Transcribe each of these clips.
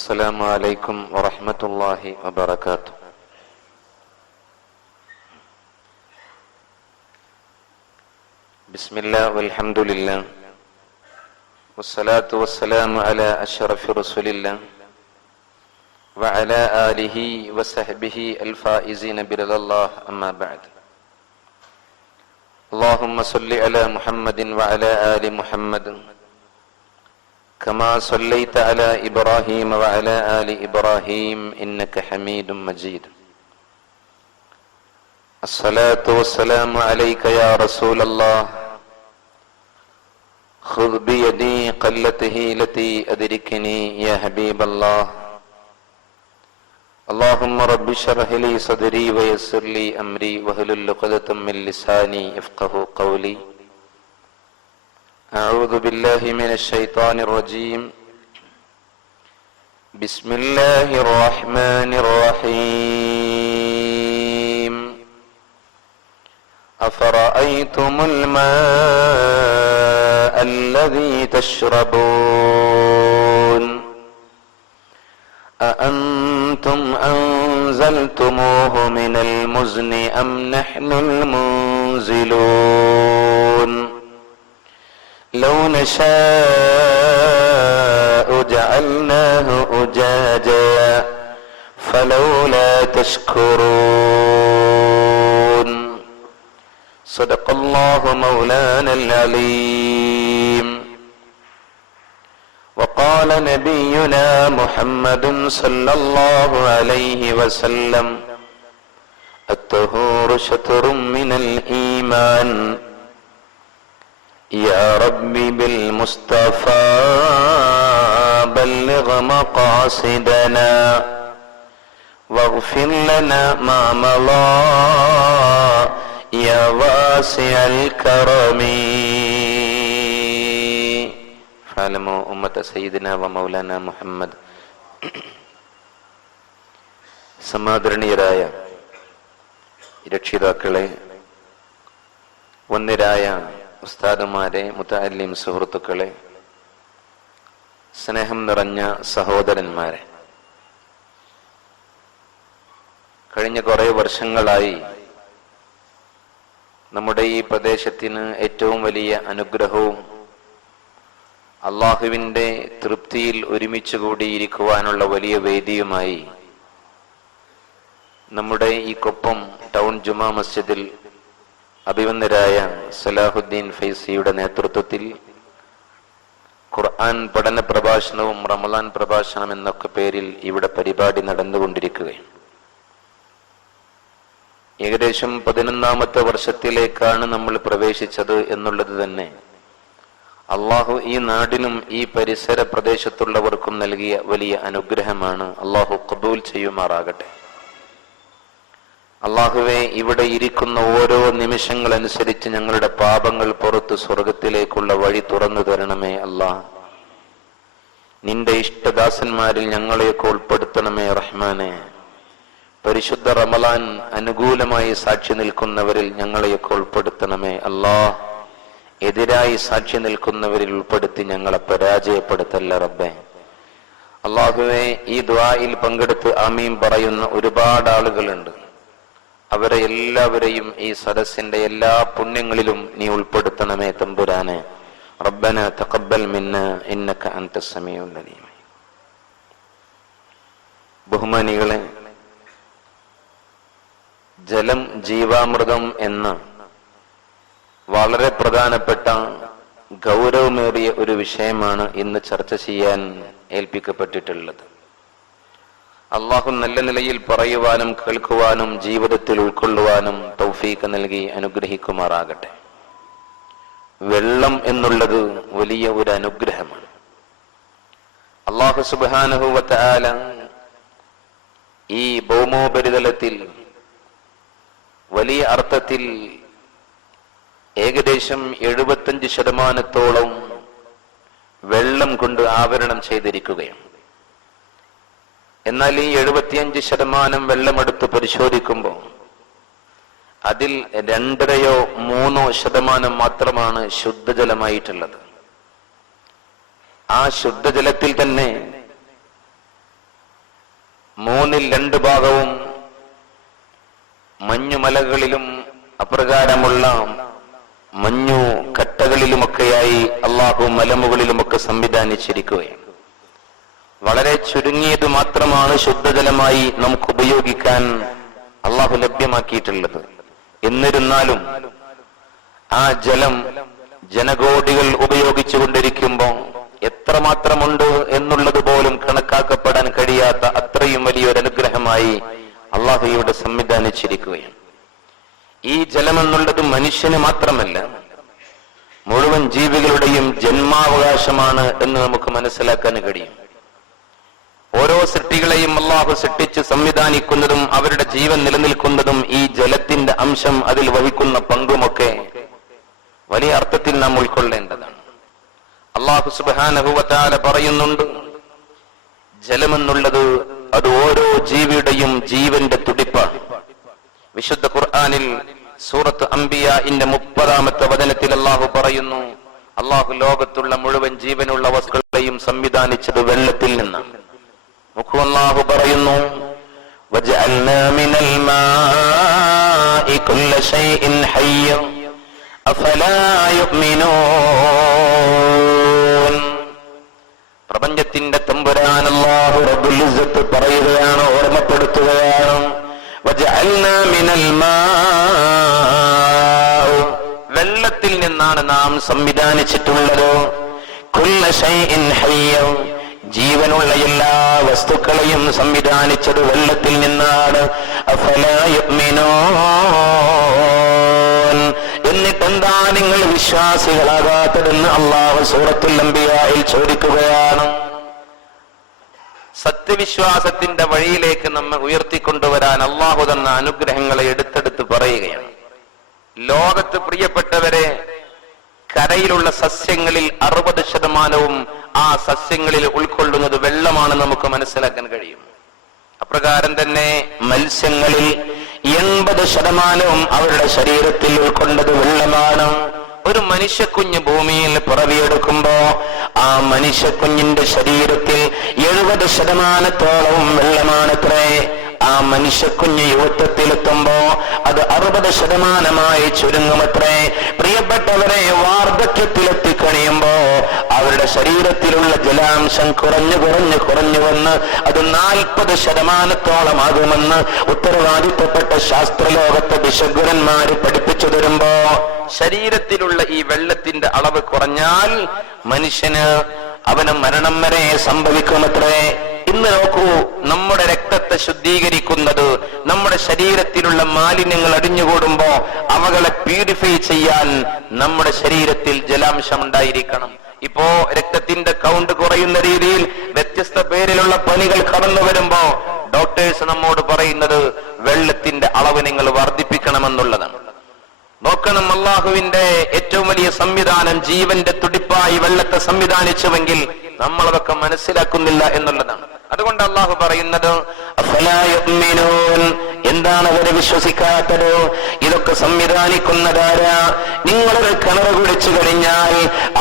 السلام عليكم ورحمة الله وبركاته. بسم الله والحمد لله والصلاة والسلام على أشرف رسول الله وعلى آله وصحبه الفائزين برضا الله، أما بعد. اللهم صل على محمد وعلى آل محمد كما صليت على إبراهيم وعلى آل إبراهيم إنك حميد مجيد. الصلاة والسلام عليك يا رسول الله، خذ بيدي قلت هيلتي أدركني يا حبيب الله. اللهم رب اشرح لي صدري ويسر لي أمري واحلل عقدة من لساني يفقهوا قولي. أعوذ بالله من الشيطان الرجيم. بسم الله الرحمن الرحيم. أفرأيتم الماء الذي تشربون أأنتم أنزلتموه من المزن أم نحن المنزلون لو نشاء جعلناه أجاجا فلولا تشكرون. صدق الله مولانا العليم. وقال نبينا محمد صلى الله عليه وسلم: الطهور شطر من الإيمان. يا ربي بالمصطفى بلغ مقاصدنا واغفر لنا ما مضى يا واسع الكرم. فاعلموا أمة سيدنا ومولانا محمد. സമാദരണീയരായ രക്ഷിതാക്കളെ, വന്യരായ ഉസ്താദുമാരെ, മുതഅല്ലിം സുഹൃത്തുക്കളെ, സ്നേഹം നിറഞ്ഞ സഹോദരന്മാരെ, കഴിഞ്ഞ കുറെ വർഷങ്ങളായി നമ്മുടെ ഈ പ്രദേശത്തിന് ഏറ്റവും വലിയ അനുഗ്രഹവും അള്ളാഹുവിൻ്റെ തൃപ്തിയിൽ ഒരുമിച്ച് കൂടിയിരിക്കുവാനുള്ള വലിയ വേദിയുമായി നമ്മുടെ ഈ കൊപ്പം ടൗൺ ജുമാ മസ്ജിദിൽ അഭിവന്ദരായ സലാഹുദ്ദീൻ ഫൈസിയുടെ നേതൃത്വത്തിൽ ഖുർആൻ പഠന പ്രഭാഷണവും റമളാൻ പ്രഭാഷണം എന്നൊക്കെ പേരിൽ ഇവിടെ പരിപാടി നടന്നുകൊണ്ടിരിക്കുകയാണ്. ഏകദേശം 11ാമത്തെ വർഷത്തിലേക്കാണ് നമ്മൾ പ്രവേശിച്ചത് എന്നുള്ളത് തന്നെ അള്ളാഹു ഈ നാടിനും ഈ പരിസര പ്രദേശത്തുള്ളവർക്കും നൽകിയ വലിയ അനുഗ്രഹമാണ്. അള്ളാഹു ഖബൂൽ ചെയ്യുമാറാകട്ടെ. അള്ളാഹുവെ, ഇവിടെ ഇരിക്കുന്ന ഓരോ നിമിഷങ്ങൾ അനുസരിച്ച് ഞങ്ങളുടെ പാപങ്ങൾ പുറത്ത് സ്വർഗത്തിലേക്കുള്ള വഴി തുറന്നു തരണമേ അല്ലാഹ്. നിന്റെ ഇഷ്ടദാസന്മാരിൽ ഞങ്ങളെയൊക്കെ ഉൾപ്പെടുത്തണമേ റഹ്മാനെ. പരിശുദ്ധ റമളാൻ അനുകൂലമായി സാക്ഷി നിൽക്കുന്നവരിൽ ഞങ്ങളെയൊക്കെ ഉൾപ്പെടുത്തണമേ അല്ലാഹ്. എതിരായി സാക്ഷി നിൽക്കുന്നവരിൽ ഉൾപ്പെടുത്തി ഞങ്ങളെ പരാജയപ്പെടുത്തല്ല റബ്ബേ. അള്ളാഹുവെ, ഈ ദുആയിൽ പങ്കെടുത്ത് ആമീൻ പറയുന്ന ഒരുപാട് ആളുകളുണ്ട്. അവരെ എല്ലാവരെയും ഈ സദസ്സിന്റെ എല്ലാ പുണ്യങ്ങളിലും നീ ഉൾപ്പെടുത്തണമേ തമ്പുരാനെ. റബ്ബന തഖബ്ബൽ മിന്നാ ഇന്നക അൻതസ് സമീഉൽ അലീം. ബഹുമാനികളെ, ജലം ജീവാമൃതം എന്ന വളരെ പ്രധാനപ്പെട്ട ഗൗരവമേറിയ ഒരു വിഷയമാണ് ഇന്ന് ചർച്ച ചെയ്യാൻ ഏൽപ്പിക്കപ്പെട്ടിട്ടുള്ളത്. അള്ളാഹു നല്ല നിലയിൽ പറയുവാനും കേൾക്കുവാനും ജീവിതത്തിൽ ഉൾക്കൊള്ളുവാനും തൗഫീഖ് നൽകി അനുഗ്രഹിക്കുമാറാകട്ടെ. വെള്ളം എന്നുള്ളത് വലിയ ഒരു അനുഗ്രഹമാണ്. അള്ളാഹു സുബ്ഹാനഹു വ തആല ഈ ഭൗമോപരിതലത്തിൽ വലിയ അർത്ഥത്തിൽ ഏകദേശം 75% വെള്ളം കൊണ്ട് ആവരണം ചെയ്തിരിക്കുകയാണ്. എന്നാൽ ഈ 75% വെള്ളമെടുത്ത് പരിശോധിക്കുമ്പോൾ അതിൽ 2-3% മാത്രമാണ് ശുദ്ധജലമായിട്ടുള്ളത്. ആ ശുദ്ധജലത്തിൽ തന്നെ മൂന്നിൽ 2 ഭാഗവും മഞ്ഞുമലകളിലും അപ്രകാരമുള്ള മഞ്ഞു കട്ടകളിലുമൊക്കെയായി അള്ളാഹു മലമുകളിലുമൊക്കെ സംവിധാനിച്ചിരിക്കുകയാണ്. വളരെ ചുരുങ്ങിയത് മാത്രമാണ് ശുദ്ധജലമായി നമുക്ക് ഉപയോഗിക്കാൻ അള്ളാഹു ലഭ്യമാക്കിയിട്ടുള്ളത്. എന്നിരുന്നാലും ആ ജലം ജനകോടികൾ ഉപയോഗിച്ചു കൊണ്ടിരിക്കുമ്പോൾ എത്രമാത്രമുണ്ട് എന്നുള്ളത് പോലും കണക്കാക്കപ്പെടാൻ കഴിയാത്ത അത്രയും വലിയൊരു അനുഗ്രഹമായി അള്ളാഹു ഇവിടെ സംവിധാനിച്ചിരിക്കുകയാണ്. ഈ ജലമെന്നുള്ളത് മനുഷ്യന് മാത്രമല്ല, മുഴുവൻ ജീവികളുടെയും ജന്മാവകാശമാണ് എന്ന് നമുക്ക് മനസ്സിലാക്കാൻ കഴിയും. ഓരോ സൃഷ്ടികളെയും അള്ളാഹു സൃഷ്ടിച്ച് സംവിധാനിക്കുന്നതും അവരുടെ ജീവൻ നിലനിൽക്കുന്നതും ഈ ജലത്തിന്റെ അംശം അതിൽ വഹിക്കുന്ന പങ്കുമൊക്കെ വലിയ അർത്ഥത്തിൽ നാം ഉൾക്കൊള്ളേണ്ടതാണ്. അള്ളാഹു സുബ്ഹാനഹു വ തആല പറയുന്നുണ്ട്, ജലമെന്നുള്ളത് അത് ഓരോ ജീവിയുടെയും ജീവന്റെ തുടിപ്പാണ്. വിശുദ്ധ ഖുർആനിൽ സൂറത്ത് അംബിയാഇന്റെ 30-ാമത്തെ വചനത്തിൽ അള്ളാഹു പറയുന്നു, അള്ളാഹു ലോകത്തുള്ള മുഴുവൻ ജീവനുള്ള വസ്തുക്കളെയും സംവിധാനിച്ചത് വെള്ളത്തിൽ നിന്നാണ്. അള്ളാഹു പറയുന്നു, വജഅൽനാ മിനൽ മാഇ കുല്ല ശൈഇൻ ഹയ്യ അഫലാ യുഅ്മിനൂൻ. പ്രപഞ്ചത്തിന്റെ തമ്പുരാൻ അല്ലാഹു റബ്ബുൽ ഇസ്സത്ത് പറയുകയാണ്, ഓർമ്മപ്പെടുത്തുകയാണ്, വജഅൽനാ മിനൽ മാഇ, വെള്ളത്തിൽ നിന്നാണ് നാം സംവിധാനിച്ചിട്ടുള്ളത്. കുല്ല ശൈഇൻ ഹയ്യ, ജീവനുള്ള എല്ലാ വസ്തുക്കളെയും സംവിധാനിച്ചത് വെള്ളത്തിൽ നിന്നാണ്. അഫലാ യുഅ്മിനൂൻ, എന്നിട്ടെന്താ നിങ്ങൾ വിശ്വാസികളാകാത്തതെന്ന് അല്ലാഹു സൂറത്തുൽ അംബിയായിൽ ചോദിക്കുകയാണ്. സത്യവിശ്വാസത്തിന്റെ വഴിയിലേക്ക് നമ്മെ ഉയർത്തിക്കൊണ്ടുവരാൻ അല്ലാഹു തന്ന അനുഗ്രഹങ്ങളെ എടുത്തെടുത്ത് പറയുകയാണ്. ലോകത്ത് പ്രിയപ്പെട്ടവരെ, കരയിലുള്ള സസ്യങ്ങളിൽ 60% ആ സസ്യങ്ങളിൽ ഉൾക്കൊള്ളുന്നത് വെള്ളമാണ് നമുക്ക് മനസ്സിലാക്കാൻ കഴിയും. അപ്രകാരം തന്നെ മത്സ്യങ്ങളിൽ 80% അവരുടെ ശരീരത്തിൽ ഉൾക്കൊണ്ടത് വെള്ളമാണ്. ഒരു മനുഷ്യക്കുഞ്ഞ് ഭൂമിയിൽ പിറവിയെടുക്കുമ്പോ ആ മനുഷ്യക്കുഞ്ഞിന്റെ ശരീരത്തിൽ 70% വെള്ളമാണത്രേ. ആ മനുഷ്യക്കുഞ്ഞ് യുവത്വത്തിലെത്തുമ്പോ അത് 60% ചുരുങ്ങുമത്രേ. പ്രിയപ്പെട്ടവരെ, വാർദ്ധക്യത്തിലെത്തിക്കണിയുമ്പോ അവരുടെ ശരീരത്തിലുള്ള ജലാംശം കുറഞ്ഞു വന്ന് അത് 40% ആകുമെന്ന് ഉത്തരവാദിത്തപ്പെട്ട ശാസ്ത്രലോകത്തെ വിശഗ്വരന്മാര് പഠിപ്പിച്ചു തരുമ്പോ, ശരീരത്തിലുള്ള ഈ വെള്ളത്തിന്റെ അളവ് കുറഞ്ഞാൽ മനുഷ്യന് അവന് മരണം വരെ സംഭവിക്കുമത്രേ. ഇന്ന് നോക്കൂ, നമ്മുടെ രക്തത്തെ ശുദ്ധീകരിക്കുന്നത്, നമ്മുടെ ശരീരത്തിലുള്ള മാലിന്യങ്ങൾ അടിഞ്ഞുകൂടുമ്പോ അവകളെ പ്യൂരിഫൈ ചെയ്യാൻ നമ്മുടെ ശരീരത്തിൽ ജലാംശം ഉണ്ടായിരിക്കണം. ഇപ്പോ രക്തത്തിന്റെ കൗണ്ട് കുറയുന്ന രീതിയിൽ വ്യത്യസ്ത പേരിലുള്ള പനികൾ കടന്നു വരുമ്പോ ഡോക്ടേഴ്സ് നമ്മോട് പറയുന്നത് വെള്ളത്തിന്റെ അളവ് നിങ്ങൾ വർദ്ധിപ്പിക്കണമെന്നുള്ളതാണ്. നോക്കണം, അള്ളാഹുവിന്റെ ഏറ്റവും വലിയ സംവിധാനം ജീവന്റെ തുടിപ്പായി വെള്ളത്തെ സംവിധാനിച്ചുവെങ്കിൽ നമ്മളതൊക്കെ മനസ്സിലാക്കുന്നില്ല എന്നുള്ളതാണ്. അതുകൊണ്ട് അള്ളാഹു പറയുന്നത്, അഫലാ യുഅ്മിനൂൻ, എന്താണ് അവരെ വിശ്വസിക്കാത്തത്? ഇതൊക്കെ സംവിധാനിക്കുന്നതാരാ? നിങ്ങളൊരു കിണർ കുഴിച്ചു കഴിഞ്ഞാൽ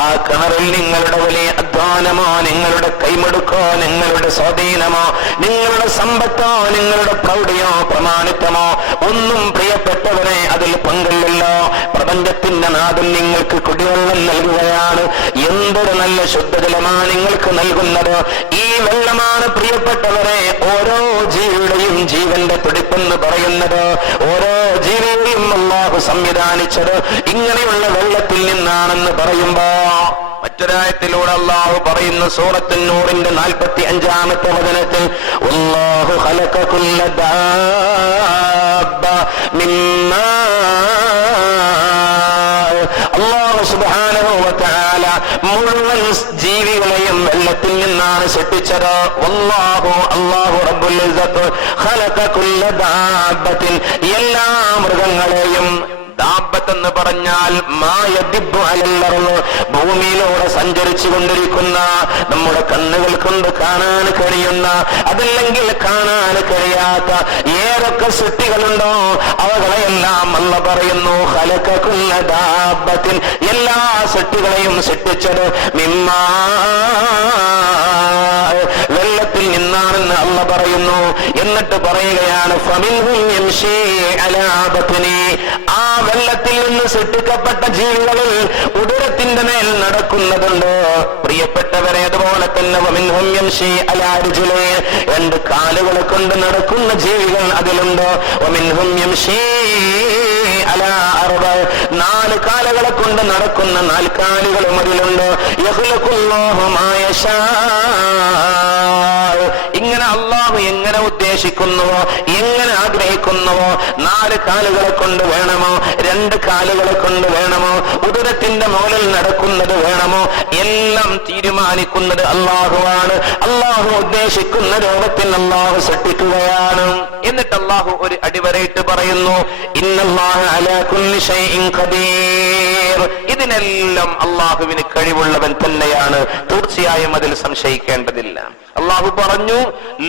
ആ കിണറിൽ നിങ്ങളുടെ വലിയ അധ്വാനമോ, നിങ്ങളുടെ കൈമെടുക്കോ, നിങ്ങളുടെ സ്വാധീനമോ, നിങ്ങളുടെ സമ്പത്തോ, നിങ്ങളുടെ പ്രൗഢിയോ, പ്രമാണിത്വമോ ഒന്നും പ്രിയപ്പെട്ടവരെ അതിൽ പങ്കില്ലല്ലോ. പ്രപഞ്ചത്തിന്റെ നാഥൻ നിങ്ങൾക്ക് കുടിവെള്ളം നൽകുകയാണ്. എന്തൊരു നല്ല ശുദ്ധജലമാണ് നിങ്ങൾക്ക് നൽകുന്നത്. ഈ വെള്ളമാണ് പ്രിയപ്പെട്ടവരെ ഓരോ ജീവിയുടെയും ജീവന്റെ തുടിപ്പെന്ന് പറയുന്നത്. ഓരോ ജീവിയെയും അല്ലാഹു സംവിധാനിച്ചത് ഇങ്ങനെയുള്ള വെള്ളത്തിൽ നിന്നാണെന്ന് പറയുമ്പോ, മറ്റൊരായത്തിലൂടെ അല്ലാഹു പറയുന്ന സൂറത്തുൻ നൂറിന്റെ 45-ാമത്തെ വചനത്തിൽ, വല്ലാഹു ഖലഖ കുല്ല ദാബ്ബ മിമ്മാ, അല്ലാഹു സുബ്ഹാനഹു വ തആല മുഴുവൻ ജീവികളെയും വെള്ളത്തിൽ നിന്നാണ് സൃഷ്ടിച്ചത്. വല്ലാഹു, അല്ലാഹു റബ്ബുൽ ഇസ്സത്ത് ഖലഖ കുല്ല ദാബ്ബത്തിൻ, എല്ലാ മൃഗങ്ങളെയും. ദാബ്ബത്ത് എന്ന് പറഞ്ഞാൽ മായദിബ്ബു അലൽ അർള്, ഭൂമിയിലൂടെ സഞ്ചരിച്ചു കൊണ്ടിരിക്കുന്ന, നമ്മുടെ കണ്ണുകൾ കൊണ്ട് കാണാൻ കഴിയുന്ന, അതല്ലെങ്കിൽ കാണാൻ കഴിയാത്ത ഏതൊക്കെ സൃഷ്ടികളുണ്ടോ അവകളെയെല്ലാം അല്ലാഹു പറയുന്നു ഖലഖ കുല്ല ദാബ്ബത്തിൻ, എല്ലാ സൃഷ്ടികളെയും സൃഷ്ടിച്ചത് മിമ്മാ, വെള്ളത്തിൽ നിന്നാണെന്ന് അല്ല പറയുന്നു. എന്നിട്ട് പറയുകയാണ് ഫമിൻഹും യംശി അലാ ബത്നി, ആ വെള്ളത്തിൽ നിന്ന് സൃഷ്ടിക്കപ്പെട്ട ജീവികളിൽ ഉദരത്തിന്റെ മേൽ നടക്കുന്നതുണ്ട് പ്രിയപ്പെട്ടവരെ. അതുപോലെ തന്നെ വമിൻഹും യംശി അലാ റിജ്ലി, രണ്ട് കാലുകളെ കൊണ്ട് നടക്കുന്ന ജീവികൾ അതിലുണ്ട്. വമിൻഹും യംശി അലാ അർബ, നാല് കാലുകളെ കൊണ്ട് നടക്കുന്ന നാൽക്കാലികളും അതിലുണ്ട്. യഖ്ലുഖുല്ലാഹു മാ യശാ, ഇങ്ങനെ അള്ളാഹു എങ്ങനെ ഉദ്ദേശിക്കുന്നുവോ എങ്ങനെ ആഗ്രഹിക്കുന്നുവോ, നാല് കാലുകളെ കൊണ്ട് വേണമോ, രണ്ട് കാലുകളെ കൊണ്ട് വേണമോ, ഉദരത്തിന്റെ മുകളിൽ നടക്കുന്നത് വേണമോ, എല്ലാം തീരുമാനിക്കുന്നത് അള്ളാഹുവാണ്. അള്ളാഹു ഉദ്ദേശിക്കുന്ന രൂപത്തിൽ അള്ളാഹു സൃഷ്ടിക്കുകയാണ്. എന്നിട്ട് അള്ളാഹു ഒരു അടിവരയിട്ട് പറയുന്നു, ഇന്നല്ലാഹ അലാ കുല്ലി ഷൈഇൻ ഖദീർ, ഇതിനെല്ലാം അള്ളാഹുവിന് കഴിവുള്ളവൻ തന്നെയാണ്, തീർച്ചയായും അതിൽ സംശയിക്കേണ്ടതില്ല. അള്ളാഹു പറഞ്ഞു,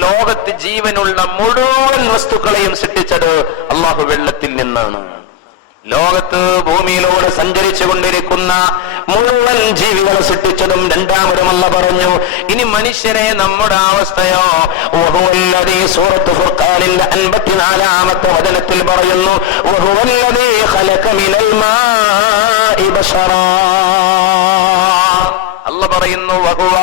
ലോകത്ത് ജീവനുള്ള മുഴുവൻ വസ്തുക്കളെയും സൃഷ്ടിച്ചത് അള്ളാഹു വെള്ളത്തിൽ നിന്നാണ്. ലോകത്ത് ഭൂമിയിലൂടെ സഞ്ചരിച്ചു കൊണ്ടിരിക്കുന്ന മുഴുവൻ ജീവികളെ സൃഷ്ടിച്ചതും രണ്ടാമതും അല്ല പറഞ്ഞു. ഇനി മനുഷ്യരെ നമ്മുടെ അവസ്ഥയോ, വഹുവല്ലദീ സൂറത്ത് ഫുർഖാനിന്റെ 54-ാമത്തെ വചനത്തിൽ പറയുന്നു, വഹുവല്ലദീ ഖലഖ മിനൽ മാഇ ബശറാ, അല്ല പറയുന്നു, വഹുവ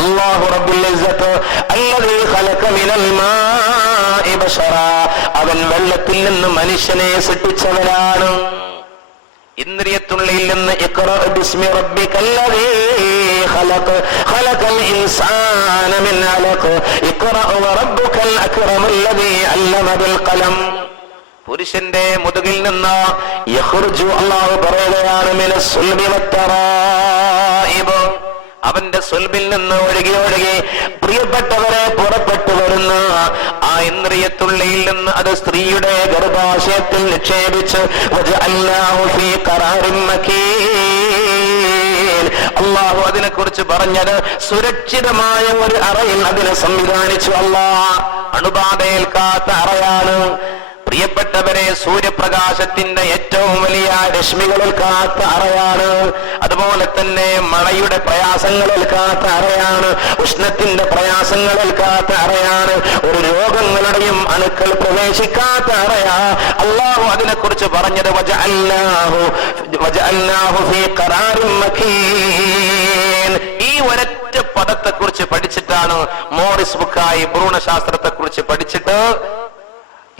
അല്ലാഹു റബ്ബുൽ ഇസ്സത്ത് അല്ലദീ ഖലഖ മിനൽ മാഇ ബശറാ, അവൻ വെള്ളത്തിൽ നിന്ന് മനുഷ്യനെ സൃഷ്ടിച്ചവനാണ്. ഇന്ദ്രിയത്തുള്ളിൽ നിന്ന് ഇഖ്റ ബിസ്മി റബ്ബിക്കല്ലദീ ഖലഖ ഖലഖൽ ഇൻസാന മിൻ അലഖ് ഇഖ്റ വറബ്ബുക്കൽ അക്റമല്ലദീ അല്ലമ ബിൽ ഖലം, പുരുഷന്റെ മുതുകിൽ നിന്ന് യഖ്റുജു, അല്ലാഹു പറയുകയാണ്, മിനസ് സുൽബി വത്തറായിബ്, അവന്റെ സ്വൽബിൽ നിന്ന് ഒഴുകി ഒഴുകി പ്രിയപ്പെട്ടവരെ പുറപ്പെട്ടു വരുന്ന ആ ഇന്ദ്രിയത്തുള്ളിയിൽ നിന്ന് അത് സ്ത്രീയുടെ ഗർഭാശയത്തിൽ നിക്ഷേപിച്ച് അള്ളാഹു അതിനെ കുറിച്ച് പറഞ്ഞത് സുരക്ഷിതമായ ഒരു അറയിൽ അതിനെ സംവിധാനിച്ചു. അല്ലാഹ് അണുബാധയേൽക്കാത്ത അറയാണ്. പ്രിയപ്പെട്ടവരെ, സൂര്യപ്രകാശത്തിന്റെ ഏറ്റവും വലിയ രശ്മികളിൽ കാത്ത അറയാണ്. അതുപോലെ തന്നെ മഴയുടെ പ്രയാസങ്ങളിൽ കാത്ത അറയാണ്. ഉഷ്ണത്തിന്റെ പ്രയാസങ്ങളിൽ കാത്ത അറയാണ്. ഒരു രോഗങ്ങളുടെയും അണുക്കൾ പ്രവേശിക്കാത്ത അറയാ. അള്ളാഹു അതിനെ കുറിച്ച് പറഞ്ഞത് വജഅൽനാഹു ഫീ ഖറാറിൻ മകീൻ. ഈ ഒരൊറ്റ പദത്തെ കുറിച്ച് പഠിച്ചിട്ടാണ് മോറിസ് ബുക്കായി ഭ്രൂണശാസ്ത്രത്തെ കുറിച്ച് പഠിച്ചിട്ട്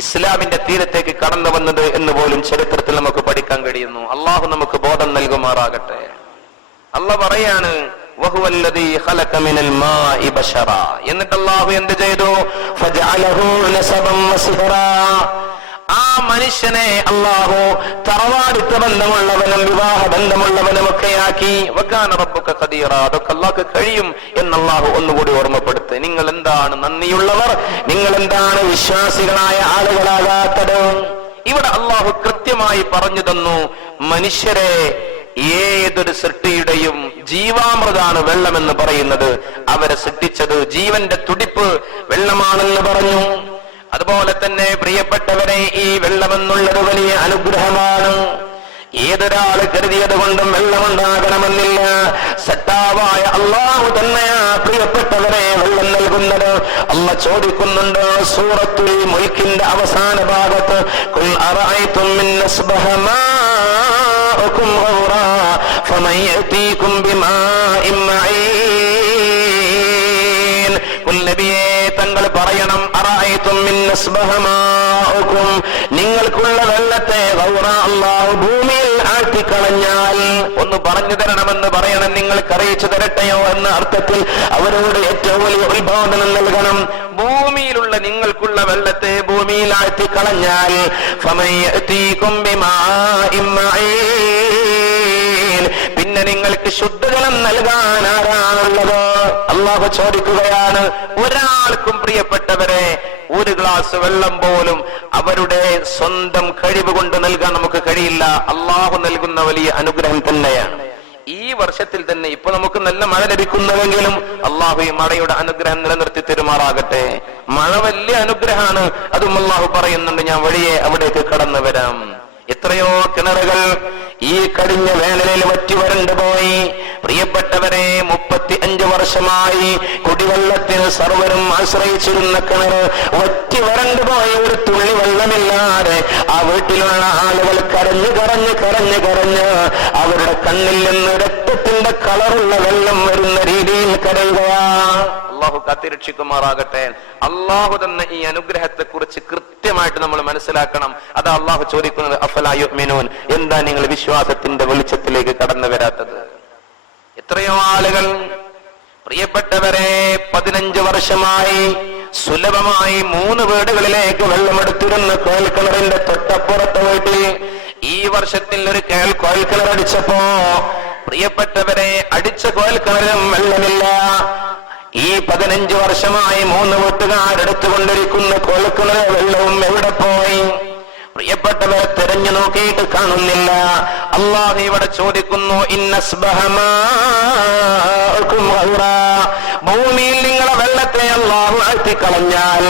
ഇസ്ലാമിന്റെ തീരത്തേക്ക് കടന്നു വന്നത് എന്ന് പോലും ചരിത്രത്തിൽ നമുക്ക് പഠിക്കാൻ കഴിയുന്നു. അള്ളാഹു നമുക്ക് ബോധം നൽകുമാറാകട്ടെ. അള്ളാഹ് പറയാണ്, വഹുവല്ലദീ ഖലഖ മിനൽ മാഇ ബശറാ, എന്നിട്ട് അള്ളാഹു എന്ത് ചെയ്തു, ഫജഅലഹു നസബൻ വസിഹറാ, ആ മനുഷ്യനെ അള്ളാഹു തറവാടിത്ത ബന്ധമുള്ളവനും വിവാഹ ബന്ധമുള്ളവനും ഒക്കെ ആക്കി. വകാന റബ്ബുക ഖദീറ, അതൊക്കെ അള്ളാഹ്ക്ക് കഴിയും എന്ന് അള്ളാഹു ഒന്നുകൂടി ഓർമ്മപ്പെടുത്ത്. നിങ്ങൾ എന്താണ് നന്ദിയുള്ളവർ, നിങ്ങൾ എന്താണ് വിശ്വാസികളായ ആളുകളാകാത്തത്? ഇവിടെ അള്ളാഹു കൃത്യമായി പറഞ്ഞു തന്നു, മനുഷ്യരെ ഏതൊരു സൃഷ്ടിയുടെയും ജീവാമൃതാണ് വെള്ളമെന്ന് പറയുന്നത്. അവരെ സൃഷ്ടിച്ചത് ജീവന്റെ തുടിപ്പ് വെള്ളമാണെന്ന് പറഞ്ഞു. അതുപോലെ തന്നെ പ്രിയപ്പെട്ടവരെ, ഈ വെള്ളമെന്നുള്ളത് വലിയ അനുഗ്രഹമാണ്. ഏതൊരാൾ കരുതിയത് കൊണ്ടും വെള്ളമുണ്ടാകണമെന്നില്ല. സത്താവായ അള്ളാഹു തന്നെയാ പ്രിയപ്പെട്ടവരെ വെള്ളം നൽകുന്നത്. അള്ളാഹ് ചോദിക്കുന്നുണ്ട് സൂറത്തുൽ മുൽക്കിന്റെ അവസാന ഭാഗത്ത്, ഖുൽ അറഅയ്തും മിൻ അസ്ബഹ മാഅകും ഗൗറാ ഫമൻ യഅതീകും ബിമാഇൻ മഈൻ. ഖുൽ നബിയേ, തങ്ങൾ പറയണം, അറഅയ്തും മിൻ അസ്ബഹ മാഅകും, നിങ്ങൾക്കുള്ള വെള്ളത്തെ ഗൗറാ അല്ലാഹു ഭൂമിയിൽ ആഴ്ത്തിക്കളഞ്ഞാൽ ഒന്ന് പറഞ്ഞു തരണമെന്ന് പറയണം. നിങ്ങൾക്ക് അറിയിച്ചു തരട്ടെയോ എന്ന അർത്ഥത്തിൽ അവരോട് ഏറ്റവും വലിയ ഉത്ബോധനം നൽകണം. ഭൂമിയിലുള്ള നിങ്ങൾക്കുള്ള വെള്ളത്തെ ഭൂമിയിൽ ആഴ്ത്തിക്കളഞ്ഞാൽ ഫമൻ യഅതീകും ബിമാഇൻ മഈൻ, പിന്നെ നിങ്ങൾക്ക് ശുദ്ധജലം നൽകാൻ ആരാണുള്ളത്? അല്ലാഹു ചോദിക്കുകയാണ്. ഒരാൾക്കും പ്രിയപ്പെട്ടവരെ ഒരു ഗ്ലാസ് വെള്ളം പോലും അവരുടെ സ്വന്തം കഴിവ് കൊണ്ട് നൽകാൻ നമുക്ക് കഴിയില്ല. അള്ളാഹു നൽകുന്ന വലിയ അനുഗ്രഹം തന്നെയാണ്. ഈ വർഷത്തിൽ തന്നെ ഇപ്പൊ നമുക്ക് നല്ല മഴ ലഭിക്കുന്നുവെങ്കിലും അള്ളാഹു ഈ മഴയുടെ അനുഗ്രഹം നിലനിർത്തി തരുമാറാകട്ടെ. മഴ വലിയ അനുഗ്രഹമാണ്. അതും അള്ളാഹു പറയുന്നുണ്ട്, ഞാൻ വഴിയെ അവിടേക്ക് കടന്നു വരാം. എത്രയോ കിണറുകൾ ഈ കഴിഞ്ഞ വേനലിൽ വറ്റി വരണ്ടു പോയി. പ്രിയപ്പെട്ടവരെ, 35 വർഷമായി കുടിവെള്ളത്തിന് സർവരും ആശ്രയിച്ചിരുന്ന കിണർ വറ്റി വരണ്ടു പോയ ഒരു തുള്ളി വെള്ളമില്ലാതെ ആ വീട്ടിലുള്ള ആളുകൾ കരഞ്ഞ് കരഞ്ഞ് കരഞ്ഞ് കരഞ്ഞ് അവരുടെ കണ്ണിൽ നിന്ന് രക്തത്തിന്റെ കളറുള്ള വെള്ളം വരുന്ന രീതിയിൽ കരയുകയാ. അള്ളാഹു കാത്തിരക്ഷിക്കുമാറാകട്ടെ. അള്ളാഹു തന്ന ഈ അനുഗ്രഹത്തെ കുറിച്ച് കൃത്യമായിട്ട് നമ്മൾ മനസ്സിലാക്കണം. അതാ അള്ളാഹു ചോദിക്കുന്നത്, അഫലാ യുഅ്മിനൂൻ, എന്താ നിങ്ങൾ വിശ്വാസത്തിന്റെ വെളിച്ചത്തിലേക്ക് കടന്നു വരാത്തത്? എത്രയോ ആളുകൾ, പ്രിയപ്പെട്ടവരെ, 15 വർഷമായി സുലഭമായി 3 വീടുകളിലേക്ക് വെള്ളമെടുത്തിരുന്ന കോൽക്കിണറിന്റെ തൊട്ടപ്പുറത്ത് വീട്ടിൽ ഈ വർഷത്തിൽ ഒരു കോൽക്കിണർ അടിച്ചപ്പോ, പ്രിയപ്പെട്ടവരെ, അടിച്ച കോൽക്കിണറും വെള്ളമില്ല. ഈ 15 വർഷമായി 3 വീട്ടുകാരെടുത്തുകൊണ്ടിരിക്കുന്ന കോൽക്കിണർ വെള്ളവും എവിടെ പോയി? പ്രിയപ്പെട്ടവരെ, തിരഞ്ഞു നോക്കിയിട്ട് കാണുന്നില്ല. അല്ലാഹു ഇവിടെ ചോദിക്കുന്നു, ഭൂമിയിൽ നിങ്ങളെ വെള്ളത്തെ അല്ലാഹു ആഴ്ത്തിക്കളഞ്ഞാൽ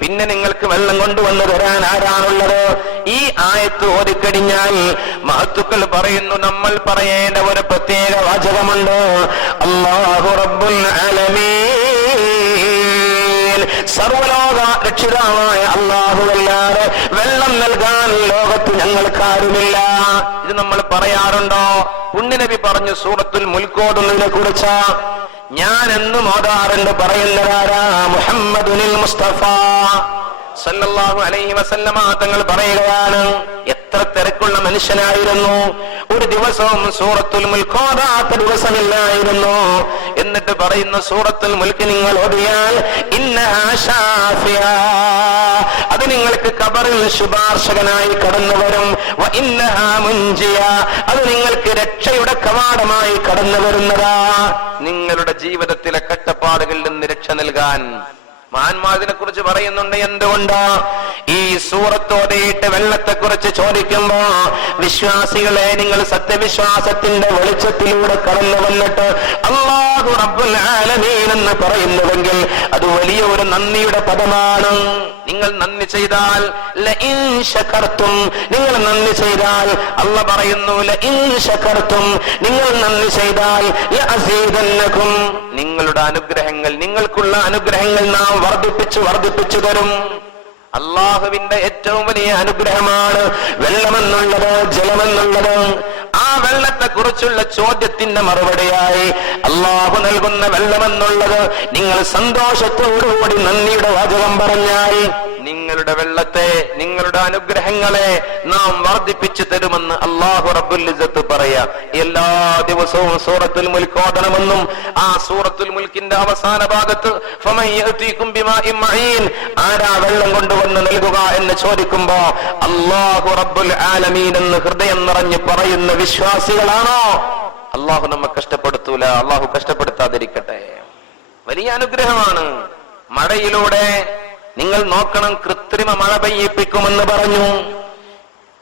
പിന്നെ നിങ്ങൾക്ക് വെള്ളം കൊണ്ടുവന്നു തരാൻ ആരാണുള്ളത്? ഈ ആയത്ത് ഓതിക്കഴിഞ്ഞാൽ മഹത്തുക്കൾ പറയുന്നു, നമ്മൾ പറയേണ്ട ഒരു പ്രത്യേക വാചകമുണ്ട്, അല്ലാഹു റബ്ബുൽ ആലമീൻ, സർവലോക രക്ഷിതാവായ അല്ലാഹുവല്ലാതെ വെള്ളം നൽകാൻ ലോകത്ത് ഞങ്ങൾക്കാരുമില്ല. ഇത് നമ്മൾ പറയാറുണ്ടോ? പുണ്യനബി പറഞ്ഞു സൂറത്തുൽ മുൽക്ക് ഓതുന്നതിനെ കുറിച്ച്. ഞാൻ എന്നും ഓതാറുണ്ട്. പറയുന്നതാരാ? മുഹമ്മദുൽ മുസ്തഫ സല്ലല്ലാഹു അലൈഹി വസല്ലമ തങ്ങൾ പറയുകയാണ്, എത്ര തിരക്കുള്ള മനുഷ്യനായിരുന്നു, ഒരു ദിവസവും സൂറത്തുൽ മുൽക്ക് ഓതാത്ത ദിവസമില്ലായിരുന്നു. എന്നിട്ട് പറയുന്ന സൂറത്തുൽ മുൽക്ക് നിങ്ങൾ ഓതിയാൽ ഇന്നഹാ ശാഫിയ, അത് നിങ്ങൾക്ക് ഖബറിൽ ശുപാർശകനായി കടന്നു വരും. വ ഇന്നഹാ മുൻജിയ, അത് നിങ്ങൾക്ക് രക്ഷയുടെ കവാടമായി കടന്നു വരുന്നതാ. നിങ്ങളുടെ ജീവിതത്തിലെ കഷ്ടപ്പാടുകളിൽ നിന്ന് രക്ഷ നൽകാൻ മഹാന്മാരിനെ കുറിച്ച് പറയുന്നുണ്ട്. എന്തുകൊണ്ടാ? ഈ സൂറത്തോടെയിട്ട് വെള്ളത്തെ കുറിച്ച് ചോദിക്കുമ്പോ, വിശ്വാസികളെ, നിങ്ങൾ സത്യവിശ്വാസത്തിന്റെ വെളിച്ചത്തിലൂടെ കടന്നു വന്നിട്ട് അല്ലാഹു റബ്ബുൽ ആലമീൻ എന്ന് പറയുന്നുവെങ്കിൽ അത് വലിയ ഒരു നന്ദിയുടെ പദമാണ്. നിങ്ങൾ നന്ദി ചെയ്താൽ ലഇൻ ശകർതും, നിങ്ങൾ നന്ദി ചെയ്താൽ അല്ലാഹു പറയുന്നു ലഇൻ ശകർതും, നിങ്ങൾ നന്ദി ചെയ്താൽ ലഅസീദന്നകും, നിങ്ങളുടെ അനുഗ്രഹങ്ങൾ, നിങ്ങൾക്കുള്ള അനുഗ്രഹങ്ങൾ നാം വർദ്ധിപ്പിച്ചു തരും. അള്ളാഹുവിന്റെ ഏറ്റവും വലിയ അനുഗ്രഹമാണ് വെള്ളമെന്നുള്ളത്, ജലമെന്നുള്ളത്. ആ വെള്ളത്തെ കുറിച്ചുള്ള ചോദ്യത്തിന്റെ മറുപടിയായി അള്ളാഹു നൽകുന്ന വെള്ളമെന്നുള്ളത് നിങ്ങൾ സന്തോഷത്തോടുകൂടി നന്ദിയുടെ വാചകം പറഞ്ഞാൽ നിങ്ങളുടെ വെള്ളത്തെ, നിങ്ങളുടെ അനുഗ്രഹങ്ങളെ നാം വർദ്ധിപ്പിച്ചു തരുമെന്ന് അല്ലാഹു റബ്ബുൽ ഇസ്സത്ത് പറയാ. എല്ലാ ദിവസവും സൂറത്തുൽ മുൽക്ക് ഓതണമെന്നും ആ സൂറത്തുൽ മുൽക്കിന്റെ അവസാന ഭാഗത്ത് ഫമൻ യഅതീകും ബിമാഇൻ മഈൻ, ആരാ വെള്ളം കൊണ്ടുവന്ന് നൽകുക എന്ന് ചോദിക്കുമ്പോ അല്ലാഹു റബ്ബുൽ ആലമീൻ എന്ന് ഹൃദയം നിറഞ്ഞ് പറയുന്ന വിശ്വാസികളാണോ? അല്ലാഹു നമ്മെ കഷ്ടപ്പെടുത്തൂല, അല്ലാഹു കഷ്ടപ്പെടുത്താതിരിക്കട്ടെ. വലിയ അനുഗ്രഹമാണ്. മഴയിലൂടെ നിങ്ങൾ നോക്കണം, കൃത്രിമ മഴ പെയ്യിപ്പിക്കുമെന്ന് പറഞ്ഞു.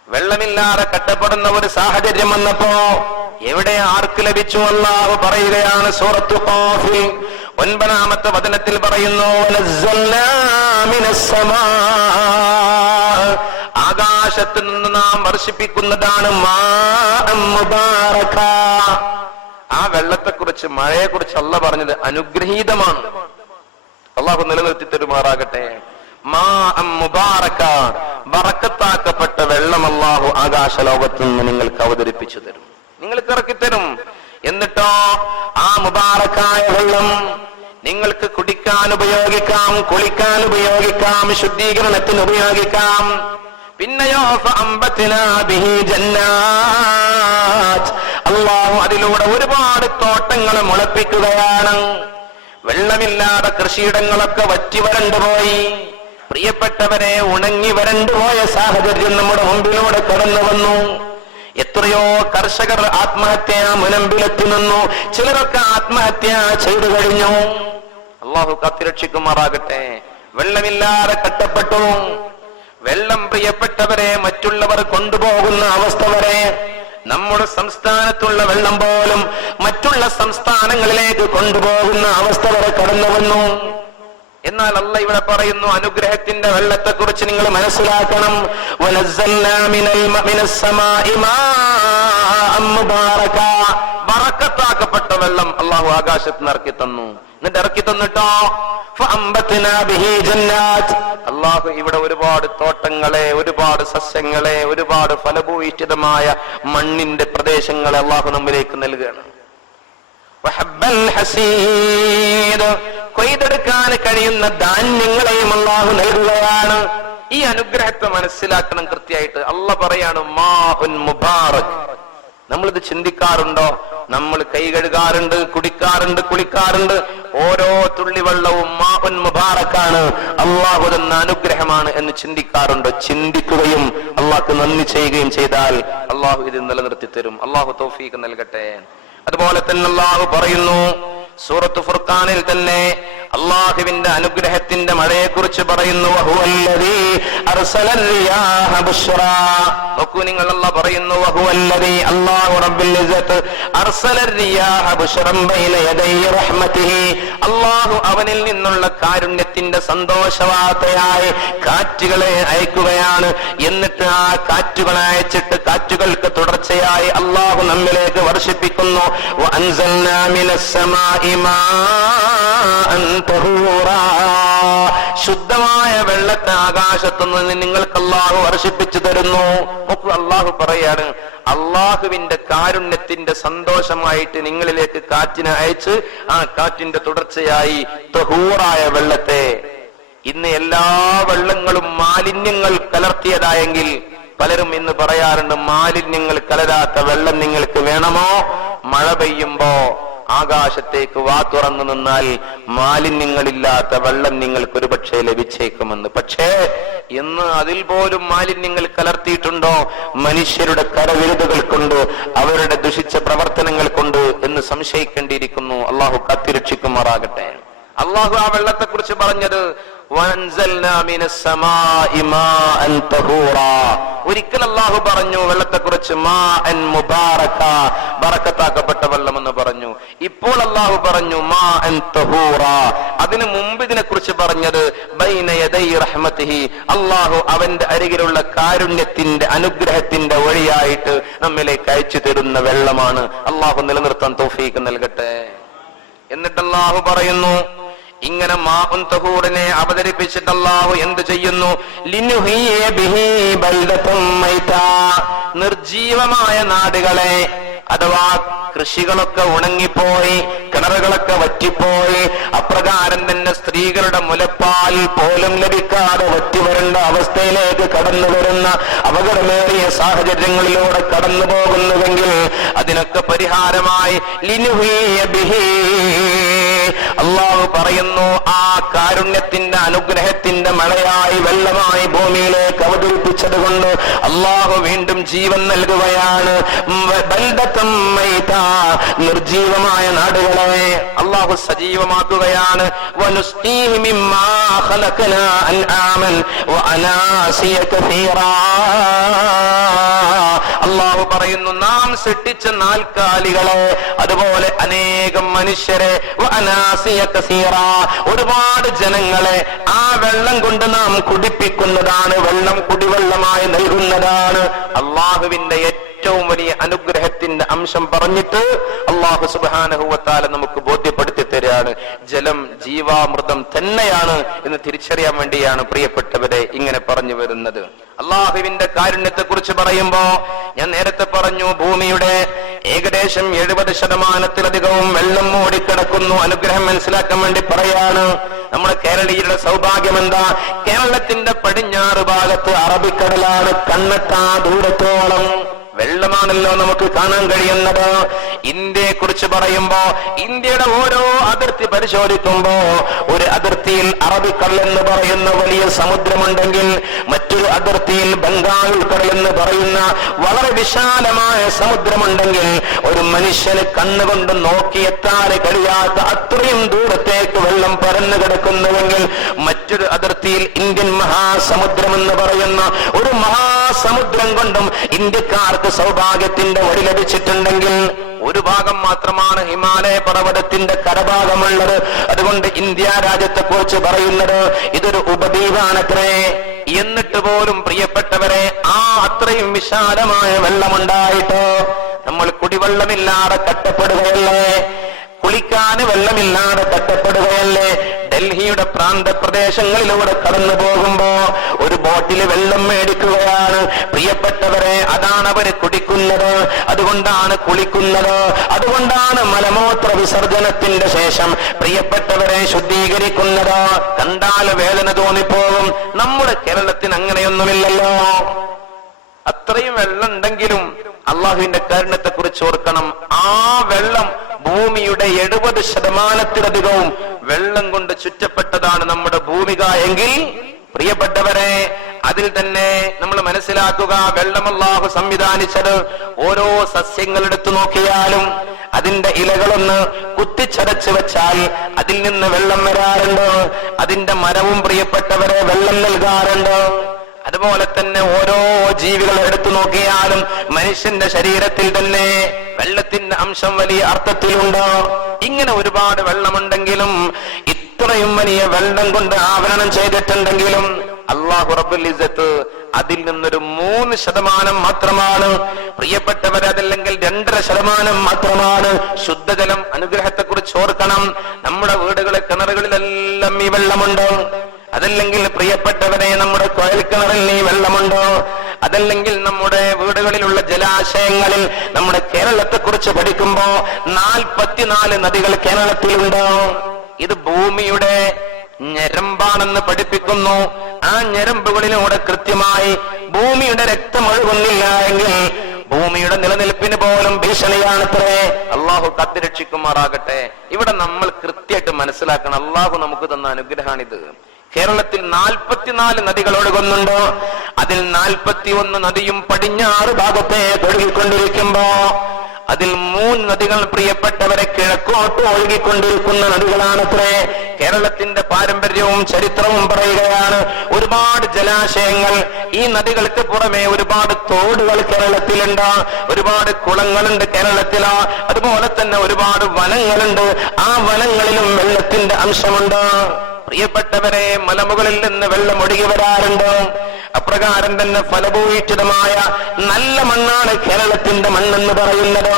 വെള്ളമില്ലാതെ കഷ്ടപ്പെടുന്ന ഒരു സാഹചര്യം വന്നപ്പോ എവിടെ ആർക്ക് ലഭിച്ചു? അല്ലാഹു പറയുകയാണ് സൂറത്തു ഖാഫിൽ 9-ാമത്തെ വചനത്തിൽ പറയുന്നു, ആകാശത്ത് നിന്ന് നാം വർഷിപ്പിക്കുന്നതാണ് ആ വെള്ളത്തെ കുറിച്ച്, മഴയെ കുറിച്ച് അല്ലാഹു പറഞ്ഞത് അനുഗ്രഹീതമാണ്. അള്ളാഹു നിലനിർത്തി തരുമാറാകട്ടെ. ബറക്കത്താക്കപ്പെട്ട വെള്ളം അള്ളാഹു ആകാശ ലോകത്ത് നിന്ന് നിങ്ങൾക്ക് അവതരിപ്പിച്ചു തരും, നിങ്ങൾക്ക് ഇറക്കിത്തരും. എന്നിട്ടോ ആ മുബാറക്കായ വെള്ളം നിങ്ങൾക്ക് കുടിക്കാൻ ഉപയോഗിക്കാം, കുളിക്കാൻ ഉപയോഗിക്കാം, ശുദ്ധീകരണത്തിന് ഉപയോഗിക്കാം. പിന്നെയോ അള്ളാഹു അതിലൂടെ ഒരുപാട് തോട്ടങ്ങൾ മുളപ്പിക്കുകയാണ്. വെള്ളമില്ലാതെ കൃഷിയിടങ്ങളൊക്കെ വറ്റി വരണ്ടുപോയി. പ്രിയപ്പെട്ടവരെ, ഉണങ്ങി വരണ്ടുപോയ സാഹചര്യം നമ്മുടെ മുമ്പിലൂടെ കടന്നു വന്നു. എത്രയോ കർഷകർ ആത്മഹത്യാ മുനമ്പിലെത്തി നിന്നു. ചിലരൊക്കെ ആത്മഹത്യ ചെയ്തു കഴിഞ്ഞു. അള്ളാഹു കാത്തിരക്ഷിക്കുമാറാകട്ടെ. വെള്ളമില്ലാതെ കഷ്ടപ്പെട്ടു. വെള്ളം പ്രിയപ്പെട്ടവരെ മറ്റുള്ളവർ കൊണ്ടുപോകുന്ന അവസ്ഥ വരെ, നമ്മുടെ സംസ്ഥാനത്തുള്ള വെള്ളം പോലും മറ്റുള്ള സംസ്ഥാനങ്ങളിലേക്ക് കൊണ്ടുപോകുന്ന അവസ്ഥ വരെ കടന്നു വന്നു. എന്നാൽ അല്ലാഹ് ഇവിടെ പറയുന്നു അനുഗ്രഹത്തിന്റെ വെള്ളത്തെ കുറിച്ച് നിങ്ങൾ മനസ്സിലാക്കണം. ബറക്കത്താക്കപ്പെട്ട വെള്ളം അല്ലാഹു ആകാശത്ത് നിന്ന് ഇറക്കി തന്നു. എന്നിട്ട് ഇറക്കി തന്നിട്ടോ അല്ലാഹു ഇവിടെ ഒരുപാട് തോട്ടങ്ങളെ, ഒരുപാട് സസ്യങ്ങളെ, ഒരുപാട് ഫലഭൂയിഷ്ഠിതമായ മണ്ണിന്റെ പ്രദേശങ്ങളെ അല്ലാഹു നമ്മിലേക്ക് നൽകുകയാണ്. കൊയ്തെടുക്കാൻ കഴിയുന്ന ധാന്യങ്ങളെയും അല്ലാഹു നൽകുകയാണ്. ഈ അനുഗ്രഹത്തെ മനസ്സിലാക്കണം കൃത്യമായിട്ട്. അല്ലാഹ് പറയാണ് മാഉൻ മുബാറക്. നമ്മളിത് ചിന്തിക്കാറുണ്ടോ? നമ്മൾ കൈ കഴുകാറുണ്ട്, കുടിക്കാറുണ്ട്, കുളിക്കാറുണ്ട്. ഓരോ തുള്ളി വെള്ളവും മാഉൻ മുബാറക്കാണ്, അല്ലാഹു തന്ന അനുഗ്രഹമാണ് എന്ന് ചിന്തിക്കാറുണ്ടോ? ചിന്തിക്കുകയും അല്ലാഹുക്ക് നന്ദി ചെയ്യുകയും ചെയ്താൽ അല്ലാഹു ഇത് നിലനിർത്തി തരും. അല്ലാഹു തൗഫീഖ് നൽകട്ടെ. അതുപോലെ തന്നെ അല്ലാഹു പറയുന്നു സൂറത്ത് ഫുർഖാനിൽ തന്നെ അല്ലാഹുവിന്റെ അനുഗ്രഹത്തിന്റെ മഴയെ കുറിച്ച് പറയുന്നു. നോക്കൂ നിങ്ങൾ, അല്ലാഹു പറയുന്നു അല്ലാഹു റബ്ബുൽ ഇസ്സത്ത് അർസല റിയാഹ ബുശ്റൻ ബൈന യദൈ റഹ്മതിഹി. അല്ലാഹു അവനിൽ നിന്നുള്ള കാരുണ്യത്തിന്റെ സന്തോഷവാർത്തയായി കാറ്റുകളെ അയക്കുകയാണ്. എന്നിട്ട് ആ കാറ്റുകളെ അയച്ചിട്ട് കാറ്റുകൾക്ക് തുടർച്ചയായി അല്ലാഹു നമ്മിലേക്ക് വർഷിപ്പിക്കുന്നു. വഅൻസൽനാ മിനസ് സമാഇ മാഅൻ തഹൂറാ. ശുദ്ധമായ വെള്ളത്തെ ആകാശത്തു നിന്ന് നിങ്ങൾക്ക് അല്ലാഹു വർഷിപ്പിച്ചു തരുന്നു. അല്ലാഹു പറയാണ് അല്ലാഹുവിന്റെ കാരുണ്യത്തിന്റെ സന്തോഷമായിട്ട് നിങ്ങളിലേക്ക് കാറ്റിനെ അയച്ച് ആ കാറ്റിന്റെ തുടർച്ചയായി തഹൂറായ വെള്ളത്തെ. ഇന്ന് എല്ലാ വെള്ളങ്ങളും മാലിന്യങ്ങൾ കലർത്തിയതായെങ്കിൽ പലരും ഇന്ന് പറയാറുണ്ട് മാലിന്യങ്ങൾ കലരാത്ത വെള്ളം നിങ്ങൾക്ക് വേണമോ? മഴ പെയ്യുമ്പോ ആകാശത്തേക്ക് വാ തുറന്നു നിന്നാൽ മാലിന്യങ്ങളില്ലാത്ത വെള്ളം നിങ്ങൾക്ക് ഒരുപക്ഷെ ലഭിച്ചേക്കുമെന്ന്. പക്ഷേ ഇന്ന് അതിൽ പോലും മാലിന്യങ്ങൾ കലർത്തിയിട്ടുണ്ടോ? മനുഷ്യരുടെ കരവിരുതുകൾ കൊണ്ട്, അവരുടെ ദുഷിച്ച പ്രവർത്തനങ്ങൾ കൊണ്ട് എന്ന് സംശയിക്കേണ്ടിയിരിക്കുന്നു. അള്ളാഹു കാത്തിരക്ഷിക്കുമാറാകട്ടെ. അള്ളാഹു ആ വെള്ളത്തെ കുറിച്ച് പറഞ്ഞത് ഒരിക്കൽ അള്ളാഹു പറഞ്ഞു വെള്ളത്തെ കുറിച്ച് മാഅൻ മുബാറക, ബറക്കത്താക്കപ്പെട്ട വെള്ളം എന്ന് പറഞ്ഞു. ഇപ്പോൾ അള്ളാഹു പറഞ്ഞു മാഅൻ തഹൂറ. അതിനു മുമ്പ് ഇതിനെ കുറിച്ച് പറഞ്ഞത് ബൈന യദൈ റഹ്മതിഹി, അള്ളാഹു അവന്റെ അരികിലുള്ള കാരുണ്യത്തിന്റെ അനുഗ്രഹത്തിന്റെ വഴിയായിട്ട് നമ്മിലേക്ക് അയച്ചു തരുന്ന വെള്ളമാണ്. അള്ളാഹു നിലനിർത്താൻ തൗഫീഖ് നൽകട്ടെ. എന്നിട്ട് അള്ളാഹു പറയുന്നു ഇങ്ങനെ മാഉൻ തഹൂറിനെ അവതരിപ്പിച്ചിട്ട് അല്ലാഹു എന്ത് ചെയ്യുന്നു? ലിനുഹിയ ബിഹി ബൽദതൻ മൈതാ. നിർജീവമായ നാടുകളെ, അഥവാ കൃഷികളൊക്കെ ഉണങ്ങിപ്പോയി, കിണറുകളൊക്കെ വറ്റിപ്പോയി, അപ്രകാരം തന്നെ സ്ത്രീകളുടെ മുലപ്പാൽ പോലും ലഭിക്കാതെ വറ്റിവരേണ്ട അവസ്ഥയിലേക്ക് കടന്നു വരുന്ന അപകടമേറിയ സാഹചര്യങ്ങളിലൂടെ കടന്നു പോകുന്നുവെങ്കിൽ അതിനൊക്കെ പരിഹാരമായി ലിനുഹിയ ബിഹി, അല്ലാഹു പറയുന്നു ആ കാരുണ്യത്തിന്റെ അനുഗ്രഹത്തിന്റെ മഴയായി വെള്ളമായി ഭൂമിയിലേക്ക് അവതരിപ്പിച്ചത് കൊണ്ട് അല്ലാഹു വീണ്ടും ജീവൻ നൽകുകയാണ്. ബൽദതൻ മൈതാ, നിർജീവമായ നാടുകളെ അല്ലാഹു സജീവമാക്കുകയാണ്. വനുസ്ഖീഹി മിമ്മാ ഖലഖനാ അൻആമൻ വഅനാസിയ കസീറാ. അല്ലാഹു പറയുന്നു നാം സൃഷ്ടിച്ച നാൽക്കാലികളെ, അതുപോലെ അനേകം മനുഷ്യരെ, വഅനാസിയ കസീറാ, ഒരുപാട് ജനങ്ങളെ ആ വെള്ളം കൊണ്ട് നാം കുടിപ്പിക്കുന്നതാണ്. വെള്ളം കുടിവെള്ളമായി നൽകുന്നതാണ്. അല്ലാഹുവിന്റെ ഏറ്റവും വലിയ അനുഗ്രഹത്തിന്റെ അംശം പറഞ്ഞിട്ട് അല്ലാഹു സുബ്ഹാനഹു വ തആല നമുക്ക് ബോധ്യപ്പെടുത്തി തരാണ് ജലം ജീവാമൃതം തന്നെയാണ് എന്ന് തിരിച്ചറിയാൻ വേണ്ടിയാണ് പ്രിയപ്പെട്ടവരെ ഇങ്ങനെ പറഞ്ഞു വരുന്നത്. അല്ലാഹുവിന്റെ കാരുണ്യത്തെ കുറിച്ച് പറയുമ്പോ ഞാൻ നേരത്തെ പറഞ്ഞു ഭൂമിയുടെ ഏകദേശം 70% വെള്ളം മൂടിക്കിടക്കുന്നു. അനുഗ്രഹം മനസ്സിലാക്കാൻ വേണ്ടി പറയാണ്. നമ്മുടെ കേരളീയരുടെ സൗഭാഗ്യം എന്താ? കേരളത്തിന്റെ പടിഞ്ഞാറ് ഭാഗത്ത് അറബിക്കടലാണ്. കണ്ണെത്താ ദൂരത്തോളം വെള്ളമാണല്ലോ നമുക്ക് കാണാൻ കഴിയുന്നത്. ഇന്ത്യയെ കുറിച്ച് പറയുമ്പോ ഇന്ത്യയുടെ ഓരോ അതിർത്തി പരിശോധിക്കുമ്പോ ഒരു അതിർത്തിയിൽ അറബിക്കടൽ എന്ന് പറയുന്ന വലിയ സമുദ്രമുണ്ടെങ്കിൽ മറ്റൊരു അതിർത്തിയിൽ ബംഗാൾ ഉൾക്കടൽ എന്ന് പറയുന്ന വളരെ വിശാലമായ സമുദ്രമുണ്ടെങ്കിൽ ഒരു മനുഷ്യന് കണ്ണുകൊണ്ട് നോക്കിയെത്താൻ കഴിയാത്ത അത്രയും ദൂരത്തേക്ക് വെള്ളം പരന്നു കിടക്കുന്നുവെങ്കിൽ മറ്റൊരു അതിർത്തിയിൽ ഇന്ത്യൻ മഹാസമുദ്രം എന്ന് പറയുന്ന ഒരു സമുദ്രം കൊണ്ടും ഇന്ത്യക്കാർക്ക് സൗഭാഗ്യത്തിന്റെ വഴി ലഭിച്ചിട്ടുണ്ടെങ്കിൽ ഒരു ഭാഗം മാത്രമാണ് ഹിമാലയ പർവ്വതത്തിന്റെ കരഭാഗമുള്ളത്. അതുകൊണ്ട് ഇന്ത്യ രാജ്യത്തെ കുറിച്ച് പറയുന്നത് ഇതൊരു ഉപദ്വീപാണത്രേ. എന്നിട്ട് പോലും പ്രിയപ്പെട്ടവരെ, ആ അത്രയും വിശാലമായ വെള്ളമുണ്ടായിട്ട് നമ്മൾ കുടിവെള്ളമില്ലാതെ കഷ്ടപ്പെടുകയല്ലേ, കുളിക്കാൻ വെള്ളമില്ലാതെ കഷ്ടപ്പെടുകയല്ലേ. ഡൽഹിയുടെ പ്രാന്തപ്രദേശങ്ങളിലൂടെ കടന്നു പോകുമ്പോ ഒരു ബോട്ടിൽ വെള്ളം മേടിക്കുകയാണ് പ്രിയപ്പെട്ടവരെ. അതാണ് അവര് കുടിക്കുന്നത്, അതുകൊണ്ടാണ് കുളിക്കുന്നത്, അതുകൊണ്ടാണ് മലമൂത്ര വിസർജനത്തിന്റെ ശേഷം പ്രിയപ്പെട്ടവരെ ശുദ്ധീകരിക്കുന്നത്. കണ്ടാൽ വേദന തോന്നിപ്പോകും. നമ്മുടെ കേരളത്തിന് അങ്ങനെയൊന്നുമില്ലല്ലോ. അത്രയും വെള്ളം ഉണ്ടെങ്കിലും അള്ളാഹുവിന്റെ കാരുണ്യത്തെ കുറിച്ച് ഓർക്കണം. ആ വെള്ളം ഭൂമിയുടെ 70% വെള്ളം കൊണ്ട് ചുറ്റപ്പെട്ടതാണ് നമ്മുടെ ഭൂമിക എങ്കിൽ പ്രിയപ്പെട്ടവരെ, അതിൽ തന്നെ നമ്മൾ മനസ്സിലാക്കുക, വെള്ളം അല്ലാഹു സംവിധാനിച്ചത് ഓരോ സസ്യങ്ങൾ എടുത്തു നോക്കിയാലും അതിന്റെ ഇലകളൊന്ന് കുത്തിച്ചടച്ചു വെച്ചാൽ അതിൽ നിന്ന് വെള്ളം വരാറുണ്ട്. അതിന്റെ മരവും പ്രിയപ്പെട്ടവരെ വെള്ളം നൽകാറുണ്ട്. അതുപോലെ തന്നെ ഓരോ ജീവികൾ എടുത്തു നോക്കിയാലും മനുഷ്യന്റെ ശരീരത്തിൽ തന്നെ വെള്ളത്തിന്റെ അംശം വലിയ അർത്ഥത്തിലുണ്ട്. ഇങ്ങനെ ഒരുപാട് വെള്ളമുണ്ടെങ്കിലും, ഇത്രയും വലിയ വെള്ളം കൊണ്ട് ആവരണം ചെയ്തിട്ടുണ്ടെങ്കിലും അല്ലാഹു റബ്ബുൽ ഇസ്സത്ത് അതിൽ നിന്നൊരു 3% മാത്രമാണ് പ്രിയപ്പെട്ടവർ, അതല്ലെങ്കിൽ 2.5% മാത്രമാണ് ശുദ്ധജലം. അനുഗ്രഹത്തെ കുറിച്ച് ഓർക്കണം. നമ്മുടെ വീടുകളെ കിണറുകളിലെല്ലാം ഈ വെള്ളമുണ്ട്. അതല്ലെങ്കിൽ പ്രിയപ്പെട്ടവരെ, നമ്മുടെ കുഴൽക്കിണറിൽ ഈ വെള്ളമുണ്ടോ? അതല്ലെങ്കിൽ നമ്മുടെ വീടുകളിലുള്ള ജലാശയങ്ങളിൽ നമ്മുടെ കേരളത്തെ കുറിച്ച് പഠിക്കുമ്പോ 44 നദികൾ കേരളത്തിലുണ്ടോ? ഇത് ഭൂമിയുടെ ഞരമ്പാണെന്ന് പഠിപ്പിക്കുന്നു. ആ ഞരമ്പുകളിലൂടെ കൃത്യമായി ഭൂമിയുടെ രക്തം ഒഴുകുന്നില്ല എങ്കിൽ ഭൂമിയുടെ നിലനിൽപ്പിന് പോലും ഭീഷണിയാണത്രേ. അള്ളാഹു കാത്തുരക്ഷിക്കുമാറാകട്ടെ. ഇവിടെ നമ്മൾ കൃത്യമായിട്ട് മനസ്സിലാക്കണം, അള്ളാഹു നമുക്ക് തന്ന അനുഗ്രഹമാണിത്. കേരളത്തിൽ 44 നദികൾ ഒഴുകുന്നുണ്ടോ? അതിൽ 41 നദിയും പടിഞ്ഞാറ് ഭാഗത്തെ ഒഴുകിക്കൊണ്ടിരിക്കുമ്പോ അതിൽ 3 നദികൾ പ്രിയപ്പെട്ടവരെ കിഴക്കോട്ട് ഒഴുകിക്കൊണ്ടിരിക്കുന്ന നദികളാണത്രേ. കേരളത്തിന്റെ പാരമ്പര്യവും ചരിത്രവും പറയുകയാണ്. ഒരുപാട് ജലാശയങ്ങൾ, ഈ നദികൾക്ക് പുറമെ ഒരുപാട് തോടുകൾ കേരളത്തിലുണ്ട്, ഒരുപാട് കുളങ്ങളുണ്ട് കേരളത്തില്. അതുപോലെ തന്നെ ഒരുപാട് വനങ്ങളുണ്ട്. ആ വനങ്ങളിലും വെള്ളത്തിന്റെ അംശമുണ്ട്. പ്രിയപ്പെട്ടവരെ, മലമുകളിൽ നിന്ന് വെള്ളം ഒഴുകി വരാറുണ്ട്. അപ്രകാരം തന്നെ ഫലഭൂയിഷ്ഠിതമായ നല്ല മണ്ണാണ് കേരളത്തിന്റെ മണ്ണെന്ന് പറയുന്നത്.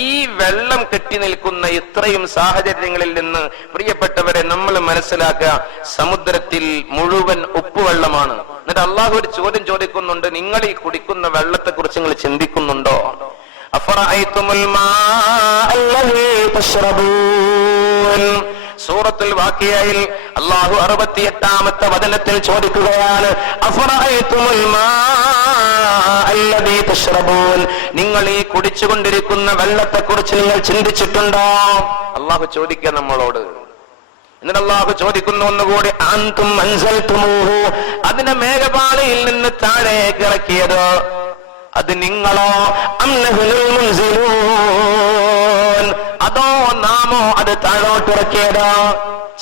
ഈ വെള്ളം കെട്ടി നിൽക്കുന്ന ഇത്രയും സാഹചര്യങ്ങളിൽ നിന്ന് പ്രിയപ്പെട്ടവരെ നമ്മൾ മനസ്സിലാക്കുക, സമുദ്രത്തിൽ മുഴുവൻ ഉപ്പുവെള്ളമാണ്. എന്നിട്ട് അള്ളാഹു ഒരു ചോദ്യം ചോദിക്കുന്നുണ്ട്, നിങ്ങൾ ഈ കുടിക്കുന്ന വെള്ളത്തെ കുറിച്ച് നിങ്ങൾ ചിന്തിക്കുന്നുണ്ടോ? അഫറഅയ്തുമുൽ മാഅ അല്ലദീ തശ്റബൂൻ. സൂറത്തുൽ വാഖിയയിൽ അല്ലാഹു 68ാമത്തെ വചനത്തിൽ ചോദിക്കുകയാണ്, അഫറഅയ്തുമുൽ മാഅ അല്ലദീ തശ്റബൂൻ. നിങ്ങൾ ഈ കുടിച്ചുകൊണ്ടിരിക്കുന്ന വെള്ളത്തെ കുറിച്ച് നിങ്ങൾ ചിന്തിച്ചിട്ടുണ്ടോ? അല്ലാഹു ചോദിക്കുക നമ്മളോട്. എന്നിട്ട് അല്ലാഹു ചോദിക്കുന്നു ഒന്നുകൂടി, അൻതും അൻസൽതുമൂഹു. അതിനെ മേഘപാളിയിൽ നിന്ന് താഴേക്ക് ഇറക്കിയത് അത് നിങ്ങളോ? അം നഹ്നുൽ മുൻസിലൂൻ. അതോ നാമോ അത് താഴോട്ടിറക്കിയതോ?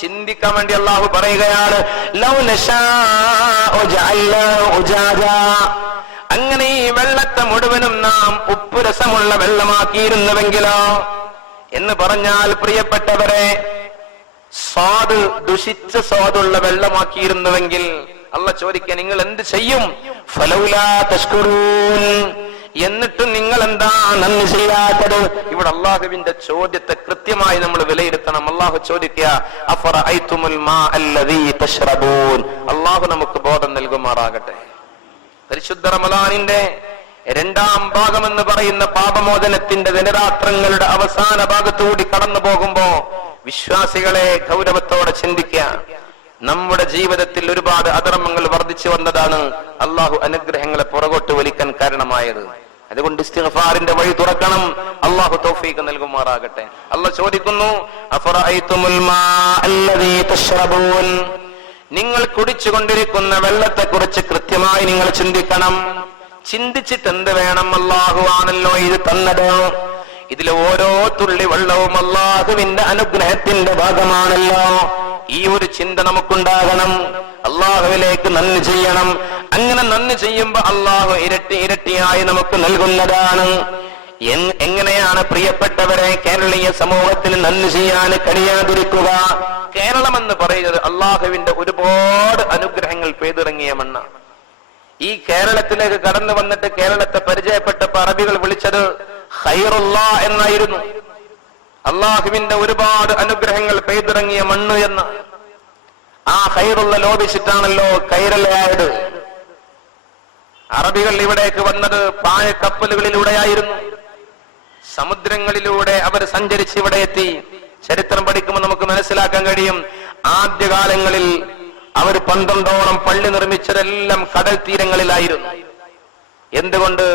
ചിന്തിക്കാൻ വേണ്ടി അല്ലാഹു പറയുകയാണ്, ലൗ നശാഉ ജഅൽനാഹു ഉജാജാ. അങ്ങനെ ഈ വെള്ളത്തെ മുഴുവനും നാം ഉപ്പുരസമുള്ള വെള്ളമാക്കിയിരുന്നുവെങ്കിലോ എന്ന് പറഞ്ഞാൽ പ്രിയപ്പെട്ടവരെ, സ്വാദ് ദുഷിച്ച സ്വാദുള്ള വെള്ളമാക്കിയിരുന്നുവെങ്കിൽ അല്ലാഹു ചോദിക്കുക, നിങ്ങൾ എന്ത് ചെയ്യും? ഫലൗലാ തശ്കുറൂൻ. എന്നിട്ട് നിങ്ങൾ എന്താ നന്ദി ചെയ്യാത്തത്? ഇവിടെ അള്ളാഹുവിന്റെ ചോദ്യത്തെ കൃത്യമായി നമ്മൾ വിലയിരുത്തണം. അള്ളാഹു ചോദിക്കുക, അഫറഅയ്തുമുൽ മാഅ അല്ലദീ തശ്റബൂൻ. അള്ളാഹു നമുക്ക് ബോധം നൽകുമാറാകട്ടെ. പരിശുദ്ധ റമളാനിന്റെ 2ാം ഭാഗം എന്ന് പറയുന്ന പാപമോചനത്തിന്റെ ദിനരാത്രങ്ങളുടെ അവസാന ഭാഗത്തുകൂടി കടന്നു പോകുമ്പോ വിശ്വാസികളെ ഗൗരവത്തോടെ ചിന്തിക്കുക. നമ്മുടെ ജീവിതത്തിൽ ഒരുപാട് അധർമ്മങ്ങൾ വർദ്ധിച്ചു വന്നതാണ് അള്ളാഹു അനുഗ്രഹങ്ങളെ പുറകോട്ട് വലിക്കാൻ കാരണമായത്. അതുകൊണ്ട് ഇസ്തിഗ്ഫാറിന്റെ വഴി തുറക്കണം. അള്ളാഹു തൗഫീഖ് നൽകുമാറാകട്ടെ. അള്ളാഹു ചോദിക്കുന്നു, അഫറഅയ്തുമുൽ മാഅ അല്ലദീ തശ്റബൂൻ. നിങ്ങൾ കുടിച്ചുകൊണ്ടിരിക്കുന്ന വെള്ളത്തെ കുറിച്ച് കൃത്യമായി നിങ്ങൾ ചിന്തിക്കണം. ചിന്തിച്ചിട്ട് എന്ത് വേണം? അള്ളാഹു ആണല്ലോ ഇത് തന്നത്. ഇതിലെ ഓരോ തുള്ളി വെള്ളവും അള്ളാഹുവിന്റെ അനുഗ്രഹത്തിന്റെ ഭാഗമാണല്ലോ. ഈ ഒരു ചിന്ത നമുക്കുണ്ടാകണം. അള്ളാഹുവിലേക്ക് നന്ദി ചെയ്യണം. അങ്ങനെ നന്ദി ചെയ്യുമ്പോ അള്ളാഹു ഇരട്ടി ഇരട്ടിയായി നമുക്ക് നൽകുന്നതാണ്. എങ്ങനെയാണ് പ്രിയപ്പെട്ടവരെ കേരളീയ സമൂഹത്തിന് നന്ദി ചെയ്യാൻ കഴിയാതിരിക്കുക? കേരളം എന്ന് പറയുന്നത് അള്ളാഹുവിന്റെ ഒരുപാട് അനുഗ്രഹങ്ങൾ പെയ്തിറങ്ങിയ മണ്ണാണ്. ഈ കേരളത്തിലേക്ക് കടന്നു വന്നിട്ട് കേരളത്തെ പരിചയപ്പെട്ട അറബികൾ വിളിച്ചത് ഖൈറുല്ലാ എന്നായിരുന്നു. അള്ളാഹുവിന്റെ ഒരുപാട് അനുഗ്രഹങ്ങൾ പെയ്തിറങ്ങിയ മണ്ണ് എന്ന്. ആ ഖൈറുള്ള ലോപിച്ചിട്ടാണല്ലോ കൈരളയായത്. അറബികൾ ഇവിടേക്ക് വന്നത് പാഴക്കപ്പലുകളിലൂടെയായിരുന്നു. സമുദ്രങ്ങളിലൂടെ അവർ സഞ്ചരിച്ച് ഇവിടെ എത്തി. ചരിത്രം പഠിക്കുമ്പോൾ നമുക്ക് മനസ്സിലാക്കാൻ കഴിയും, ആദ്യകാലങ്ങളിൽ അവർ 12ഓളം പള്ളി നിർമ്മിച്ചതെല്ലാം കടൽ തീരങ്ങളിലായിരുന്നു. എന്തുകൊണ്ട്?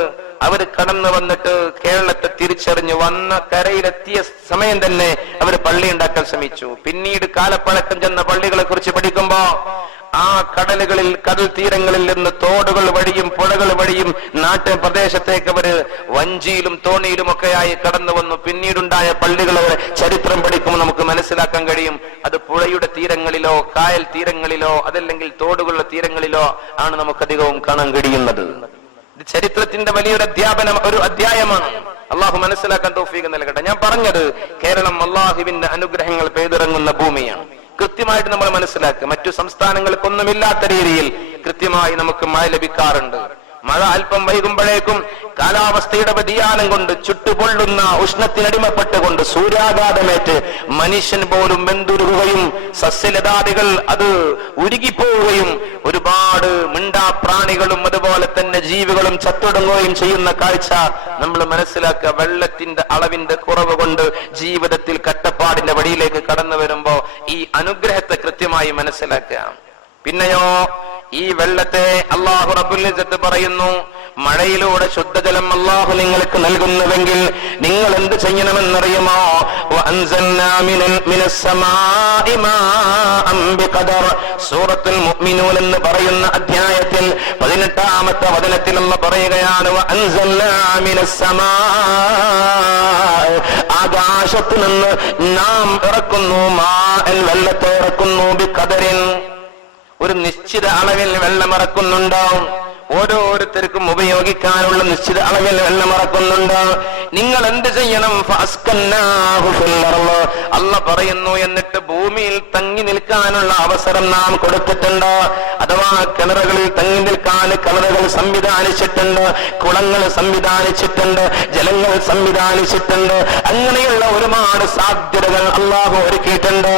അവർ കടന്നു വന്നിട്ട് കേരളത്തെ തിരിച്ചറിഞ്ഞു വന്ന കരയിലെത്തിയ സമയം തന്നെ അവർ പള്ളി ഉണ്ടാക്കാൻ ശ്രമിച്ചു. പിന്നീട് കാലപ്പഴക്കം ചെന്ന പള്ളികളെ കുറിച്ച് പഠിക്കുമ്പോ ആ കടലുകളിൽ, കടൽ തീരങ്ങളിൽ നിന്ന് തോടുകൾ വഴിയും പുഴകൾ വഴിയും നാട്ടിൻ പ്രദേശത്തേക്ക് അവര് വഞ്ചിയിലും തോണിയിലും ഒക്കെയായി കടന്നു വന്നു. പിന്നീടുണ്ടായ പള്ളികളുടെ ചരിത്രം പഠിക്കുമ്പോൾ നമുക്ക് മനസ്സിലാക്കാൻ കഴിയും, അത് പുഴയുടെ തീരങ്ങളിലോ കായൽ തീരങ്ങളിലോ അതല്ലെങ്കിൽ തോടുകളുടെ തീരങ്ങളിലോ ആണ് നമുക്കധികവും കാണാൻ കഴിയുന്നത്. ഇത് ചരിത്രത്തിന്റെ വലിയൊരു അധ്യായമാണ്. അള്ളാഹു മനസ്സിലാക്കാൻ തൗഫീഖ് നൽകട്ടെ. ഞാൻ പറഞ്ഞത് കേരളം അള്ളാഹുവിന്റെ അനുഗ്രഹങ്ങൾ പെയ്തിറങ്ങുന്ന ഭൂമിയാണ്. കൃത്യമായിട്ട് നമ്മൾ മനസ്സിലാക്കുക. മറ്റു സംസ്ഥാനങ്ങൾക്കൊന്നുമില്ലാത്ത രീതിയിൽ കൃത്യമായി നമുക്ക് മഴ ലഭിക്കാറുണ്ട്. മഴ അല്പം വൈകുമ്പോഴേക്കും കാലാവസ്ഥയുടെ വ്യതിയാനം കൊണ്ട് ചുട്ടുപൊള്ളുന്ന ഉഷ്ണത്തിനടിമപ്പെട്ടുകൊണ്ട് സൂര്യാഘാതമേറ്റ് മനുഷ്യൻ പോലും വെന്തുരുകുകയും സസ്യലതാദികൾ അത് ഉരുകിപ്പോവുകയും ഒരുപാട് മിണ്ടാപ്രാണികളും അതുപോലെ തന്നെ ജീവികളും ചത്തൊടുങ്ങുകയും ചെയ്യുന്ന കാഴ്ച നമ്മൾ മനസ്സിലാക്കുക. വെള്ളത്തിന്റെ അളവിന്റെ കുറവ് കൊണ്ട് ജീവിതത്തിൽ കട്ടപ്പാടിന്റെ വഴിയിലേക്ക് കടന്നു വരുമ്പോ ഈ അനുഗ്രഹത്തെ കൃത്യമായി മനസ്സിലാക്കുക. പിന്നെയോ ഈ വെള്ളത്തെ അല്ലാഹു റബ്ബുൽ ഇസ്സത്ത് പറയുന്നു, മഴയിലൂടെ ശുദ്ധജലം അല്ലാഹു നിങ്ങൾക്ക് നൽകുന്നുവെങ്കിൽ നിങ്ങൾ എന്ത് ചെയ്യണമെന്നറിയുമോ? വഅൻസൽനാ മിനസ് സമാഇ മാഅൻ ബിഖദർ. സൂറത്തുൽ മുഅ്മിനൂൻ എന്ന് പറയുന്ന അധ്യായത്തിൽ 18ാമത്തെ വചനത്തിൽ അല്ലാഹു പറയുകയാണ്, വഅൻസൽനാ മിനസ് സമാഇ, ആകാശത്തു നിന്ന് നാം ഇറക്കുന്നു, മാഅൻ വെള്ളത്തെ ഇറക്കുന്നു, ബിഖദറിൻ ഒരു നിശ്ചിത അളവിൽ വെള്ളമിറക്കുന്നുണ്ടാവും. ഓരോരുത്തർക്കും ഉപയോഗിക്കാനുള്ള നിശ്ചിത അളവിൽ വെള്ളമിറക്കുന്നുണ്ട്. നിങ്ങൾ എന്ത് ചെയ്യണം? അല്ലാഹു പറയുന്നു, എന്നിട്ട് ഭൂമിയിൽ തങ്ങി നിൽക്കാനുള്ള അവസരം നാം കൊടുത്തിട്ടുണ്ട്. അഥവാ കിണറുകളിൽ തങ്ങി നിൽക്കാൻ കിണറുകൾ സംവിധാനിച്ചിട്ടുണ്ട്, കുളങ്ങൾ സംവിധാനിച്ചിട്ടുണ്ട്, ജലങ്ങൾ സംവിധാനിച്ചിട്ടുണ്ട്. അങ്ങനെയുള്ള ഒരുപാട് സാധ്യതകൾ അല്ലാഹു ഒരുക്കിയിട്ടുണ്ട്.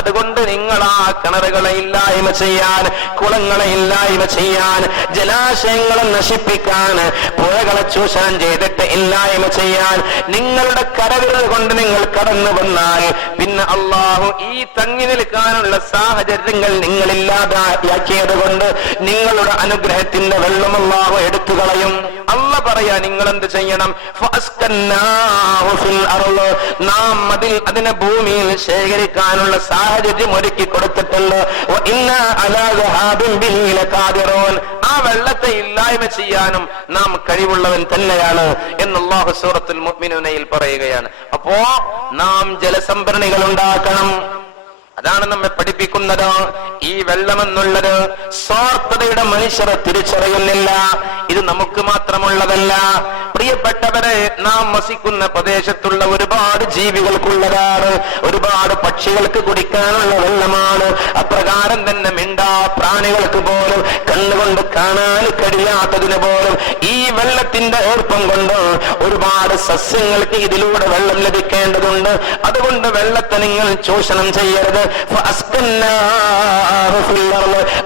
അതുകൊണ്ട് നിങ്ങൾ ആ കിണറുകളെ ഇല്ലായ്മ ചെയ്യാൻ, കുളങ്ങളെ ഇല്ലായ്മ ചെയ്യാൻ, ജലാശയങ്ങളെ നശിപ്പിക്കാൻ, പുഴകളെ ചൂഷണം ചെയ്തിട്ട് ഇല്ലായ്മ ചെയ്യാൻ നിങ്ങളുടെ കരവിരൽ കൊണ്ട് നിങ്ങൾ കടന്നു വന്നാൽ പിന്നെ അള്ളാഹു ഈ തങ്ങി നിൽക്കാനുള്ള സാഹചര്യങ്ങൾ നിങ്ങളില്ലാതാക്കിയത് കൊണ്ട് നിങ്ങളുടെ അനുഗ്രഹത്തിന്റെ വെള്ളം അള്ളാഹു എടുത്തു കളയും. അല്ലാഹു പറയാ, നിങ്ങൾ എന്ത് ചെയ്യണം? നാം അതിനെ ഭൂമിയിൽ ശേഖരിക്കാനുള്ള സാഹചര്യം ഒരുക്കി കൊടുത്തിട്ടുണ്ട്. ആ വെള്ളത്തെ ഇല്ലായ്മ ചെയ്യാനും നാം കഴിവുള്ളവൻ തന്നെയാണ് എന്ന് അല്ലാഹു സൂറത്തുൽ മുഅ്മിനൂനയിൽ പറയുകയാണ്. അപ്പോ നാം ജലസംഭരണികൾ ഉണ്ടാക്കണം. അതാണ് നമ്മെ പഠിപ്പിക്കുന്നത്. ഈ വെള്ളമെന്നുള്ളത് സ്വാർത്ഥതയുടെ മനുഷ്യരെ തിരിച്ചറിയുന്നില്ല. ഇത് നമുക്ക് മാത്രമുള്ളതല്ല. പ്രിയപ്പെട്ടവരെ, നാം വസിക്കുന്ന പ്രദേശത്തുള്ള ഒരുപാട് ജീവികൾക്കുള്ളതാണ്. ഒരുപാട് പക്ഷികൾക്ക് കുടിക്കാനുള്ള വെള്ളമാണ്. അപ്രകാരം തന്നെ മിണ്ടാ പ്രാണികൾക്ക് പോലും കണ്ണുകൊണ്ട് കാണാൻ കഴിയാത്തതിന് പോലും ഈ വെള്ളത്തിന്റെ ഈർപ്പം കൊണ്ട് ഒരുപാട് സസ്യങ്ങൾക്ക് ഇതിലൂടെ വെള്ളം ലഭിക്കേണ്ടതുണ്ട്. അതുകൊണ്ട് വെള്ളത്തെ നിങ്ങൾ ചൂഷണം ചെയ്യരുത്.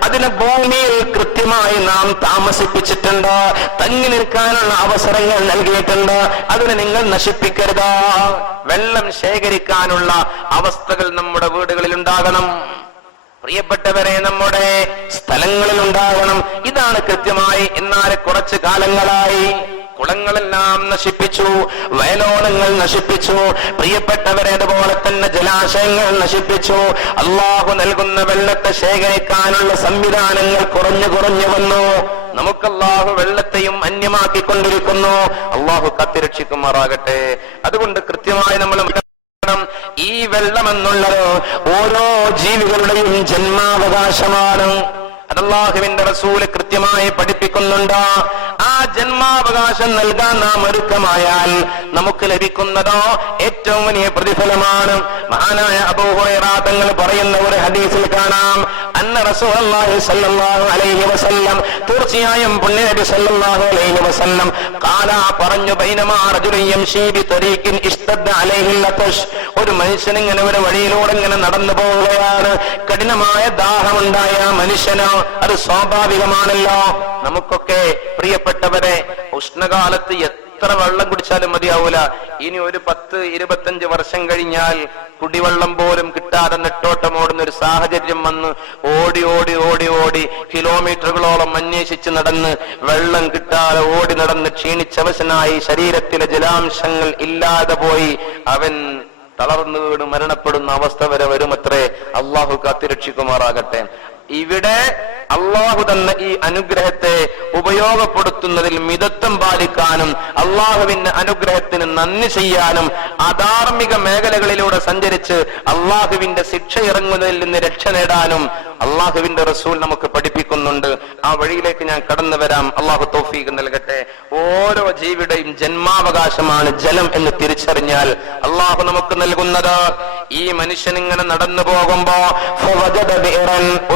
അതിനെ ഭൂമിയിൽ കൃത്യമായി നാം താമസിപ്പിച്ചിട്ടുണ്ട്, തങ്ങി നിൽക്കാനുള്ള അവസരങ്ങൾ നൽകിയിട്ടുണ്ട്. അതിനെ നിങ്ങൾ നശിപ്പിക്കരുത്. വെള്ളം ശേഖരിക്കാനുള്ള അവസ്ഥകൾ നമ്മുടെ വീടുകളിൽ ഉണ്ടാകണം. പ്രിയപ്പെട്ടവരെ, നമ്മുടെ സ്ഥലങ്ങളിൽ ഉണ്ടാകണം. ഇതാണ് കൃത്യമായി. എന്നാൽ കുറച്ചു കാലങ്ങളായി കുളങ്ങളെല്ലാം നശിപ്പിച്ചു, വയലോളങ്ങൾ നശിപ്പിച്ചു. പ്രിയപ്പെട്ടവരെ, അതുപോലെ തന്നെ ജലാശയങ്ങൾ നശിപ്പിച്ചു. അള്ളാഹു നൽകുന്ന വെള്ളത്തെ ശേഖരിക്കാനുള്ള സംവിധാനങ്ങൾ കുറഞ്ഞു വന്നു. നമുക്ക് അള്ളാഹു വെള്ളത്തെയും അന്യമാക്കിക്കൊണ്ടിരിക്കുന്നു. അള്ളാഹു കാത്തിരക്ഷിക്കുമാറാകട്ടെ. അതുകൊണ്ട് കൃത്യമായി നമ്മൾ ഈ വെള്ളം എന്നുള്ളത് ഓരോ ജീവികളുടെയും ജന്മാവകാശമാണ്. അല്ലാഹുവിന്റെ റസൂല് കൃത്യമായി പഠിപ്പിക്കുന്നുണ്ട്. ആ ജന്മാവകാശം നൽകാൻ നാം ഒരുക്കമായാൽ നമുക്ക് ലഭിക്കുന്നതോ ഏറ്റവും വലിയ പ്രതിഫലമാണ്. മഹാനായ അബൂ ഹുറൈറ തങ്ങൾ പറയുന്ന ഒരു ഹദീസിൽ കാണാം, അന്ന റസൂലുള്ളാഹി സ്വല്ലല്ലാഹു അലൈഹി വസല്ലം, തീർച്ചയായും പുണ്യനബി സ്വല്ലല്ലാഹു അലൈഹി വസല്ലം ഖാല പറഞ്ഞു, ബൈനമാ റജുലുൻ യംശീ ബിതരീഖിൻ ഇസ്തദ്ദ അലൈഹിൽ ലതശ്, ഒരു മനുഷ്യൻ ഇങ്ങനെ ഒരു വഴിയിലൂടെ ഇങ്ങനെ നടന്നു പോവുകയാണ്, കഠിനമായ ദാഹമുണ്ടായ മനുഷ്യനോ, അത് സ്വാഭാവികമാണല്ലോ. നമുക്കൊക്കെ പ്രിയപ്പെട്ടവരെ ഉഷ്ണകാലത്ത് എത്ര വെള്ളം കുടിച്ചാലും മതിയാവൂല. ഇനി ഒരു 10-25 വർഷം കഴിഞ്ഞാൽ കുടിവെള്ളം പോലും കിട്ടാതെ നെട്ടോട്ടം ഓടുന്ന ഒരു സാഹചര്യം വന്ന് ഓടി ഓടി ഓടി ഓടി കിലോമീറ്ററുകളോളം അന്വേഷിച്ച് നടന്ന് വെള്ളം കിട്ടാതെ ഓടി നടന്ന് ക്ഷീണിച്ചവശനായി ശരീരത്തിലെ ജലാംശങ്ങൾ ഇല്ലാതെ പോയി അവൻ തളർന്നു വീണ് മരണപ്പെടുന്ന അവസ്ഥ വരെ വരുമത്രേ. അള്ളാഹു കാത്തിരക്ഷിക്കുമാറാകട്ടെ. ഇവിടെ അള്ളാഹു തന്ന ഈ അനുഗ്രഹത്തെ ഉപയോഗപ്പെടുത്തുന്നതിൽ മിതത്വം പാലിക്കാനും അള്ളാഹുവിന്റെ അനുഗ്രഹത്തിന് നന്ദി ചെയ്യാനും അധാർമിക മേഖലകളിലൂടെ സഞ്ചരിച്ച് അള്ളാഹുവിന്റെ ശിക്ഷ ഇറങ്ങുന്നതിൽ നിന്ന് രക്ഷ നേടാനും അള്ളാഹുവിന്റെ റസൂൽ നമുക്ക് പഠിപ്പിക്കുന്നുണ്ട്. ആ വഴിയിലേക്ക് ഞാൻ കടന്നു വരാം. അള്ളാഹു തൗഫീഖ് നൽകട്ടെ. ഓരോ ജീവിയുടെയും ജന്മാവകാശമാണ് ജലം എന്ന് തിരിച്ചറിഞ്ഞാൽ അള്ളാഹു നമുക്ക് നൽകുന്നത്. ഈ മനുഷ്യൻ ഇങ്ങനെ നടന്നു പോകുമ്പോ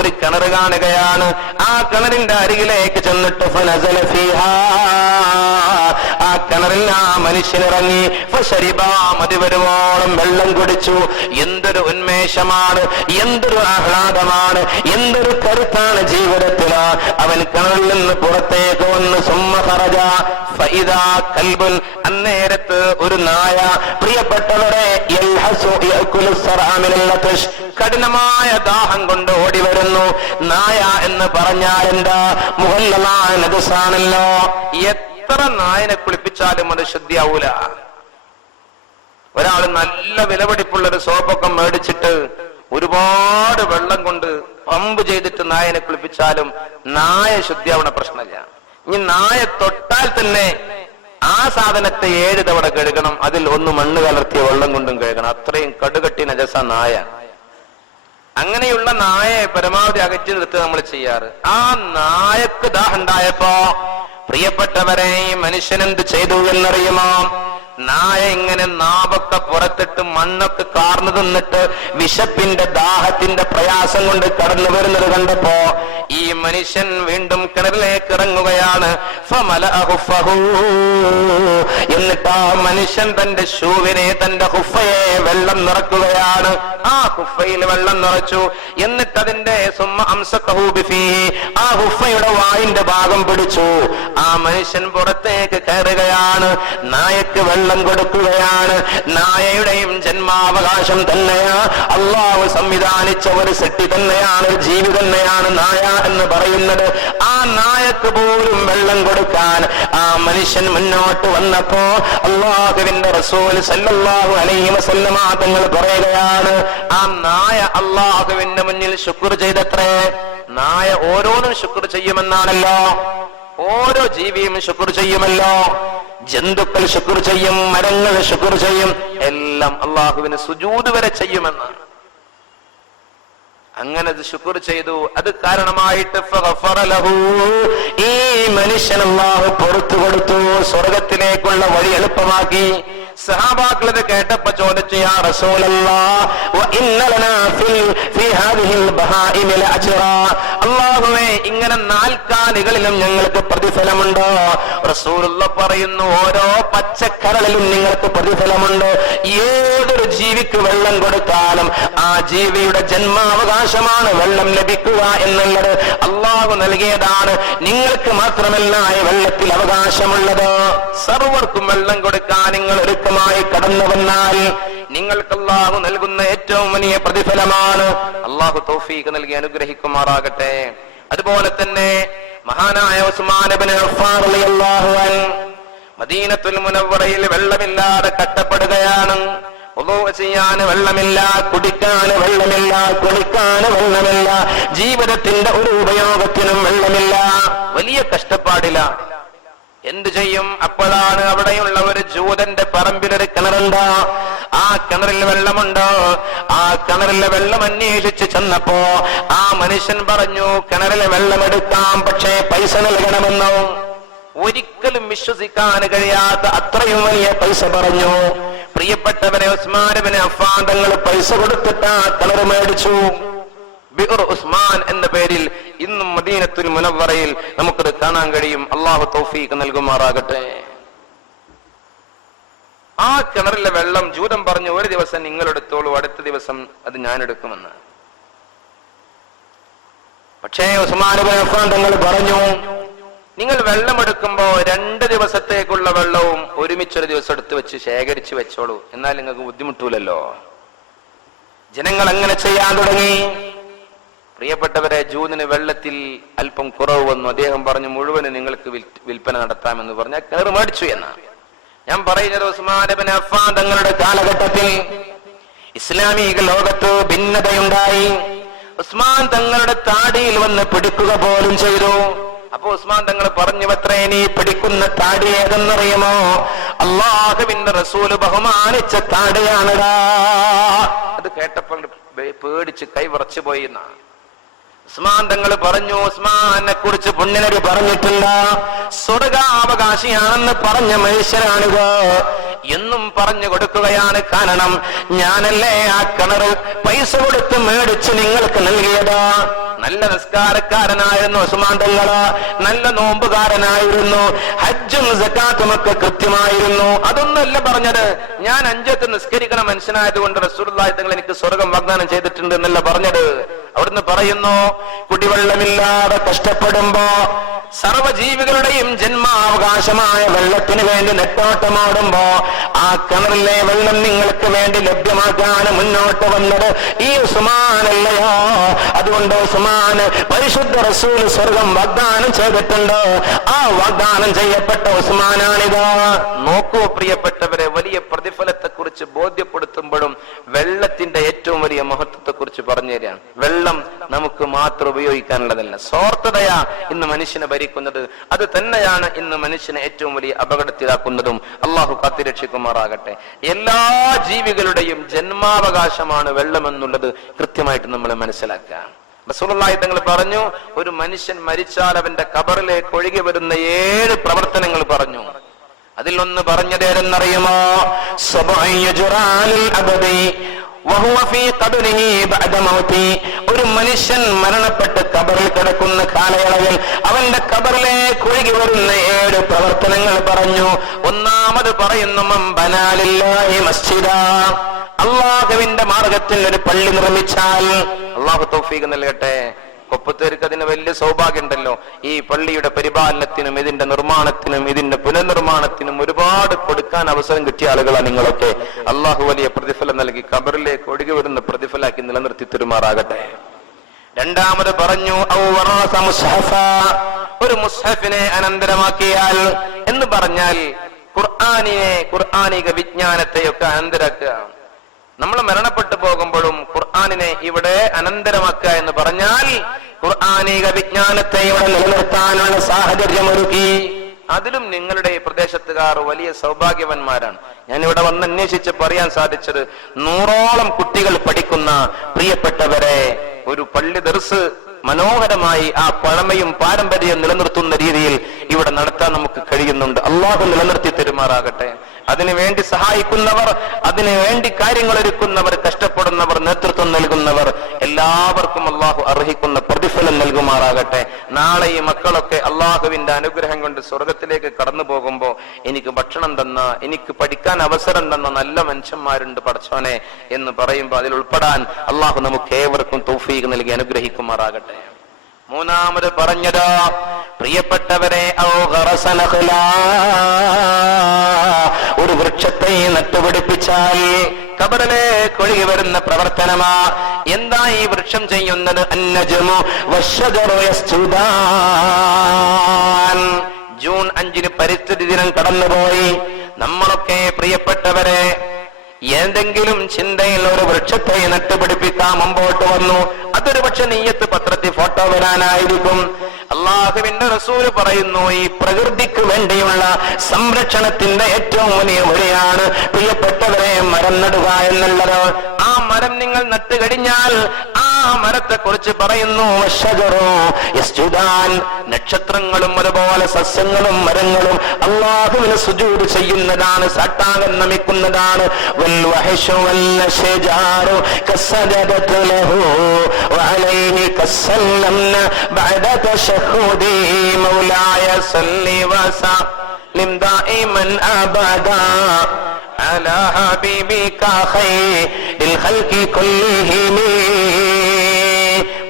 ഒരു കിണർ കാണുകയാണ്. ആ കിണറിന്റെ അരികിലേക്ക് ചെന്നിട്ട് ആ കിണറിൽ ആ മനുഷ്യൻ ഇറങ്ങി മതി വരുവോളം വെള്ളം കുടിച്ചു. എന്തൊരു ഉന്മേഷമാണ്, എന്തൊരു ആഹ്ലാദമാണ്, എന്തൊരു കരുത്താണ് ജീവിതത്തിൽ. അവൻ കിണറിൽ നിന്ന് പുറത്തേക്ക് വന്ന് അന്നേരത്ത് ഒരു നായ, പ്രിയപ്പെട്ടവരെ, കഠിനമായ ദാഹം കൊണ്ട് ഓടി വരുന്നു. നായ എന്ന് പറഞ്ഞാൽ എന്താ? മുഹല്ലമായ നജസാണല്ലോ. എത്ര നായനെ കുളിപ്പിച്ചാലും അത് ശുദ്ധിയാവൂല. ഒരാൾ നല്ല വിലപിടിപ്പുള്ളൊരു സോപ്പൊക്കെ മേടിച്ചിട്ട് ഒരുപാട് വെള്ളം കൊണ്ട് പമ്പ് ചെയ്തിട്ട് നായനെ കുളിപ്പിച്ചാലും നായ ശുദ്ധിയാവണ പ്രശ്നമില്ല. ഇനി നായ തൊട്ടാൽ തന്നെ ആ സാധനത്തെ 7 തവണ കഴുകണം. അതിൽ 1 മണ്ണ് കലർത്തിയ വെള്ളം കൊണ്ടും കഴുകണം. അത്രയും കടുകട്ടി നജസ നായ. അങ്ങനെയുള്ള നായയെ പരമാവധി അകറ്റി നിർത്തുക നമ്മൾ ചെയ്യാറ്. ആ നായക്ക് ദാഹമുണ്ടായപ്പോ പ്രിയപ്പെട്ടവരെ ഈ മനുഷ്യൻ എന്ത് ചെയ്തു എന്നറിയുമോ? നായ ഇങ്ങനെ നാവൊക്കെ പുറത്തിട്ട് മണ്ണൊക്കെ കാർന്നു തിന്നിട്ട് വിശപ്പിന്റെ ദാഹത്തിന്റെ പ്രയാസം കൊണ്ട് കടന്നു വരുന്നത് കണ്ടപ്പോ ഈ മനുഷ്യൻ വീണ്ടും കിണറിലേക്ക് ഇറങ്ങുകയാണ്. എന്നിട്ട് ആ മനുഷ്യൻ തന്റെ ഷൂവിനെ, തന്റെ ഹുഫയെ വെള്ളം നിറക്കുകയാണ്. ആ ഹുഫയിൽ വെള്ളം നിറച്ചു. എന്നിട്ട് അതിന്റെ ആ ഹുഫയുടെ വായിന്റെ ഭാഗം പിടിച്ചു. ആ മനുഷ്യൻ പുറത്തേക്ക് കയറുകയാണ്. നായക്ക് വെള്ളം കൊടുക്കുകയാണ്. നായയുടെയും ജന്മാവകാശം തന്നെയാ. അള്ളാഹു സംവിധാനിച്ച ഒരു സൃഷ്ടി തന്നെയാണ്, ഒരു ജീവി തന്നെയാണ് നായ എന്ന് പറയുന്നത്. ആ നായക്ക് പോലും വെള്ളം കൊടുക്കാൻ ആ മനുഷ്യൻ മുന്നോട്ട് വന്നപ്പോ അള്ളാഹുവിന്റെ റസൂൽ സല്ലല്ലാഹു അലൈഹി വസല്ലമ തങ്ങൾ പറയുകയാണ്, ആ നായ അള്ളാഹുവിന്റെ മുന്നിൽ ശുക്ർ ചെയ്തത്രേ. നായ ഓരോന്നും ശുക്ർ ചെയ്യുമെന്നാണല്ലോ. ഓരോ ജീവിയും ശുക്ർ ചെയ്യുമല്ലോ. ജന്തുക്കൾ ശുക്ർ ചെയ്യും, മരങ്ങൾ ശുക്ർ ചെയ്യും, എല്ലാം അള്ളാഹുവിന് സുജൂദ് വരെ ചെയ്യുമെന്നാണ്. അങ്ങനെ ശുക്ർ ചെയ്തു. അത് കാരണമായിട്ട് ഈ മനുഷ്യൻ അല്ലാഹു പുറത്തു കൊടുത്തു. സ്വർഗത്തിലേക്കുള്ള വഴി എളുപ്പമാക്കി. സഹാബാക്കൾ ഇത് കേട്ടപ്പോ ചോദിച്ചു, യാ റസൂലല്ലാഹ് വഇന്ന ലനാ ഫീ ഹാദിഹിൽ ബഹാഇമ ലഅജ്റാ, അല്ലാഹുവേ ഇങ്ങനെ 4 കാലികളിലും ഞങ്ങൾക്ക് പ്രതിഫലമുണ്ടോ? റസൂലുള്ളാഹ് പറയുന്നു, ഓരോ പച്ചക്കരളിലും നിങ്ങൾക്ക് പ്രതിഫലമുണ്ട്. ഏതൊരു ജീവിക്ക് വെള്ളം കൊടുത്താലും ആ ജീവിയുടെ ജന്മാവകാശമാണ് വെള്ളം ലഭിക്കുക എന്നുള്ളത്. അല്ലാഹു നൽകിയതാണ്. നിങ്ങൾക്ക് മാത്രമല്ല ഈ വെള്ളത്തിൽ അവകാശമുള്ളത്. സർവർക്കും വെള്ളം കൊടുക്കാൻ നിങ്ങൾ ഒരുക്കമായി കടന്നു വന്നാൽ നിങ്ങൾക്ക് അല്ലാഹു നൽകുന്ന ഏറ്റവും വലിയ പ്രതിഫലമാണ്. അല്ലാഹു തൗഫീഖ് നൽകി അനുഗ്രഹിക്കുമാറാകട്ടെ. അതുപോലെ തന്നെ മഹാനായ ഉസ്മാൻ ഇബ്നു അഫ്ഫാൻ റളിയല്ലാഹു അൻഹു മദീനത്തുൽ മുനവ്വറയിൽ വെള്ളമില്ലാതെ കഷ്ടപ്പെടുകയാണ്. വുളൂ ചെയ്യാൻ വെള്ളമില്ല, കുടിക്കാൻ വെള്ളമില്ല, കുളിക്കാൻ വെള്ളമില്ല, ജീവിതത്തിന്റെ ഒരു ഉപയോഗത്തിനും വെള്ളമില്ല. വലിയ കഷ്ടപ്പാടില്ല. എന്തു ചെയ്യും? അപ്പോഴാണ് അവിടെയുള്ള ഒരു ജൂതന്റെ പറമ്പിലൊരു കിണറുണ്ട്. ആ കിണറിൽ വെള്ളമുണ്ട്. ആ കിണറിലെ വെള്ളം അന്വേഷിച്ച് ചെന്നപ്പോ ആ മനുഷ്യൻ പറഞ്ഞു, കിണറിലെ വെള്ളമെടുക്കാം, പക്ഷേ പൈസ നൽകണമെന്നോ. ഒരിക്കലും വിശ്വസിക്കാൻ കഴിയാത്ത അത്രയും വലിയ പൈസ പറഞ്ഞു. പ്രിയപ്പെട്ടവരെ, ഉസ്മാൻ ഇബ്നു അഫ്ഫാൻ തങ്ങൾ പൈസ കൊടുത്തിട്ട് ആ കിണർ മേടിച്ചു. ബിർ ഉസ്മാൻ എന്ന പേരിൽ ഇന്നും മദീനത്തുൽ മുനവ്വറയിൽ നമുക്കത് കാണാൻ കഴിയും. അള്ളാഹു തൗഫീഖ് നൽകുമാറാകട്ടെ. ആ കിണറിലെ വെള്ളം ജൂതൻ പറഞ്ഞു, ഒരു ദിവസം നിങ്ങൾ എടുത്തോളൂ, അടുത്ത ദിവസം അത് ഞാൻ എടുക്കുമെന്ന്. പക്ഷേ ഉസ്മാൻ ഇബ്നു അഫ്ഫാൻ തങ്ങൾ പറഞ്ഞു, നിങ്ങൾ വെള്ളമെടുക്കുമ്പോ 2 ദിവസത്തേക്കുള്ള വെള്ളവും ഒരുമിച്ചൊരു ദിവസം എടുത്ത് വെച്ച് ശേഖരിച്ചു വെച്ചോളൂ, എന്നാൽ നിങ്ങൾക്ക് ബുദ്ധിമുട്ടൂലല്ലോ. ജനങ്ങൾ അങ്ങനെ ചെയ്യാൻ തുടങ്ങി. പ്രിയപ്പെട്ടവരെ, ജൂതന് വെള്ളത്തിൽ അല്പം കുറവ് വന്നു. അദ്ദേഹം പറഞ്ഞു, മുഴുവന് നിങ്ങൾക്ക് വിൽപ്പന നടത്താമെന്ന് പറഞ്ഞ കിണർ മേടിച്ചു എന്നാണ് ഞാൻ പറയുന്നത്. ഉസ്മാൻ ഇബ്നു അഫ്ഫാൻ തങ്ങളുടെ കാലഘട്ടത്തിൽ ഇസ്ലാമിക ലോകത്ത് ഭിന്നതയുണ്ടായി. ഉസ്മാൻ തങ്ങളുടെ താടിയിൽ വന്ന് പിടിക്കുക പോലും ചെയ്തു. അപ്പൊ ഉസ്മാൻ തങ്ങൾ പറഞ്ഞു, അത്രേ നീ പിടിക്കുന്ന താടി ഏതെന്നറിയുമോ? അല്ലാഹുവിന്റെ റസൂല് ബഹുമാനിച്ച താടിയാണടാ. അത് കേട്ടപ്പോൾ പേടിച്ച് കൈ വിറച്ചു പോയി എന്നാണ്. ഉസ്മാൻ തങ്ങൾ പറഞ്ഞു, ഉസ്മാനെ കുറിച്ച് പുണ്യനബി പറഞ്ഞിട്ടില്ല, സ്വർഗാവകാശിയാണെന്ന് പറഞ്ഞ മനുഷ്യനാണിത് എന്നും പറഞ്ഞു കൊടുക്കുകയാണ്. കാരണം ഞാനല്ലേ ആ കിണർ പൈസ കൊടുത്ത് മേടിച്ച് നിങ്ങൾക്ക് നൽകിയത്. നല്ല നിസ്കാരക്കാരനായിരുന്നു ഉസ്മാൻ തങ്ങള്, നല്ല നോമ്പുകാരനായിരുന്നു, ഹജ്ജും സക്കാത്തും ഒക്കെ കൃത്യമായിരുന്നു. അതൊന്നല്ല പറഞ്ഞത്, ഞാൻ 5 വക്ത് നിസ്കരിക്കണ മനുഷ്യനായതുകൊണ്ട് റസൂലുള്ളാഹി തങ്ങൾ എനിക്ക് സ്വർഗം വാഗ്ദാനം ചെയ്തിട്ടുണ്ട് എന്നല്ല പറഞ്ഞത്. അവിടുന്ന് പറയുന്നു, കുടിവെള്ളമില്ലാതെ കഷ്ടപ്പെടുമ്പോ സർവജീവികളുടെയും ജന്മാവകാശമായ വെള്ളത്തിന് വേണ്ടി നെട്ടോട്ടമാടുമ്പോ ആ കിണറിലെ വെള്ളം നിങ്ങൾക്ക് വേണ്ടി ലഭ്യമാക്കാൻ മുന്നോട്ട് വന്നത് ഈ ഉസ്മാനല്ലയോ? അതുകൊണ്ട് ഉസ്മാന് പരിശുദ്ധ റസൂൽ സ്വർഗം വാഗ്ദാനം ചെയ്തിട്ടുണ്ട്. ആ വാഗ്ദാനം ചെയ്യപ്പെട്ട ഉസ്മാനാണിത്. നോക്കൂ പ്രിയപ്പെട്ടവരെ, വലിയ പ്രതിഫലത്തെ കുറിച്ച് ബോധ്യപ്പെടുത്തുമ്പോഴും വെള്ളത്തിന്റെ ഏറ്റവും വലിയ മഹത്വത്തെ കുറിച്ച് പറഞ്ഞു തരാണ്. വെള്ളം നമുക്ക് മാത്രം ഉപയോഗിക്കാനുള്ളതല്ല. സ്വാർത്ഥതയാ ഇന്ന് മനുഷ്യനെ ഭരിക്കുന്നത്. അത് തന്നെയാണ് ഇന്ന് മനുഷ്യനെ ഏറ്റവും വലിയ അപകടത്തിലാക്കുന്നതും. അള്ളാഹു കാത്തിരക്ഷിക്കുമാറാകട്ടെ. എല്ലാ ജീവികളുടെയും ജന്മാവകാശമാണ് വെള്ളമെന്നുള്ളത് കൃത്യമായിട്ട് നമ്മൾ മനസ്സിലാക്കുക. റസൂലുള്ളാഹി തങ്ങൾ പറഞ്ഞു, ഒരു മനുഷ്യൻ മരിച്ചാൽ അവന്റെ ഖബറിലേക്ക് ഒഴുകി വരുന്ന 7 പ്രവർത്തനങ്ങൾ പറഞ്ഞു. അതിലൊന്ന് പറഞ്ഞതേരെന്നറിയുമോ? ഒരു മനുഷ്യൻ മരണപ്പെട്ട് ഖബറിൽ കിടക്കുന്ന കാലയളവിൽ അവന്റെ ഖബറിലേക്ക് ഒഴുകി വരുന്ന 7 പ്രവർത്തനങ്ങൾ പറഞ്ഞു. ഒന്നാമത് പറയുന്നു, ബനാലില്ലാഹി മസ്ജിദ, അല്ലാഹുവിന്റെ മാർഗത്തിൽ ഒരു പള്ളി നിർമ്മിച്ചാൽ. അല്ലാഹു തൗഫീഖ് നൽകട്ടെ. കൊപ്പത്തേർക്ക് അതിന് വലിയ സൗഭാഗ്യം ഉണ്ടല്ലോ. ഈ പള്ളിയുടെ പരിപാലനത്തിനും ഇതിന്റെ നിർമ്മാണത്തിനും ഇതിന്റെ പുനർനിർമ്മാണത്തിനും ഒരുപാട് കൊടുക്കാൻ അവസരം കിട്ടിയ ആളുകളാണ് നിങ്ങളൊക്കെ. അള്ളാഹു വലിയ പ്രതിഫലം നൽകി ഖബറിലേക്ക് ഒഴുകി വരുന്ന പ്രതിഫലാക്കി നിലനിർത്തി തെരുമാറാകട്ടെ. രണ്ടാമത് പറഞ്ഞു, ഒരു മുസ്ഹഫിനെ അനന്തരമാക്കിയാൽ എന്ന് പറഞ്ഞാൽ ഖുർആനിക വിജ്ഞാനത്തെയൊക്കെ അനന്തരാക്കുക. നമ്മൾ മരണപ്പെട്ടു പോകുമ്പോഴും ഖുർആനിനെ ഇവിടെ അനന്തരമാക്കുക എന്ന് പറഞ്ഞാൽ ഖുർആനിക വിജ്ഞാനത്തെ ഇവിടെ നിലനിർത്താനുള്ള സാഹചര്യം ഒരുക്കി. അതിലും നിങ്ങളുടെ പ്രദേശത്തുകാർ വലിയ സൗഭാഗ്യവന്മാരാണ്. ഞാൻ ഇവിടെ വന്ന് അന്വേഷിച്ച് പറയാൻ സാധിച്ചത് 100ഓളം കുട്ടികൾ പഠിക്കുന്ന പ്രിയപ്പെട്ടവരെ ഒരു പള്ളി ദർസ് മനോഹരമായി ആ പഴമയും പാരമ്പര്യവും നിലനിർത്തുന്ന രീതിയിൽ ഇവിടെ നടത്താൻ നമുക്ക് കഴിയുന്നുണ്ട്. അള്ളാഹു നിലനിർത്തി തെരുമാറാകട്ടെ. അതിനുവേണ്ടി സഹായിക്കുന്നവർ, അതിനുവേണ്ടി കാര്യങ്ങൾ ഒരുക്കുന്നവർ, കഷ്ടപ്പെടുന്നവർ, നേതൃത്വം നൽകുന്നവർ എല്ലാവർക്കും അള്ളാഹു അർഹിക്കുന്ന പ്രതിഫലം നൽകുമാറാകട്ടെ. നാളെ ഈ മക്കളൊക്കെ അള്ളാഹുവിന്റെ അനുഗ്രഹം കൊണ്ട് സ്വർഗത്തിലേക്ക് കടന്നു പോകുമ്പോ എനിക്ക് ഭക്ഷണം തന്ന, എനിക്ക് പഠിക്കാൻ അവസരം തന്ന നല്ല മനുഷ്യന്മാരുണ്ട് പടച്ചോനെ എന്ന് പറയുമ്പോൾ അതിൽ ഉൾപ്പെടാൻ അള്ളാഹു നമുക്ക് ഏവർക്കും തൗഫീഖ് നൽകി അനുഗ്രഹിക്കുമാറാകട്ടെ. മൂന്നാമത് പറഞ്ഞത്, പ്രിയപ്പെട്ടവരെ, ഒരു വൃക്ഷത്തെ നട്ടുപിടിപ്പിച്ചാൽ ഖബറിലേക്ക് ഒഴുകി വരുന്ന പ്രവർത്തനമാ. എന്താ ഈ വൃക്ഷം ചെയ്യുന്നത്? അന്നജമു വശജറു യസ്ജുദാൻ. ജൂൺ 5 പരിസ്ഥിതി ദിനം കടന്നുപോയി. നമ്മളൊക്കെ പ്രിയപ്പെട്ടവരെ ഏതെങ്കിലും ചിന്തയിൽ ഒരു വൃക്ഷത്തെ നട്ടുപിടിപ്പിക്കാൻ മുമ്പോട്ട് വന്നു. അതൊരു പക്ഷെ നീയത്ത് പത്രത്തിൽ ഫോട്ടോ വരാനായിരിക്കും. അള്ളാഹുവിന്റെ റസൂൽ പറയുന്നു, ഈ പ്രകൃതിക്ക് വേണ്ടിയുള്ള സംരക്ഷണത്തിന്റെ ഏറ്റവും വലിയ വഴിയാണ് പ്രിയപ്പെട്ടവരെ മരം നടുക എന്നുള്ളത്. ആ മരം നിങ്ങൾ നട്ടു കഴിഞ്ഞാൽ ആ മരത്തെ കുറിച്ച് പറയുന്നു, നക്ഷത്രങ്ങളും അതുപോലെ സസ്യങ്ങളും മരങ്ങളും അള്ളാഹുവിന് സുജൂദ് ചെയ്യുന്നതാണ്, സാഷ്ടാംഗം നമിക്കുന്നതാണ്. على حبيبك خير الخلق كلهم.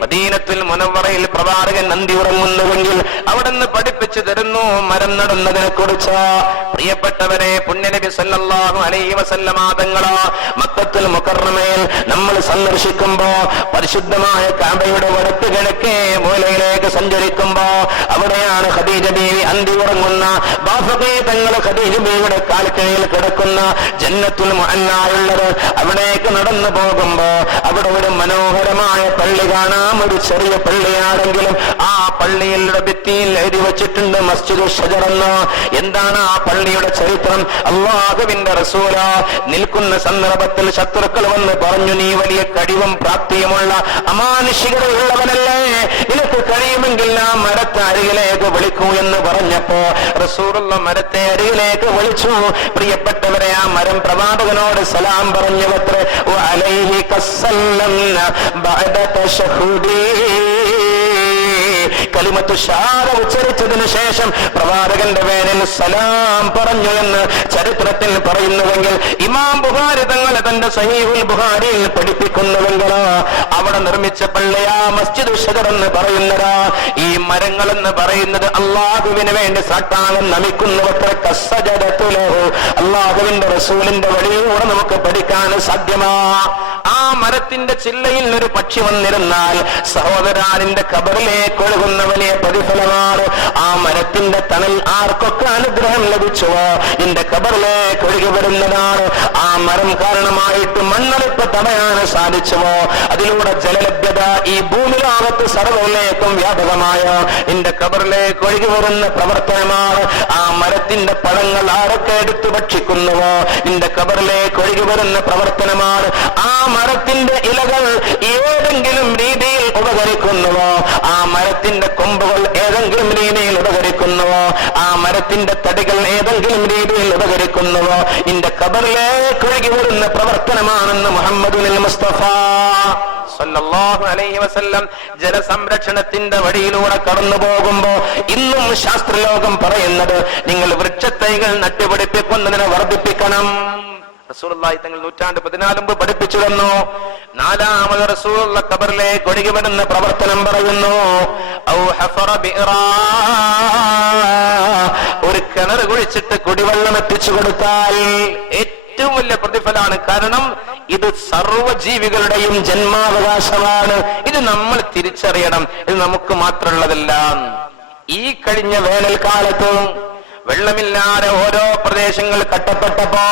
മദീനത്തുൽ മുനവ്വറയിൽ പ്രവാചകൻ നന്ദി ഉറങ്ങുന്നുവെങ്കിൽ അവിടുന്ന് പഠിപ്പിച്ചു തരുന്നു മരം നടുന്നതിനെ കുറിച്ച്. പ്രിയപ്പെട്ടവരെ, പുണ്യനബി സല്ലല്ലാഹു അലൈഹി വസല്ലമ തങ്ങളെ മക്കത്തുൽ മുകറമയിൽ നമ്മൾ സന്ദർശിക്കുമ്പോ, പരിശുദ്ധമായ കഅബയുടെ വടക്ക് കിഴക്കേ മൂലയിലേക്ക് സഞ്ചരിക്കുമ്പോ അവിടെയാണ് ഖദീജ ബീവി അന്തി ഉറങ്ങുന്ന ബാഫഖി തങ്ങൾ ഖദീജ ബീവിയുടെ കാൽക്കീഴിൽ കിടക്കുന്ന ജന്നത്തുൽ മുഅല്ലായുള്ളത്. അവിടേക്ക് നടന്നു പോകുമ്പോ അവിടെ ഒരു മനോഹരമായ പള്ളി കാണാം. ഒരു ചെറിയ പള്ളിയാണെങ്കിലും ആ പള്ളിയുടെ ഭിത്തിയിൽ എഴുതി വച്ചിട്ടുണ്ട് മസ്ജിദുൽ ഷജർ എന്ന്. എന്താണ് ആ പള്ളിയുടെ ചരിത്രം? അല്ലാഹുവിന്റെ റസൂല നിൽക്കുന്ന സന്ദർഭത്തിൽ ശത്രുക്കൾ വന്ന് പറഞ്ഞു, നീ വലിയ കഴിവും പ്രാപ്തിയുമുള്ള അമാനുഷികതയുള്ളവനല്ലേ, നിനക്ക് കഴിയുമെങ്കിൽ ആ മരത്തെ അരികിലേക്ക് വിളിക്കൂ എന്ന് പറഞ്ഞപ്പോ റസൂലുള്ള മരത്തെ അരികിലേക്ക് വിളിച്ചു. പ്രിയപ്പെട്ടവരെ, ആ മരം പ്രവാചകനോട് സലാം പറഞ്ഞവത്ര അലൈഹി കസ്സല്ലംന ബഅദ തശഹുദി. കലിമത്തു ഷഹാദ ഉച്ചരിച്ചതിനു ശേഷം പ്രവാചകന്റെ പേരിൽ സലാം പറഞ്ഞു എന്ന് ചരിത്രത്തിൽ പറയുന്നുവെങ്കിൽ, ഇമാം ബുഖാരി തങ്ങൾ തന്റെ സഹീഹുൽ ബുഖാരിയിൽ പഠിപ്പിക്കുന്നുവെങ്കിലോ അവിടെ നിർമ്മിച്ച പള്ളിയാ മസ്ജിദുൽ ഷജർ എന്ന് പറയുന്നതാ. ഈ മരങ്ങൾ എന്ന് പറയുന്നത് അള്ളാഹുവിന് വേണ്ടി സാഷ്ടാംഗം നമിക്കുന്നവത്ര കസ്സജദതു ലഹു, അള്ളാഹുവിന്റെ റസൂലിന്റെ വഴിയോടെ നമുക്ക് പഠിക്കാൻ സാധ്യമാ. ആ മരത്തിന്റെ ചില്ലയിൽ ഒരു പക്ഷി വന്നിരുന്നാൽ സഹോദരാനിന്റെ ഖബറിലേക്ക് ഒഴുകുന്ന വലിയ പ്രതിഫലമാണ്. ആ മരത്തിന്റെ തണൽ ആർക്കൊക്കെ അനുഗ്രഹം ലഭിച്ചുവോ എന്റെ ഖബറിലേക്ക് ഒഴുകി വരുന്നതാണ്. ആ മരം കാരണമായിട്ട് മണ്ണൊലിപ്പ് തടയാൻ സാധിച്ചുവോ, അതിലൂടെ ജലലഭ്യത ഈ ഭൂമിലോകത്ത് സർവ്വയിലേക്കും വ്യാപകമായ എന്റെ ഖബറിലേക്ക് ഒഴുകി വരുന്ന പ്രവർത്തനമാണ്. ആ മരത്തിന്റെ പഴങ്ങൾ ആരൊക്കെ എടുത്തു ഭക്ഷിക്കുന്നുവോ എന്റെ ഖബറിലേക്ക് ഒഴുകി വരുന്ന പ്രവർത്തനമാണ്. ആ മരത്തിന്റെ ഇലകൾ ഏതെങ്കിലും രീതിയിൽ ഉപകരിക്കുന്നുവോ, ആ മരത്തിന്റെ കൊമ്പുകൾ ഏതെങ്കിലും രീതിയിൽ ഉപകരിക്കുന്നുവോ, ആ മരത്തിന്റെ തടികൾ ഏതെങ്കിലും രീതിയിൽ ഉപകരിക്കുന്നുവോ എന്റെ ഖബറിലേക്ക് ഒഴുകി വരുന്ന പ്രവർത്തനമാണെന്ന് മുഹമ്മദുൽ മുസ്തഫ സല്ലല്ലാഹു അലൈഹി വസല്ലം ജലസംരക്ഷണത്തിന്റെ വഴിയിലൂടെ കടന്നു പോകുമ്പോ ഇന്നും ശാസ്ത്രലോകം പറയുന്നത്, നിങ്ങൾ വൃക്ഷത്തൈകൾ നട്ടുപിടിപ്പിക്കുന്നതിനെ വർദ്ധിപ്പിക്കണം. റസൂലുള്ളാഹി തങ്ങൾ 114 പഠിപ്പിച്ചു തന്നു. നാലാമത് റസൂലുള്ള ഖബറിലേക്ക് ഒഴുകി വരുന്ന പ്രവർത്തനം പറയുന്നു, ഔ ഹഫറ ബിറാ, ഒരു കിണർ കുഴിച്ചിട്ട് കുടിവെള്ളം എത്തിച്ചു കൊടുത്താൽ ഏറ്റവും വലിയ പ്രതിഫലമാണ്. കാരണം ഇത് സർവ്വജീവികളുടെയും ജന്മാവകാശമാണ്. ഇത് നമ്മൾ തിരിച്ചറിയണം. ഇത് നമുക്ക് മാത്രമുള്ളതല്ല. ഈ കഴിഞ്ഞ വേനൽക്കാലത്ത് വെള്ളമില്ലാതെ ഓരോ പ്രദേശങ്ങൾ കട്ടപ്പെട്ടപ്പോ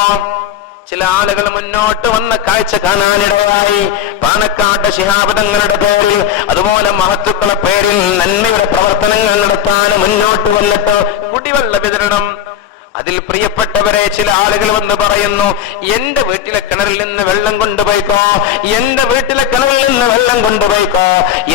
ചില ആളുകൾ മുന്നോട്ട് വന്ന കാഴ്ച കാണാനിടയായി. പാണക്കാട്ട് ശിഹാബ് തങ്ങളുടെ പേരിൽ അതുപോലെ മഹത്തുക്കളുടെ പേരിൽ നന്മയുടെ പ്രവർത്തനങ്ങൾ നടത്താൻ മുന്നോട്ട് വന്നിട്ട് കുടിവെള്ള വിതരണം. അതിൽ പ്രിയപ്പെട്ടവരെ ചില ആളുകൾ വന്ന് പറയുന്നു, എന്റെ വീട്ടിലെ കിണറിൽ നിന്ന് വെള്ളം കൊണ്ടുപോയിക്കോ, എന്റെ വീട്ടിലെ കിണറിൽ നിന്ന് വെള്ളം കൊണ്ടുപോയിക്കോ.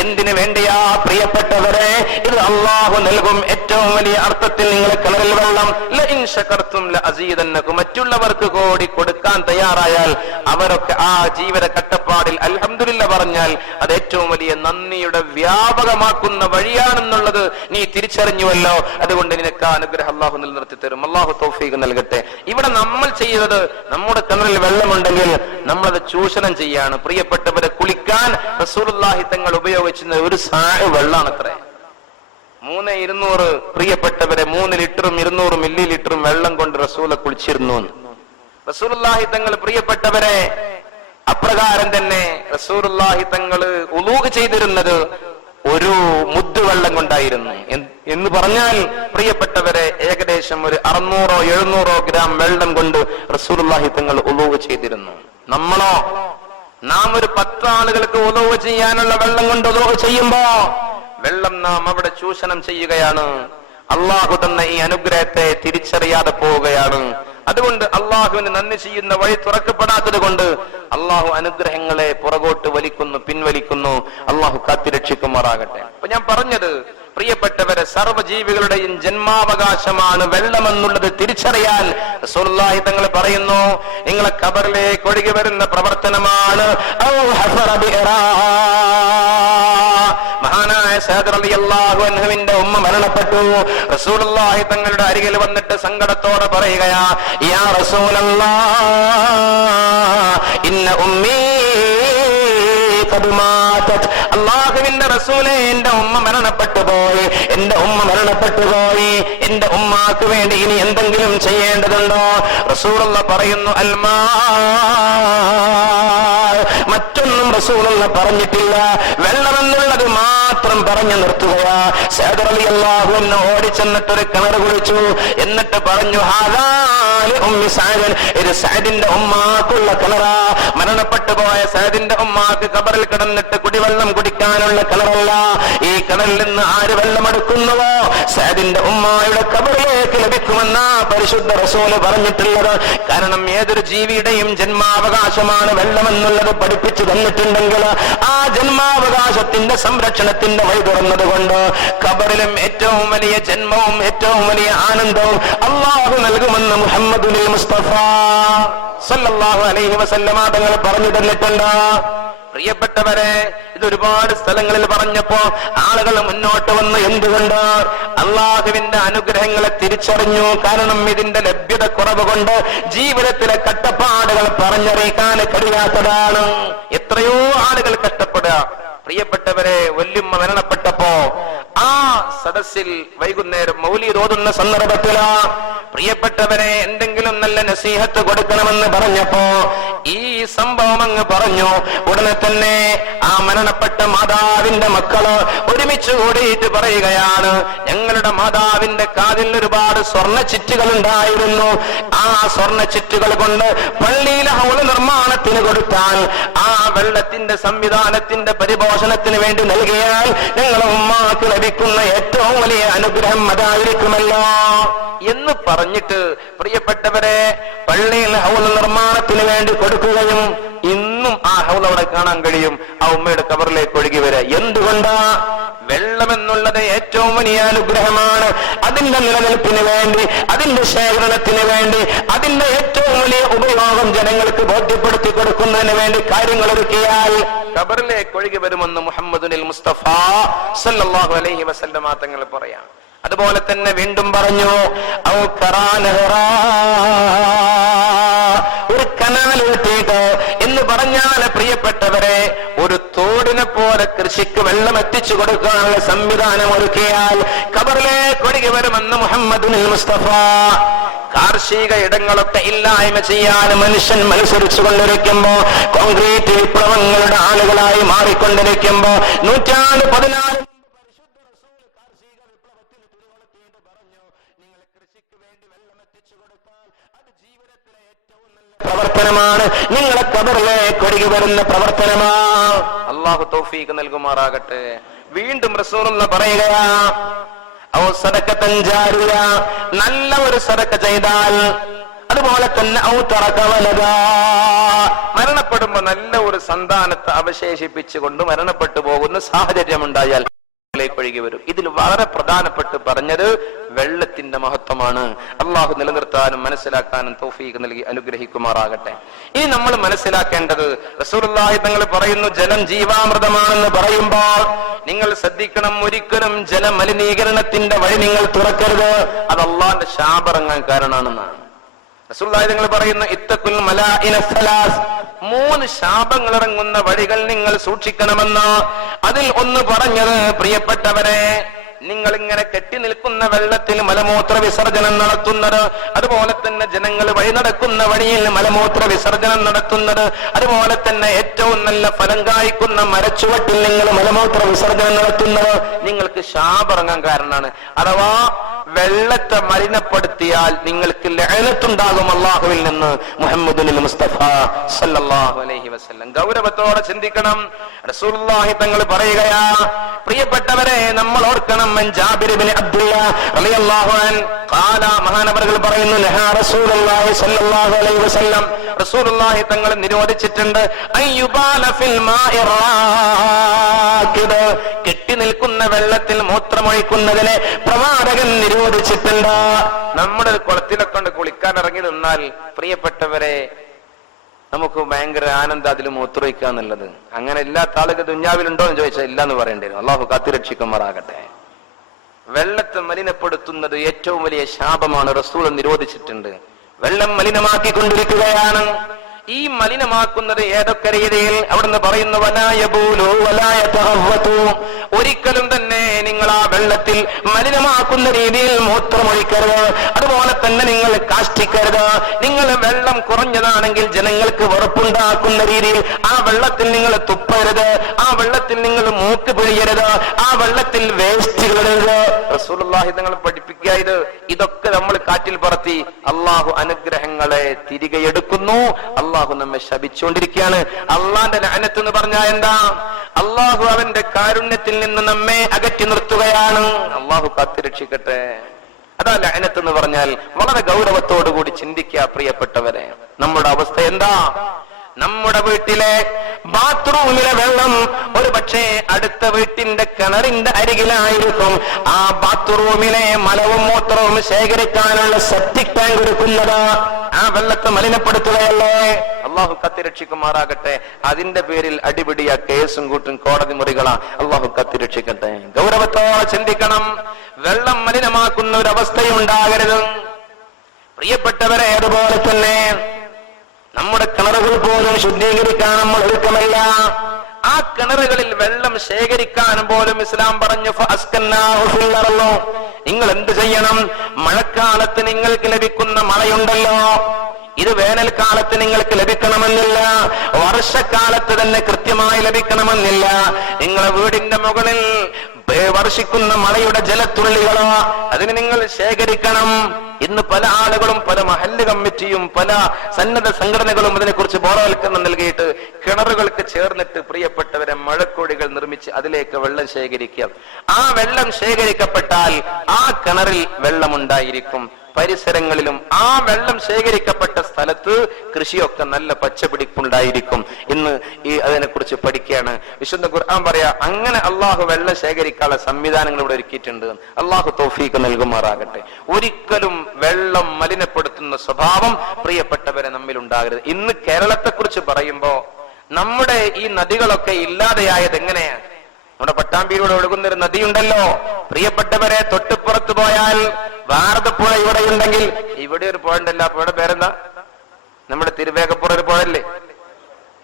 എന്തിനു വേണ്ടിയാ പ്രിയപ്പെട്ടവരെ? ഇത് അള്ളാഹു നൽകും ഏറ്റവും വലിയ അർത്ഥത്തിൽ. നിങ്ങളെ കിണറിൽ വെള്ളം ലഇൻ ശകർതും ലഅസീദന്നകും, മറ്റുള്ളവർക്ക് കൂടി കൊടുക്കാൻ തയ്യാറായാൽ അവരൊക്കെ ആ ജീവിത കട്ടപ്പാടിൽ അൽഹംദുലില്ലാഹ് പറഞ്ഞാൽ അത് ഏറ്റവും വലിയ നന്ദിയുടെ വ്യാപകമാക്കുന്ന വഴിയാണെന്നുള്ളത് നീ തിരിച്ചറിഞ്ഞുവല്ലോ. അതുകൊണ്ട് നിനക്ക് അനുഗ്രഹം അള്ളാഹു നിലനിർത്തി തരും. അള്ളാഹു തൗഫീഖ് നൽകട്ടെ. ഇവിടെ നമ്മൾ ചെയ്യുന്നത്, നമ്മുടെ കിണറിൽ വെള്ളമുണ്ടെങ്കിൽ നമ്മളത് ചൂഷണം ചെയ്യാണ്. പ്രിയപ്പെട്ടവരെ, കുളിക്കാൻ റസൂലുള്ളാഹി തങ്ങൾ ഉപയോഗിച്ചിരുന്ന ഒരു സാഴ് വെള്ളമാണ് അത്ര 3200. പ്രിയപ്പെട്ടവരെ, 3 ലിറ്ററും 200 മില്ലി ലിറ്ററും വെള്ളം കൊണ്ട് റസൂല കുളിച്ചിരുന്നു. റസൂലുള്ളാഹി തങ്ങൾ പ്രിയപ്പെട്ടവരെ അപ്രകാരം തന്നെ റസൂലുള്ളാഹി തങ്ങൾ ഉളൂഹ് ചെയ്തിരുന്നത് ഒരു മുദ്ദ് വെള്ളം കൊണ്ടായിരുന്നു. എന്ന് പറഞ്ഞാൽ പ്രിയപ്പെട്ടവരെ, ഏകദേശം ഒരു 600-700 ഗ്രാം വെള്ളം കൊണ്ട് റസൂലുള്ളാഹി തങ്ങൾ ഉളൂഹ് ചെയ്തിരുന്നു. നമ്മളോ, നാം ഒരു 10 ആളുകൾക്ക് ഉളൂഹ് ചെയ്യാനുള്ള വെള്ളം കൊണ്ട് ഉളൂഹ് ചെയ്യുമ്പോ വെള്ളം നാം അവിടെ ചൂഷണം ചെയ്യുകയാണ്. അള്ളാഹു തന്ന ഈ അനുഗ്രഹത്തെ തിരിച്ചറിയാതെ പോവുകയാണ്. അതുകൊണ്ട് അള്ളാഹുവിന് നന്ദി ചെയ്യുന്ന വഴി തുറക്കപ്പെടാത്തത് കൊണ്ട് അള്ളാഹു അനുഗ്രഹങ്ങളെ പുറകോട്ട് വലിക്കുന്നു, പിൻവലിക്കുന്നു. അള്ളാഹു കാത്തിരക്ഷിക്കുമാറാകട്ടെ. അപ്പൊ ഞാൻ പറഞ്ഞത്, പ്രിയപ്പെട്ടവരെ, സർവ്വജീവികളുടെയും ജന്മാവകാശമാണ് വെള്ളമെന്നുള്ളത് തിരിച്ചറിയാൻ റസൂലുള്ളാഹി തങ്ങൾ പറയുന്നു. നിങ്ങളെ ഖബറിലേക്ക് ഒഴുകി വരുന്ന പ്രവർത്തനമാണ് മഹാനായ സഅദ് റളിയല്ലാഹു അൻഹുവിന്റെ ഉമ്മ മരണപ്പെട്ടു. റസൂലുള്ളാഹി തങ്ങളുടെ അരികിൽ വന്നിട്ട് സങ്കടത്തോടെ പറയുകയാ, യാ റസൂലല്ലാഹ് ഇന്ന ഉമ്മീ ഖദ് മാതത്. അല്ലാഹുവിന്റെ റസൂലേ, എന്റെ ഉമ്മ മരണപ്പെട്ടു പോയി, എന്റെ ഉമ്മ മരണപ്പെട്ടു പോയി. എന്റെ ഉമ്മാക്ക് വേണ്ടി ഇനി എന്തെങ്കിലും ചെയ്യേണ്ടതുണ്ടോ? റസൂലുള്ളാഹി പറയുന്നു, അൽമാ. മറ്റൊന്നും റസൂലുള്ളാഹി പറഞ്ഞിട്ടില്ല, വെള്ളമെന്നുള്ളത് മാത്രം പറഞ്ഞു നിർത്തുകയാ. സഅദ് റളിയല്ലാഹു അൻഹു ഓടിച്ചെന്നിട്ടൊരു കിണർ കുഴിച്ചു. എന്നിട്ട് പറഞ്ഞു, ഹാദാ ലി ഉമ്മി സഅദ്. ഇത് സഅദിന്റെ ഉമ്മാക്കുള്ള കിണറാ. മരണപ്പെട്ടു പോയ സഅദിന്റെ ഉമ്മാക്ക് ഖബറിൽ കിടന്നിട്ട് കുടിവെള്ളം കുടിക്കാനുള്ള കിണറല്ല. ഈ കിണറിൽ നിന്ന് ആര് വെള്ളമെടുക്കുന്നുവോ സഅദിന്റെ ഉമ്മായുടെ ഖബറിലേക്ക് ലഭിക്കുമെന്ന പരിശുദ്ധ റസൂല് പറഞ്ഞിട്ടുള്ളത്. കാരണം ഏതൊരു ജീവിയുടെയും ജന്മാവകാശമാണ് വെള്ളമെന്നുള്ളത് പഠിപ്പിച്ചു തന്നിട്ടുണ്ടെങ്കിൽ ആ ജന്മാവകാശത്തിന്റെ സംരക്ഷണത്തിന്റെ വഴി തുറന്നത് കൊണ്ട് ഖബറിലും ഏറ്റവും വലിയ ജന്മവും ഏറ്റവും വലിയ ആനന്ദവും അള്ളാഹു നൽകുമെന്ന് മുഹമ്മദുൽ മുസ്തഫ സല്ലല്ലാഹു അലൈഹി വസല്ലമ തങ്ങൾ പറഞ്ഞു തന്നിട്ടുണ്ട്. പ്രിയപ്പെട്ടവരെ, ഇത് ഒരുപാട് സ്ഥലങ്ങളിൽ പറഞ്ഞപ്പോ ആളുകൾ മുന്നോട്ട് വന്ന് എന്തുകൊണ്ട് അള്ളാഹുവിന്റെ അനുഗ്രഹങ്ങളെ തിരിച്ചറിഞ്ഞു. കാരണം ഇതിന്റെ ലഭ്യത കുറവ് കൊണ്ട് ജീവിതത്തിലെ കഷ്ടപ്പാടുകൾ പറഞ്ഞറിയിക്കാൻ കഴിയാത്തതാണ്. എത്രയോ ആളുകൾ കഷ്ടപ്പെടുക. പ്രിയപ്പെട്ടവരെ, വല്യമ്മ മരണപ്പെട്ടപ്പോ ആ സദസ്സിൽ വൈകുന്നേരം മൗലീദ് ഓതുന്ന സന്ദർഭത്തിലാ പ്രിയപ്പെട്ടവരെ എന്തെങ്കിലും നല്ല നസീഹത്ത് കൊടുക്കണമെന്ന് പറഞ്ഞപ്പോ ഈ സംഭവം അങ്ങ് പറഞ്ഞു. ഉടനെ തന്നെ ആ മരണപ്പെട്ട മാതാവിന്റെ മക്കള് ഒരുമിച്ച് കൂടിയിട്ട് പറയുകയാണ്, ഞങ്ങളുടെ മാതാവിന്റെ കാതിൽ ഒരുപാട് സ്വർണ്ണ ചിറ്റുകൾ ഉണ്ടായിരുന്നു. ആ സ്വർണ്ണ ചിറ്റുകൾ കൊണ്ട് പള്ളിയിലെ ഹൗള് നിർമ്മാണത്തിന് കൊടുത്താൽ ആ വെള്ളത്തിന്റെ സംവിധാനത്തിന്റെ പരിപോഷണത്തിന് വേണ്ടി നൽകിയാൽ ഞങ്ങളുടെ ഉമ്മാക്ക് ലഭിക്കുന്ന ഏറ്റവും വലിയ അനുഗ്രഹം അതായിരിക്കുമല്ലോ എന്ന് പറഞ്ഞിട്ട് പ്രിയപ്പെട്ടവരെ പള്ളിയിൽ ഹൗള് നിർമ്മാണത്തിന് വേണ്ടി കൊടുക്കുകയും ഇന്നും ആ ഹൗള് അവിടെ കാണാൻ കഴിയും. ആ ഉമ്മയുടെ ഖബറിലേക്ക് ഒഴുകി വരിക. എന്തുകൊണ്ടാ? വെള്ളമെന്നുള്ളത് ഏറ്റവും വലിയ അനുഗ്രഹമാണ്. അതിന്റെ നിലനിൽപ്പിന് വേണ്ടി, അതിന്റെ ശേഖരണത്തിന് വേണ്ടി, അതിന്റെ ഏറ്റവും വലിയ ഉപയോഗം ജനങ്ങൾക്ക് ബോധ്യപ്പെടുത്തി കൊടുക്കുന്നതിന് വേണ്ടി കാര്യങ്ങൾ ഒരുക്കിയാൽ ഖബറിലേക്ക് ഒഴുകി വരുമെന്ന് മുഹമ്മദുൽ മുസ്തഫ സല്ലല്ലാഹു അലൈഹി വസല്ലമ തങ്ങൾ പറയാം. അതുപോലെ തന്നെ വീണ്ടും പറഞ്ഞു, ഒരു കനാൽ വെട്ടിയിട്ട് എന്ന് പറഞ്ഞാൽ പ്രിയപ്പെട്ടവരെ ഒരു തോടിനെ പോലെ കൃഷിക്ക് വെള്ളം എത്തിച്ചു കൊടുക്കാനുള്ള സംവിധാനം ഒരുക്കിയാൽ ഖബറിലേക്ക് ഒഴുകി വരുമെന്ന് മുഹമ്മദുൽ മുസ്തഫ. കാർഷിക ഇടങ്ങളൊക്കെ ഇല്ലായ്മ ചെയ്യാൻ മനുഷ്യൻ മത്സരിച്ചു കൊണ്ടിരിക്കുമ്പോ, കോൺക്രീറ്റ് വിപ്ലവങ്ങളുടെ ആളുകളായി മാറിക്കൊണ്ടിരിക്കുമ്പോ 14 പ്രവർത്തനമാണ്, നിങ്ങളെ ഖബറിലേക്ക് ഒഴുകി വരുന്ന പ്രവർത്തനമാണ്. അല്ലാഹു തൗഫീഖ് നൽകുമാറാകട്ടെ. വീണ്ടും റസൂലുള്ളാഹി പറയുകയാ, ഔ സദഖത്തൻ ജാരിയ, നല്ല ഒരു സദഖ ചെയ്താൽ, അതുപോലെ തന്നെ ഔ തറക വലദാ, മരണപ്പെടുമ്പോ നല്ല ഒരു സന്താനത്തെ അവശേഷിപ്പിച്ചുകൊണ്ട് മരണപ്പെട്ടു പോകുന്ന സാഹചര്യം ഉണ്ടായാൽ ഒഴുകി വരും. ഇതിൽ വളരെ പ്രധാനപ്പെട്ട് പറഞ്ഞത് വെള്ളത്തിന്റെ മഹത്വമാണ്. അള്ളാഹു നിലനിർത്താനും മനസ്സിലാക്കാനും തൗഫീഖ് നൽകി അനുഗ്രഹിക്കുമാറാകട്ടെ. ഇനി നമ്മൾ മനസ്സിലാക്കേണ്ടത്, റസൂലുള്ളാഹി തങ്ങൾ പറയുന്നു ജലം ജീവാമൃതമാണെന്ന് പറയുമ്പോൾ നിങ്ങൾ ശ്രദ്ധിക്കണം, ഒരിക്കലും ജലമലിനീകരണത്തിന്റെ വഴി നിങ്ങൾ തുറക്കരുത്. അത് അള്ളാഹിന്റെ ശാപറങ്ങാൻ കാരണമാണെന്നാണ് റസൂലുള്ളാഹി തങ്ങൾ പറയുന്നു. ഇത്തഖുൽ മലാഇന സലാസ്, 3 ശാപങ്ങൾ ഇറങ്ങുന്ന വഴികൾ നിങ്ങൾ സൂക്ഷിക്കണമെന്ന്. അതിൽ ഒന്ന് പറഞ്ഞത്, പ്രിയപ്പെട്ടവരെ, നിങ്ങൾ ഇങ്ങനെ കെട്ടി നിൽക്കുന്ന വെള്ളത്തിൽ മലമൂത്ര വിസർജനം നടത്തുന്നത്, അതുപോലെ തന്നെ ജനങ്ങൾ വഴി നടക്കുന്ന വഴിയിൽ മലമൂത്ര വിസർജനം നടത്തുന്നത്, അതുപോലെ തന്നെ ഏറ്റവും നല്ല ഫലം കായ്ക്കുന്ന മരച്ചുവട്ടിൽ നിങ്ങൾ മലമൂത്ര വിസർജനം നടത്തുന്നത് നിങ്ങൾക്ക് ശാപറങ്ങാൻ കാരണമാണ്. അഥവാ വെള്ളത്തെ മലിനപ്പെടുത്തിയാൽ നിങ്ങൾക്ക് ലഅനത്തുണ്ടാകും അല്ലാഹുവിൽ നിന്ന്. മുഹമ്മദുൽ മുസ്തഫ സല്ലല്ലാഹു അലൈഹി വസല്ലം. ഗൗരവത്തോടെ ചിന്തിക്കണം. റസൂലുള്ളാഹി തങ്ങൾ പറയുകയാ, പ്രിയപ്പെട്ടവരെ നമ്മൾ ഓർക്കണം. ജാബിർ ഇബ്നു അബ്ദുല്ലാഹ് റളിയല്ലാഹു അൻഹു ഖാല, മഹാനവറുകൾ പറയുന്നു, ലഹാ റസൂലുള്ളാഹി സല്ലല്ലാഹു അലൈഹി വസല്ലം, റസൂലുള്ളാഹി തങ്ങൾ നിരോധിച്ചിട്ടുണ്ട് അയ്യുബാല ഫിൽ മാഇ റാകിദ്, കെട്ടി നിൽക്കുന്ന വെള്ളത്തിൽ മൂത്രമൊഴിക്കുന്നതിനെ പ്രവാചകൻ നിരോധിച്ചിട്ടുണ്ട്. നമ്മുടെ കുളത്തിലൊക്കെ കൊണ്ട് കുളിക്കാൻ ഇറങ്ങി നിന്നാൽ പ്രിയപ്പെട്ടവരെ നമുക്ക് ഭയങ്കര ആനന്ദം അതിൽ മൂത്രമൊഴിക്കുക എന്നുള്ളത്. അങ്ങനെ ഇല്ലാത്ത ആളുകൾ ദുന്യാവിലുണ്ടോ എന്ന് ചോദിച്ചാൽ ഇല്ല എന്ന് പറയേണ്ടി വരും. അള്ളാഹു കാത്തുരക്ഷിക്കുമാറാകട്ടെ. വെള്ളത്തെ മലിനപ്പെടുത്തുന്നത് ഏറ്റവും വലിയ ശാപമാണ്. റസൂൽ നിരോധിച്ചിട്ടുണ്ട്. വെള്ളം മലിനമാക്കിക്കൊണ്ടിരിക്കുകയാണ്. ഈ മലിനമാക്കുന്നത് ഏതൊക്കെ രീതിയിൽ? അവിടുന്ന് പറയുന്നു, ഒരിക്കലും തന്നെ നിങ്ങൾ ആ വെള്ളത്തിൽ മലിനമാക്കുന്ന രീതിയിൽ മൂത്രമൊഴിക്കരുത്. അതുപോലെ തന്നെ നിങ്ങൾ കാഷ്ടിക്കരുത്. നിങ്ങൾ വെള്ളം കുറഞ്ഞതാണെങ്കിൽ ജനങ്ങൾക്ക് വെറുപ്പുണ്ടാക്കുന്ന രീതിയിൽ ആ വെള്ളത്തിൽ നിങ്ങൾ തുപ്പരുത്. ആ വെള്ളത്തിൽ നിങ്ങൾ മൂക്ക് പിഴിയരുത്. ആ വെള്ളത്തിൽ വേസ്റ്റുകൾ ഇടരുത്. റസൂലുള്ളാഹി തങ്ങൾ പഠിപ്പിക്കുക. ഇതൊക്കെ നമ്മൾ കാറ്റിൽ പറത്തി അള്ളാഹു അനുഗ്രഹങ്ങളെ തിരികെ എടുക്കുന്നു. അള്ളാഹു നമ്മെ ശപിച്ചുകൊണ്ടിരിക്കുകയാണ്. അള്ളാന്റെ ലഅനത്ത് എന്ന് പറഞ്ഞാൽ എന്താ? അള്ളാഹു അവന്റെ കാരുണ്യത്തിൽ നിന്ന് നമ്മെ അകറ്റി നിർത്തുകയാണ്. അള്ളാഹു കാത്തുരക്ഷിക്കട്ടെ. അതാ ലഅനത്ത് എന്ന് പറഞ്ഞാൽ. വളരെ ഗൗരവത്തോടു കൂടി ചിന്തിക്കുക പ്രിയപ്പെട്ടവരെ. നമ്മുടെ അവസ്ഥ എന്താ? നമ്മുടെ വീട്ടിലെ ബാത്റൂമിലെ വെള്ളം ഒരു പക്ഷേ അടുത്ത വീട്ടിന്റെ കിണറിന്റെ അരികിലായിരിക്കും. ആ ബാത്റൂമിലെ മലവും മൂത്രവും ശേഖരിക്കാനുള്ള സെപ്റ്റിക് ടാങ്ക് എടുക്കുന്നത് ആ വെള്ളത്തെ മലിനപ്പെടുത്തുകയല്ലേ? അള്ളാഹു കത്തിരക്ഷിക്കുമാറാകട്ടെ. അതിന്റെ പേരിൽ അടിപിടിയ കേസും കൂട്ടും കോടതി മുറികളാ. അള്ളാഹു കത്തിരക്ഷിക്കട്ടെ. ഗൗരവത്തോടെ ചിന്തിക്കണം. വെള്ളം മലിനമാക്കുന്ന ഒരു അവസ്ഥയുണ്ടാകരുത് പ്രിയപ്പെട്ടവരെ. അതുപോലെ തന്നെ നമ്മുടെ കിണറുകൾ പോലും ശുദ്ധീകരിക്കാൻ നമ്മൾ ഒരുക്കമല്ല. ആ കിണറുകളിൽ വെള്ളം ശേഖരിക്കാൻ പോലും ഇസ്ലാം പറഞ്ഞു, നിങ്ങൾ എന്ത് ചെയ്യണം? മഴക്കാലത്ത് നിങ്ങൾക്ക് ലഭിക്കുന്ന മഴയുണ്ടല്ലോ, ഇത് വേനൽക്കാലത്ത് നിങ്ങൾക്ക് ലഭിക്കണമെന്നില്ല. വർഷക്കാലത്ത് തന്നെ കൃത്യമായി ലഭിക്കണമെന്നില്ല. നിങ്ങളുടെ വീടിന്റെ മുകളിൽ വർഷിക്കുന്ന മഴയുടെ ജലത്തുള്ളികളോ അതിന് നിങ്ങൾ ശേഖരിക്കണം. ഇന്ന് പല ആളുകളും പല മഹല്ല് കമ്മിറ്റിയും പല സന്നദ്ധ സംഘടനകളും അതിനെക്കുറിച്ച് ബോധവൽക്കരണം നൽകിയിട്ട് കിണറുകൾക്ക് ചേർന്നിട്ട് പ്രിയപ്പെട്ടവരെ മഴക്കോഴികൾ നിർമ്മിച്ച് അതിലേക്ക് വെള്ളം ശേഖരിക്കുക. ആ വെള്ളം ശേഖരിക്കപ്പെട്ടാൽ ആ കിണറിൽ വെള്ളമുണ്ടായിരിക്കും. പരിസരങ്ങളിലും ആ വെള്ളം ശേഖരിക്കപ്പെട്ട സ്ഥലത്ത് കൃഷിയൊക്കെ നല്ല പച്ചപിടിപ്പുണ്ടായിരിക്കും. ഇന്ന് അതിനെക്കുറിച്ച് പഠിക്കുകയാണ്. വിശുദ്ധ ഖുർആൻ പറയാ, അങ്ങനെ അള്ളാഹു വെള്ളം ശേഖരിക്കാനുള്ള സംവിധാനങ്ങൾ ഇവിടെ ഒരുക്കിയിട്ടുണ്ട്. അള്ളാഹു തൗഫീഖ് നൽകുമാറാകട്ടെ. ഒരിക്കലും വെള്ളം മലിനപ്പെടുത്തുന്ന സ്വഭാവം പ്രിയപ്പെട്ടവരെ നമ്മിൽ ഉണ്ടാകരുത്. ഇന്ന് കേരളത്തെ കുറിച്ച് പറയുമ്പോ നമ്മുടെ ഈ നദികളൊക്കെ ഇല്ലാതെയായത് എങ്ങനെയാണ്? നമ്മുടെ പട്ടാമ്പിയിലൂടെ ഒഴുകുന്നൊരു നദിയുണ്ടല്ലോ പ്രിയപ്പെട്ടവരെ. തൊട്ടുപുറത്ത് പോയാൽ ഭാരതപ്പുഴ ഇവിടെ ഉണ്ടെങ്കിൽ ഇവിടെ ഒരു പുഴ ഉണ്ടല്ലോ. ആ പുഴയുടെ പേരെന്താ? നമ്മുടെ തിരുവേഗപ്പുറ ഒരു പുഴല്ലേ,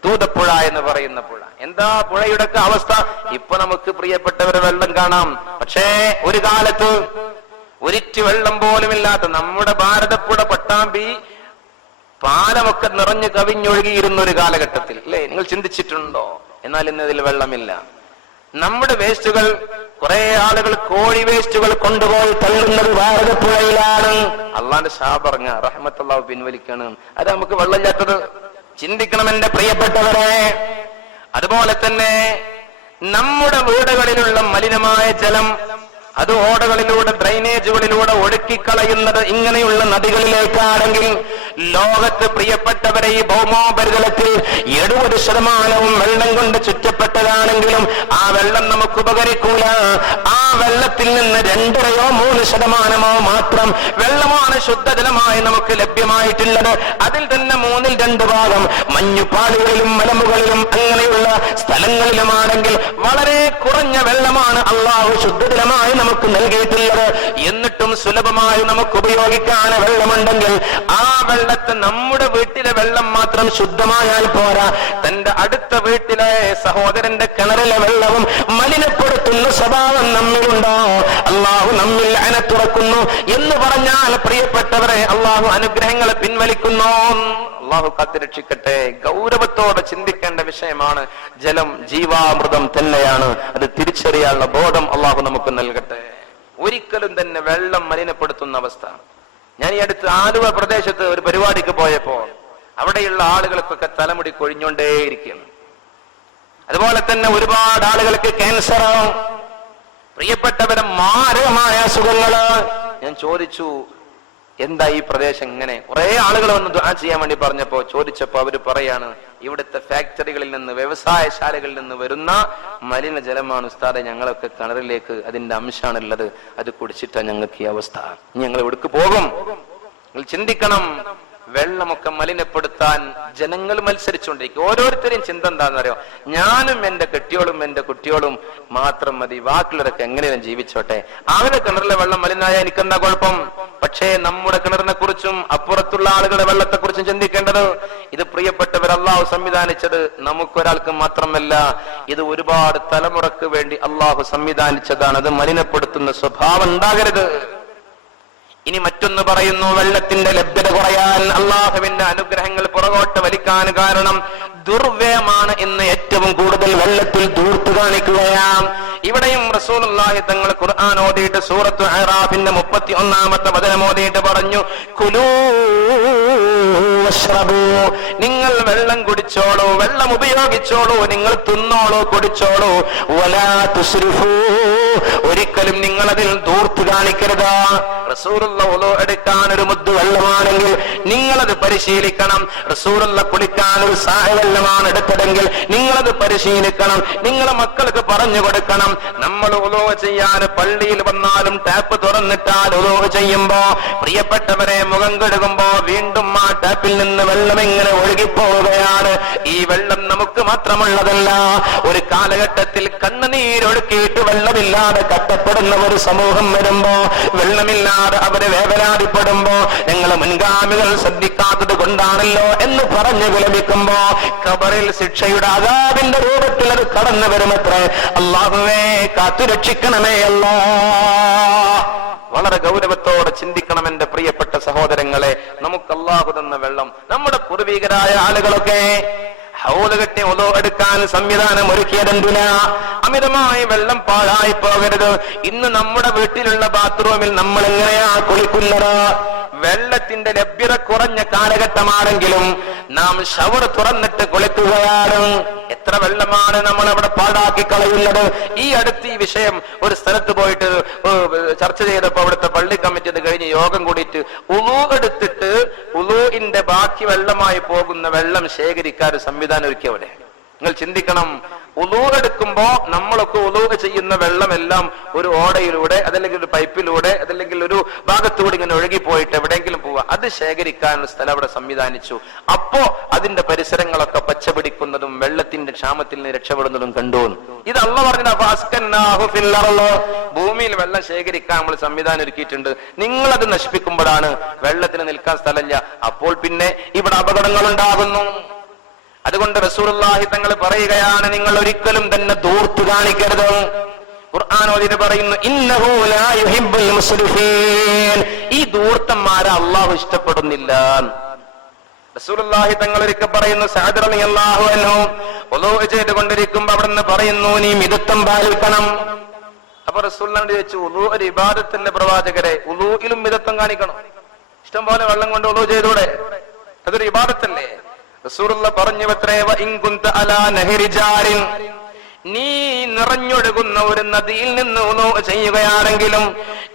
തൂതപ്പുഴ എന്ന് പറയുന്ന പുഴ. എന്താ പുഴയുടെ ഒക്കെ അവസ്ഥ? ഇപ്പൊ നമുക്ക് പ്രിയപ്പെട്ടവരെ വെള്ളം കാണാം. പക്ഷേ ഒരു കാലത്ത് ഒരിറ്റ് വെള്ളം പോലും ഇല്ലാത്ത നമ്മുടെ ഭാരതപ്പുഴ പട്ടാമ്പി പാലമൊക്കെ നിറഞ്ഞു കവിഞ്ഞൊഴുകിയിരുന്ന ഒരു കാലഘട്ടത്തിൽ അല്ലേ? നിങ്ങൾ ചിന്തിച്ചിട്ടുണ്ടോ? എന്നാൽ ഇന്ന് ഇതിൽ വെള്ളമില്ല. നമ്മുടെ വേസ്റ്റുകൾ കുറെ ആളുകൾ കോഴി വേസ്റ്റുകൾ കൊണ്ടുപോയി തള്ളുന്നത് ഭാരതപ്പുഴയിലാണ്. അള്ളാന്റെ ശാപറങ്ങ റഹ്മത്തുള്ളാഹു പിൻവലിക്കണം. അത് നമുക്ക് വെള്ളമില്ലാത്തത് ചിന്തിക്കണം എന്റെ പ്രിയപ്പെട്ടവരെ. അതുപോലെ തന്നെ നമ്മുടെ വീടുകളിലുള്ള മലിനമായ ജലം അത് ഓടകളിലൂടെ ഡ്രൈനേജുകളിലൂടെ ഒഴുക്കിക്കളയുന്നത് ഇങ്ങനെയുള്ള നദികളിലേക്കാണെങ്കിൽ ലോകത്ത് പ്രിയപ്പെട്ടവരെ ഈ ഭൗമോപരിതലത്തിൽ 70% വെള്ളം കൊണ്ട് ചുറ്റപ്പെട്ടതാണെങ്കിലും ആ വെള്ളം നമുക്ക് ഉപകരിക്കൂല. ആ വെള്ളത്തിൽ നിന്ന് 2-3% മാത്രം വെള്ളമാണ് ശുദ്ധജലമായി നമുക്ക് ലഭ്യമായിട്ടുള്ളത്. അതിൽ തന്നെ 1/2 മഞ്ഞുപാളികളിലും മലമുകളിലും അങ്ങനെയുള്ള സ്ഥലങ്ങളിലുമാണെങ്കിൽ വളരെ കുറഞ്ഞ വെള്ളമാണ് അള്ളാഹു ശുദ്ധജലമായി നമുക്ക് നൽകിയിട്ടുള്ളത്. എന്നിട്ടും സുലഭമായി നമുക്ക് ഉപയോഗിക്കാൻ വെള്ളമുണ്ടെങ്കിൽ ആ വെള്ളത്തെ നമ്മുടെ വീട്ടിലെ വെള്ളം മാത്രം ശുദ്ധമായാൽ പോരാ, തന്റെ അടുത്ത വീട്ടിലെ സഹോദരന്റെ കിണറിലെ വെള്ളവും മലിനപ്പെടുത്തുന്ന സ്വഭാവം നമ്മിലുണ്ടോ? അള്ളാഹു നമ്മിൽ ലഅനത്തുറക്കുന്നു എന്ന് പറഞ്ഞാൽ പ്രിയപ്പെട്ടവരെ അള്ളാഹു അനുഗ്രഹങ്ങളെ പിൻവലിക്കുന്നു. അള്ളാഹു കാത്തുരക്ഷിക്കട്ടെ. ഗൗരവത്തോടെ ചിന്തിക്കേണ്ട വിഷയമാണ്. ജലം ജീവാമൃതം തന്നെയാണ്. അത് തിരിച്ചറിയാനുള്ള ബോധം അള്ളാഹു നമുക്ക് നൽകട്ടെ. ഒരിക്കലും തന്നെ വെള്ളം മലിനപ്പെടുത്തുന്ന അവസ്ഥ. ഞാൻ ഈ അടുത്ത് ആലുവ പ്രദേശത്ത് ഒരു പരിപാടിക്ക് പോയപ്പോ അവിടെയുള്ള ആളുകൾക്കൊക്കെ തലമുടി കൊഴിഞ്ഞോണ്ടേയിരിക്കുന്നു. അതുപോലെ തന്നെ ഒരുപാട് ആളുകൾക്ക് ക്യാൻസർ, പ്രിയപ്പെട്ടവരെ മാരകമായ അസുഖങ്ങള്. ഞാൻ ചോദിച്ചു, എന്താ ഈ പ്രദേശം ഇങ്ങനെ? കുറെ ആളുകൾ വന്ന് ദുആ ചെയ്യാൻ വേണ്ടി ചോദിച്ചപ്പോ അവര് പറയാണ്, ഇവിടുത്തെ ഫാക്ടറികളിൽ നിന്ന്, വ്യവസായശാലകളിൽ നിന്ന് വരുന്ന മലിനജലമാണ് ഉസ്താദെ ഞങ്ങളൊക്കെ കിണറിലേക്ക് അതിന്റെ അംശമാണുള്ളത്, അത് കുടിച്ചിട്ടാ ഞങ്ങൾക്ക് ഈ അവസ്ഥ. ഞങ്ങൾ എവിടേക്ക് പോകും? നിങ്ങൾ ചിന്തിക്കണം. വെള്ളമൊക്കെ മലിനപ്പെടുത്താൻ ജനങ്ങൾ മത്സരിച്ചുകൊണ്ടിരിക്കും. ഓരോരുത്തരെയും ചിന്ത എന്താണെന്നറിയോ? ഞാനും എന്റെ കെട്ടിയോളും എന്റെ കുട്ടിയോളും മാത്രം മതി, ബാക്കിയുള്ളവരൊക്കെ എങ്ങനെയും ജീവിച്ചോട്ടെ. അവരുടെ കിണറിലെ വെള്ളം മലിനായ എനിക്കെന്താ കുഴപ്പം? പക്ഷേ നമ്മുടെ കിണറിനെ കുറിച്ചും അപ്പുറത്തുള്ള ആളുകളുടെ വെള്ളത്തെ കുറിച്ചും ചിന്തിക്കേണ്ടത്. ഇത് പ്രിയപ്പെട്ടവർ, അള്ളാഹു സംവിധാനിച്ചത് നമുക്കൊരാൾക്ക് മാത്രമല്ല, ഇത് ഒരുപാട് തലമുറക്ക് വേണ്ടി അള്ളാഹു സംവിധാനിച്ചതാണ്. അത് മലിനപ്പെടുത്തുന്ന സ്വഭാവം ഉണ്ടാകരുത്. ഇനി മറ്റൊന്ന് പറയുന്നു, വെള്ളത്തിന്റെ ലഭ്യത കുറയാൻ, അള്ളാഹുവിന്റെ അനുഗ്രഹങ്ങൾ പുറകോട്ട് വലിക്കാൻ കാരണം ദുർവ്യയമാണ് എന്ന് ഏറ്റവും കൂടുതൽ വെള്ളത്തിൽ ദൂർത്ത് കാണിക്കുകയാണ്. ഇവിടെയും റസൂലുള്ളാഹി തങ്ങൾ ഖുർആൻ ഓതിയിട്ട് സൂറത്തു അഅറാഫിന്റെ 31-ാമത്തെ വചനം ഓതിയിട്ട് പറഞ്ഞു, കുലൂ വശ്റബൂ, നിങ്ങൾ വെള്ളം കുടിച്ചോളൂ, വെള്ളം ഉപയോഗിച്ചോളൂ, നിങ്ങൾ തിന്നോളൂ, കുടിച്ചോളൂ. വലാ തുസ്രിഫൂ, ഒരിക്കലും നിങ്ങൾ അതിൽ ദൂർത്ത് കാണിക്കരുത്. റസൂലുള്ള ഉളു എടുക്കാൻ ഒരു മുദ്ദ് വെള്ളമാണെങ്കിൽ നിങ്ങളത് പരിശീലിക്കണം. റസൂലുള്ള കുളിക്കാൻ ഒരു സായ വെള്ളമാണ് എടുത്തതെങ്കിൽ നിങ്ങളത് പരിശീലിക്കണം. നിങ്ങളെ മക്കൾക്ക് പറഞ്ഞു കൊടുക്കണം. നമ്മൾ ഉളു ചെയ്യാൻ പള്ളിയിൽ വന്നാലും ടാപ്പ് തുറന്നിട്ടാൽ ഉളു ചെയ്യുമ്പോ, പ്രിയപ്പെട്ടവരെ, മുഖം കഴുകുമ്പോ വീണ്ടും ആ ടാപ്പിൽ നിന്ന് വെള്ളം ഇങ്ങനെ ഒഴുകിപ്പോവുകയാണ്. ഈ വെള്ളം നമുക്ക് മാത്രമുള്ളതല്ല. ഒരു കാലഘട്ടത്തിൽ കണ്ണുനീരൊഴുക്കിയിട്ട് വെള്ളമില്ലാതെ കഷ്ടപ്പെടുന്ന ഒരു സമൂഹം വരുമ്പോ, വെള്ളമില്ലാതെ അവരെ വേവലാതിപ്പെടുമ്പോ, ഞങ്ങൾ മുൻഗാമികൾ ശ്രദ്ധിക്കാത്തത് കൊണ്ടാണല്ലോ എന്ന് പറഞ്ഞു വിലപിക്കുമ്പോ, ഖബറിൽ ശിക്ഷയുടെ അദാബിന്റെ രൂപത്തിൽ അത് കടന്നു വരുമത്രേ. അല്ലാഹുവേ കാത്തുരക്ഷിക്കണമേ അല്ലാ. വളരെ ഗൗരവത്തോടെ ചിന്തിക്കണം എന്റെ പ്രിയപ്പെട്ട സഹോദരങ്ങളെ. നമുക്ക് അല്ലാഹു തന്ന വെള്ളം, നമ്മുടെ പൂർവികരായ ആളുകളൊക്കെ ഹൗല് കെട്ടി ഉളു എടുക്കാൻ സംവിധാനം ഒരുക്കിയതെന്തിനാ? അമിതമായി വെള്ളം പാഴായി പോകരുത്. ഇന്ന് നമ്മുടെ വീട്ടിലുള്ള ബാത്റൂമിൽ നമ്മൾ എങ്ങനെയാ കുളിക്കുന്നത്? വെള്ളത്തിന്റെ ലഭ്യത കുറഞ്ഞ കാലഘട്ടമാണെങ്കിലും നാം ഷവർ തുറന്നിട്ട് കുളിക്കുകയാണ്. എത്ര വെള്ളമാണ് നമ്മൾ അവിടെ പാഴാക്കി കളയുന്നത്. ഈ അടുത്ത് ഈ വിഷയം ഒരു സ്ഥലത്ത് പോയിട്ട് ചർച്ച ചെയ്തപ്പോ അവിടുത്തെ പള്ളി കമ്മിറ്റി അത് കഴിഞ്ഞ് യോഗം കൂടിയിട്ട് ഉളു എടുത്തിട്ട് ഉളുവിന്റെ ബാക്കി വെള്ളമായി പോകുന്ന വെള്ളം ശേഖരിക്കാൻ സംവിധാനം ഒരുക്കിയവിടെ. നിങ്ങൾ ചിന്തിക്കണം, ഉളു എടുക്കുമ്പോ നമ്മളൊക്കെ ഉളു ചെയ്യുന്ന വെള്ളമെല്ലാം ഒരു ഓടയിലൂടെ, അതല്ലെങ്കിൽ ഒരു പൈപ്പിലൂടെ, അതല്ലെങ്കിൽ ഒരു ഭാഗത്തൂടെ ഇങ്ങനെ ഒഴുകിപ്പോയിട്ട് എവിടെയെങ്കിലും പോവുക. അത് ശേഖരിക്കാൻ സ്ഥലം അവിടെ സംവിധാനിച്ചു. അപ്പോ അതിന്റെ പരിസരങ്ങളൊക്കെ പച്ചപിടിക്കുന്നതും വെള്ളത്തിന്റെ ക്ഷാമത്തിൽ നിന്ന് രക്ഷപ്പെടുന്നതും കണ്ടു. ഇത് അല്ലാഹു പറഞ്ഞത്, ഭൂമിയിൽ വെള്ളം ശേഖരിക്കാൻ നമ്മൾ സംവിധാനം ഒരുക്കിയിട്ടുണ്ട്. നിങ്ങളത് നശിപ്പിക്കുമ്പോഴാണ് വെള്ളത്തിന് നിൽക്കാൻ സ്ഥലമില്ല. അപ്പോൾ പിന്നെ ഇവിടെ അപകടങ്ങൾ ഉണ്ടാകുന്നു. അതുകൊണ്ട് റസൂലുള്ളാഹി തങ്ങൾ പറയുകയാണ്, നിങ്ങൾ ഒരിക്കലും തന്നെ ദൂർത്ത് കാണിക്കരുത്. ഖുർആൻ ഓതിയിട്ട് പറയുന്നു, ഇന്നഹു ലാ യുഹിബ്ബുൽ മുസ്രിഫീൻ, ഈ ദൂർത്തന്മാരെ അല്ലാഹു ഇഷ്ടപ്പെടുന്നില്ല. റസൂലുള്ളാഹി തങ്ങൾ ഒരിക്കൽ പറയുന്നു, സഅദ് റളിയല്ലാഹു അൻഹു ഉളൂ ചെയ്തുകൊണ്ടിരിക്കുമ്പോൾ അവിടുന്ന് പറയുന്നു, നീ മിതത്വം പാലിക്കണം. അപ്പൊ റസൂലുള്ളാഹി ചോദിച്ചു, ഉളൂ ഒരു ഇബാദത്തല്ലേ പ്രവാചകരെ? ഉളൂയിലും മിതത്വം കാണിക്കണം. ഇഷ്ടം പോലെ വെള്ളം കൊണ്ട് ഉളൂ ചെയ്തൂടെ? അതൊരു ഇബാദത്തല്ലേ? റസൂലുള്ള പറഞ്ഞു, നീ നിറഞ്ഞൊഴുകുന്ന ഒരു നദിയിൽ നിന്ന് ഉളൂ ചെയ്യുകയാണെങ്കിലും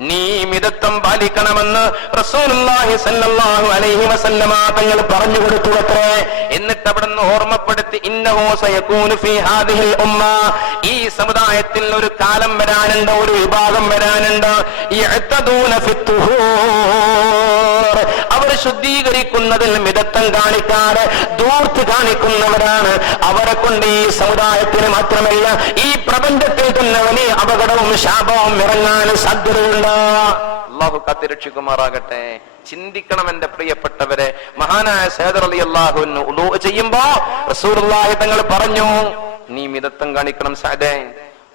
നീ മിതത്വം പാലിക്കണമെന്ന് റസൂലുള്ളാഹി സ്വല്ലല്ലാഹു അലൈഹി വസല്ലമ തങ്ങൾ പറഞ്ഞു കൊടുത്തുവത്രേ. എന്നിട്ട് അവിടുന്ന് ഓർമ്മപ്പെടുത്തി, ഇന്നഹു സയകൂനു ഫീ ഹാദിഹിൽ ഉമ്മ, ഈ സമുദായത്തിൽ ഒരു കാലം വരാനുണ്ട്, ഒരു വിഭാഗം വരാനുണ്ട്, യഅ്തദൂന ഫിത്തുഹൂർ, അവർ ശുദ്ധീകരിക്കുന്നതിൽ മിതത്വം കാണിക്കാതെ ദൂർത്ത് കാണിക്കുന്നവരാണ്. അവരെ കൊണ്ട് ഈ സമുദായത്തിന് മാത്രമല്ല ഈ പ്രപഞ്ചത്തിൽ തന്നെ വലിയ അപകടവും ശാപവും ഇറങ്ങാൻ സാധ്യതയുണ്ട്. അല്ലാഹു കാത്തുരക്ഷിക്കുമാറാകട്ടെ. ചിന്തിക്കണം എന്റെ പ്രിയപ്പെട്ടവരെ. മഹാനായ സഅദ് റളിയല്ലാഹു അൻഹു ഉളൂ ചെയ്യുമ്പോ റസൂലുള്ളാഹി തങ്ങൾ പറഞ്ഞു, നീ മിതത്വം കാണിക്കണം സഅദേ.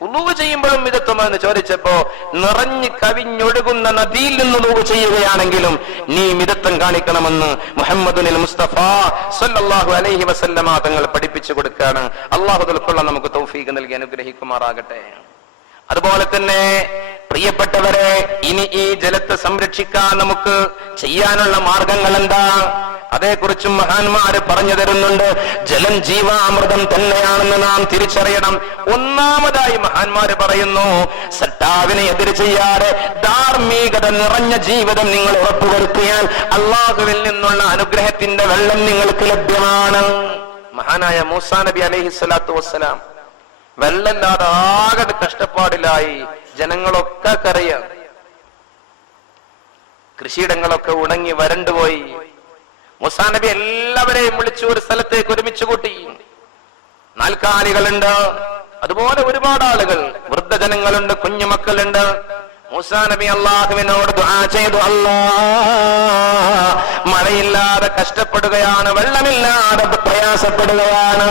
ഉളൂ ചെയ്യുമ്പോഴും മിതത്വം എന്ന് ചോദിച്ചപ്പോ, നിറഞ്ഞു കവിഞ്ഞൊഴുകുന്ന നദിയിൽ നിന്ന് ഉളൂ ചെയ്യുകയാണെങ്കിലും നീ മിതത്വം കാണിക്കണമെന്ന് മുഹമ്മദുൽ മുസ്തഫ സ്വല്ലല്ലാഹു അലൈഹി വസല്ലമ തങ്ങൾ പഠിപ്പിച്ചു കൊടുക്കുകയാണ്. അല്ലാഹു ഉൾക്കൊള്ളാൻ നമുക്ക് തൗഫീഖ് നൽകി അനുഗ്രഹിക്കുമാറാകട്ടെ. അതുപോലെ തന്നെ പ്രിയപ്പെട്ടവരെ, ഇനി ഈ ജലത്തെ സംരക്ഷിക്കാൻ നമുക്ക് ചെയ്യാനുള്ള മാർഗങ്ങൾ എന്താ? അതേക്കുറിച്ചും മഹാന്മാര് പറഞ്ഞു തരുന്നുണ്ട്. ജലം ജീവാമൃതം തന്നെയാണെന്ന് നാം തിരിച്ചറിയണം. ഒന്നാമതായി മഹാന്മാര് പറയുന്നു, സട്ടാവിനെ എതിര് ചെയ്യാതെ ധാർമ്മികത നിറഞ്ഞ ജീവിതം നിങ്ങൾ ഉറപ്പുവരുത്തിയാൽ അള്ളാഹുവിൽ നിന്നുള്ള അനുഗ്രഹത്തിന്റെ വെള്ളം നിങ്ങൾക്ക് ലഭ്യമാണ്. മഹാനായ മൂസാ നബി അലൈഹിസ്സലാത്തു വസ്സലാം വെള്ളമില്ലാതെ ആകെ കഷ്ടപ്പാടിലായി. ജനങ്ങളൊക്കെ കരയാണ്. കൃഷിയിടങ്ങളൊക്കെ ഉണങ്ങി വരണ്ടുപോയി. മൂസാ നബി എല്ലാവരെയും വിളിച്ചു ഒരു സ്ഥലത്തേക്ക് ഒരുമിച്ച് കൂട്ടി. നാൽക്കാലികളുണ്ട്, അതുപോലെ ഒരുപാട് ആളുകൾ, വൃദ്ധജനങ്ങളുണ്ട്, കുഞ്ഞുമക്കളുണ്ട്. മൂസാ നബി അള്ളാഹുവിനോട് ദുആ ചെയ്തു, മഴയില്ലാതെ കഷ്ടപ്പെടുകയാണ്, വെള്ളമില്ലാതെ പ്രയാസപ്പെടുകയാണ്,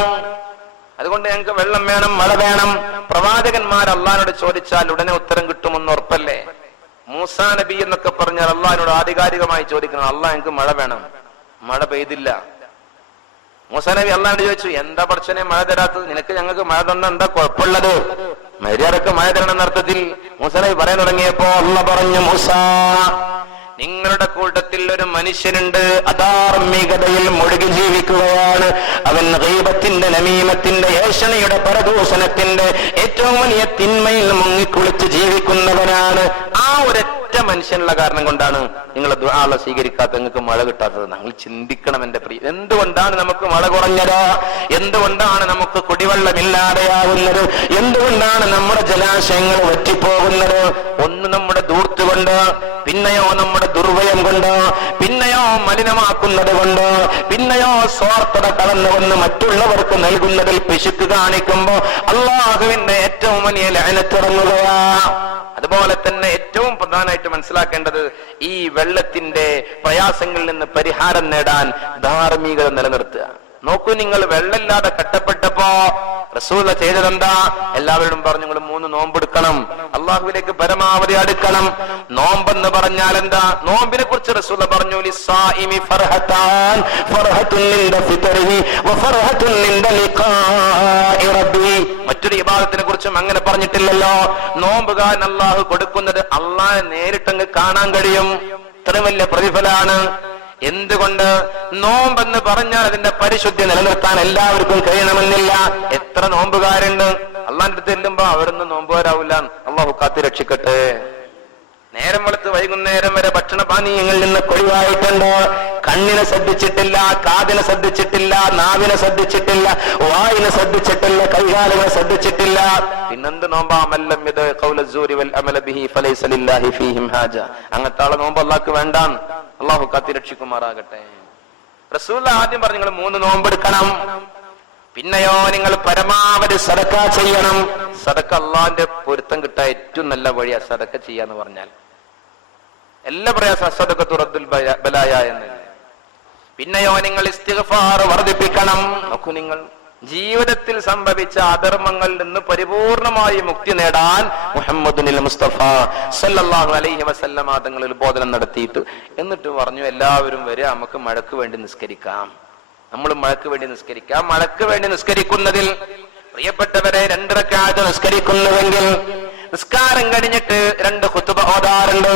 അതുകൊണ്ട് ഞങ്ങൾക്ക് വെള്ളം വേണം, മഴ വേണം. പ്രവാചകന്മാർ അള്ളാഹിനോട് ചോദിച്ചാൽ ഉടനെ ഉത്തരം കിട്ടുമെന്ന് ഉറപ്പല്ലേ? മൂസാ നബി എന്നൊക്കെ പറഞ്ഞാൽ അള്ളാഹിനോട് ആധികാരികമായി ചോദിക്കണം, അള്ളാഹ് ഞങ്ങൾക്ക് മഴ വേണം. മഴ പെയ്തില്ല. മൂസാ നബി അള്ളാഹിനോട് ചോദിച്ചു, എന്താ പടച്ചോനെ മഴ തരാത്തത്? നിനക്ക് ഞങ്ങൾക്ക് മഴ തന്ന എന്താ കുഴപ്പമുള്ളത്? മര്യാദക്ക് മഴ തരണം എന്ന അർത്ഥത്തിൽ മൂസാ നബി പറയാൻ തുടങ്ങിയപ്പോ അള്ളാഹ് പറഞ്ഞു, മൂസാ, നിങ്ങളുടെ കൂട്ടത്തിൽ ഒരു മനുഷ്യനുണ്ട്, അധാർമികതയിൽ മുഴുകി ജീവിക്കുകയാണ്. അവൻ ഗീബത്തിന്റെ, നമീമത്തിന്റെ, ഏഷണയുടെ, പരദൂഷണത്തിന്റെ ഏറ്റവും വലിയ തിന്മയിൽ മുങ്ങിക്കുളിച്ച് ജീവിക്കുന്നവനാണ്. ആ ഒരൊറ്റ മനുഷ്യനുള്ള കാരണം കൊണ്ടാണ് നിങ്ങൾ ദുആ സ്വീകരിക്കാത്ത, നിങ്ങൾക്ക് മഴ കിട്ടാത്തത്. നിങ്ങൾ ചിന്തിക്കണം എന്റെ പ്രിയ, എന്തുകൊണ്ടാണ് നമുക്ക് മഴ കുറഞ്ഞത്? എന്തുകൊണ്ടാണ് നമുക്ക് കുടിവെള്ളമില്ലാതെയാവുന്നത്? എന്തുകൊണ്ടാണ് നമ്മുടെ ജലാശയങ്ങൾ വറ്റിപ്പോകുന്നത്? ഒന്ന് നമ്മുടെ ധൂർത്ത് കൊണ്ട്, പിന്നെയോ നമ്മുടെ ദുർവ്വയം കൊണ്ട്, പിന്നെയോ മലിനമാക്കുന്നത് കൊണ്ട്, പിന്നെയോ സ്വാർത്ഥത കലർന്നുകൊണ്ട് മറ്റുള്ളവർക്ക് നൽകുന്നതിൽ പിശുക്ക് കാണിക്കുമ്പോ അല്ലാഹുവിന്റെ ഏറ്റവും വലിയ ലഅനത്തിറങ്ങുകയാ. അതുപോലെ തന്നെ ഏറ്റവും പ്രധാനമായിട്ട് മനസ്സിലാക്കേണ്ടത്, ഈ വെള്ളത്തിന്റെ പ്രയാസങ്ങളിൽ നിന്ന് പരിഹാരം നേടാൻ ധാർമ്മികത നിലനിർത്തുക. നോക്കൂ, നിങ്ങൾ വെള്ളമില്ലാതെ കഷ്ടപ്പെട്ടപ്പോ റസൂല ചെയ്തതെന്താ? എല്ലാവരോടും പറഞ്ഞു, നിങ്ങൾ 3 നോമ്പെടുക്കണം, അള്ളാഹുവിലേക്ക് പരമാവധി അടുക്കണം. നോമ്പെന്ന് പറഞ്ഞാൽ എന്താ? നോമ്പിനെ കുറിച്ച് റസൂല പറഞ്ഞു, ലിസ്സായിമി ഫർഹതാൻ, ഫർഹത്തുൻ മിൻ ഫിത്രിഹി വഫർഹത്തുൻ മിൻ ലിഖാഇ റബ്ബി. മറ്റൊരു ഇബാദത്തിനെ കുറിച്ചും അങ്ങനെ പറഞ്ഞിട്ടില്ലല്ലോ. നോമ്പുകാരൻ അള്ളാഹു കൊടുക്കുന്നത് അള്ളാഹെ നേരിട്ടങ്ങ് കാണാൻ കഴിയും. ഇത്രയും വലിയ പ്രതിഫലാണ്. എന്തുകൊണ്ട്? നോമ്പെന്ന് പറഞ്ഞാൽ അതിന്റെ പരിശുദ്ധി നിലനിർത്താൻ എല്ലാവർക്കും കഴിയണമെന്നില്ല. എത്ര നോമ്പുകാരുണ്ട്, അള്ളാന്റെ അടുത്ത് ചെല്ലുമ്പോ അവരൊന്നും നോമ്പുകാരാവില്ല. അള്ളാഹു കാത്തി രക്ഷിക്കട്ടെ. നേരം വെളുത്ത് വൈകുന്നേരം വരെ ഭക്ഷണപാനീയങ്ങളിൽ നിന്ന് ഒഴിവായിട്ടുണ്ട്. കണ്ണിനെ ശ്രദ്ധിച്ചിട്ടില്ല, കാതിനെ ശ്രദ്ധിച്ചിട്ടില്ല, നാവിനെ ശ്രദ്ധിച്ചിട്ടില്ല, വായിനെ ശ്രദ്ധിച്ചിട്ടില്ല, കൈകാലുകളെ ശ്രദ്ധിച്ചിട്ടില്ല. പിന്നെന്ത് നോമ്പാ? മല്ലം യദ ഖൗല സൂരി വൽ അമല ബിഹി ഫലൈസ ലില്ലാഹി ഫീഹിം ഹാജ. അങ്ങനത്തെ ആളെ നോമ്പ് അള്ളാഹ്ക്ക് വേണ്ടാൻ. അള്ളാഹു കാത്തി രക്ഷിക്കുമാറാകട്ടെ. റസൂൽ ആദ്യം പറഞ്ഞു, നിങ്ങൾ 3 നോമ്പെടുക്കണം. പിന്നെയോ നിങ്ങൾ പരമാവധി സദക്ക ചെയ്യണം. സദക്ക അള്ളാന്റെ പൊരുത്തം കിട്ടാൻ ഏറ്റവും നല്ല വഴിയാ സദക്ക ചെയ്യാന്ന് പറഞ്ഞാൽ. എല്ലാ പ്രയാസം സദഖത്തു റദ്ദുൽ ബലായ എന്നല്ലേ. പിന്നെയോ നിങ്ങൾ ഇസ്തിഗ്ഫാർ വർദ്ധിപ്പിക്കണം. നോക്കൂ, നിങ്ങൾ ജീവിതത്തിൽ സംഭവിച്ച അധർമ്മങ്ങളിൽ നിന്ന് പരിപൂർണമായി മുക്തി നേടാൻ മുഹമ്മദുൽ മുസ്തഫ സല്ലല്ലാഹു അലൈഹി വസല്ലമ തങ്ങളിൽ ബോധനം നടത്തിയിട്ട് എന്നിട്ട് പറഞ്ഞു, എല്ലാവരും വരെ നമുക്ക് മഴക്ക് വേണ്ടി നിസ്കരിക്കാം. നമ്മൾ മഴക്ക് വേണ്ടി നിസ്കരിക്കാം. മഴക്ക് വേണ്ടി നിസ്കരിക്കുന്നതിൽ പ്രിയപ്പെട്ടവരെ 2 റക്അത്ത് നിസ്കരിക്കുന്നുവെങ്കിൽ നിസ്കാരം കഴിഞ്ഞിട്ട് 2 ഖുതുബ ഓതാറുണ്ട്.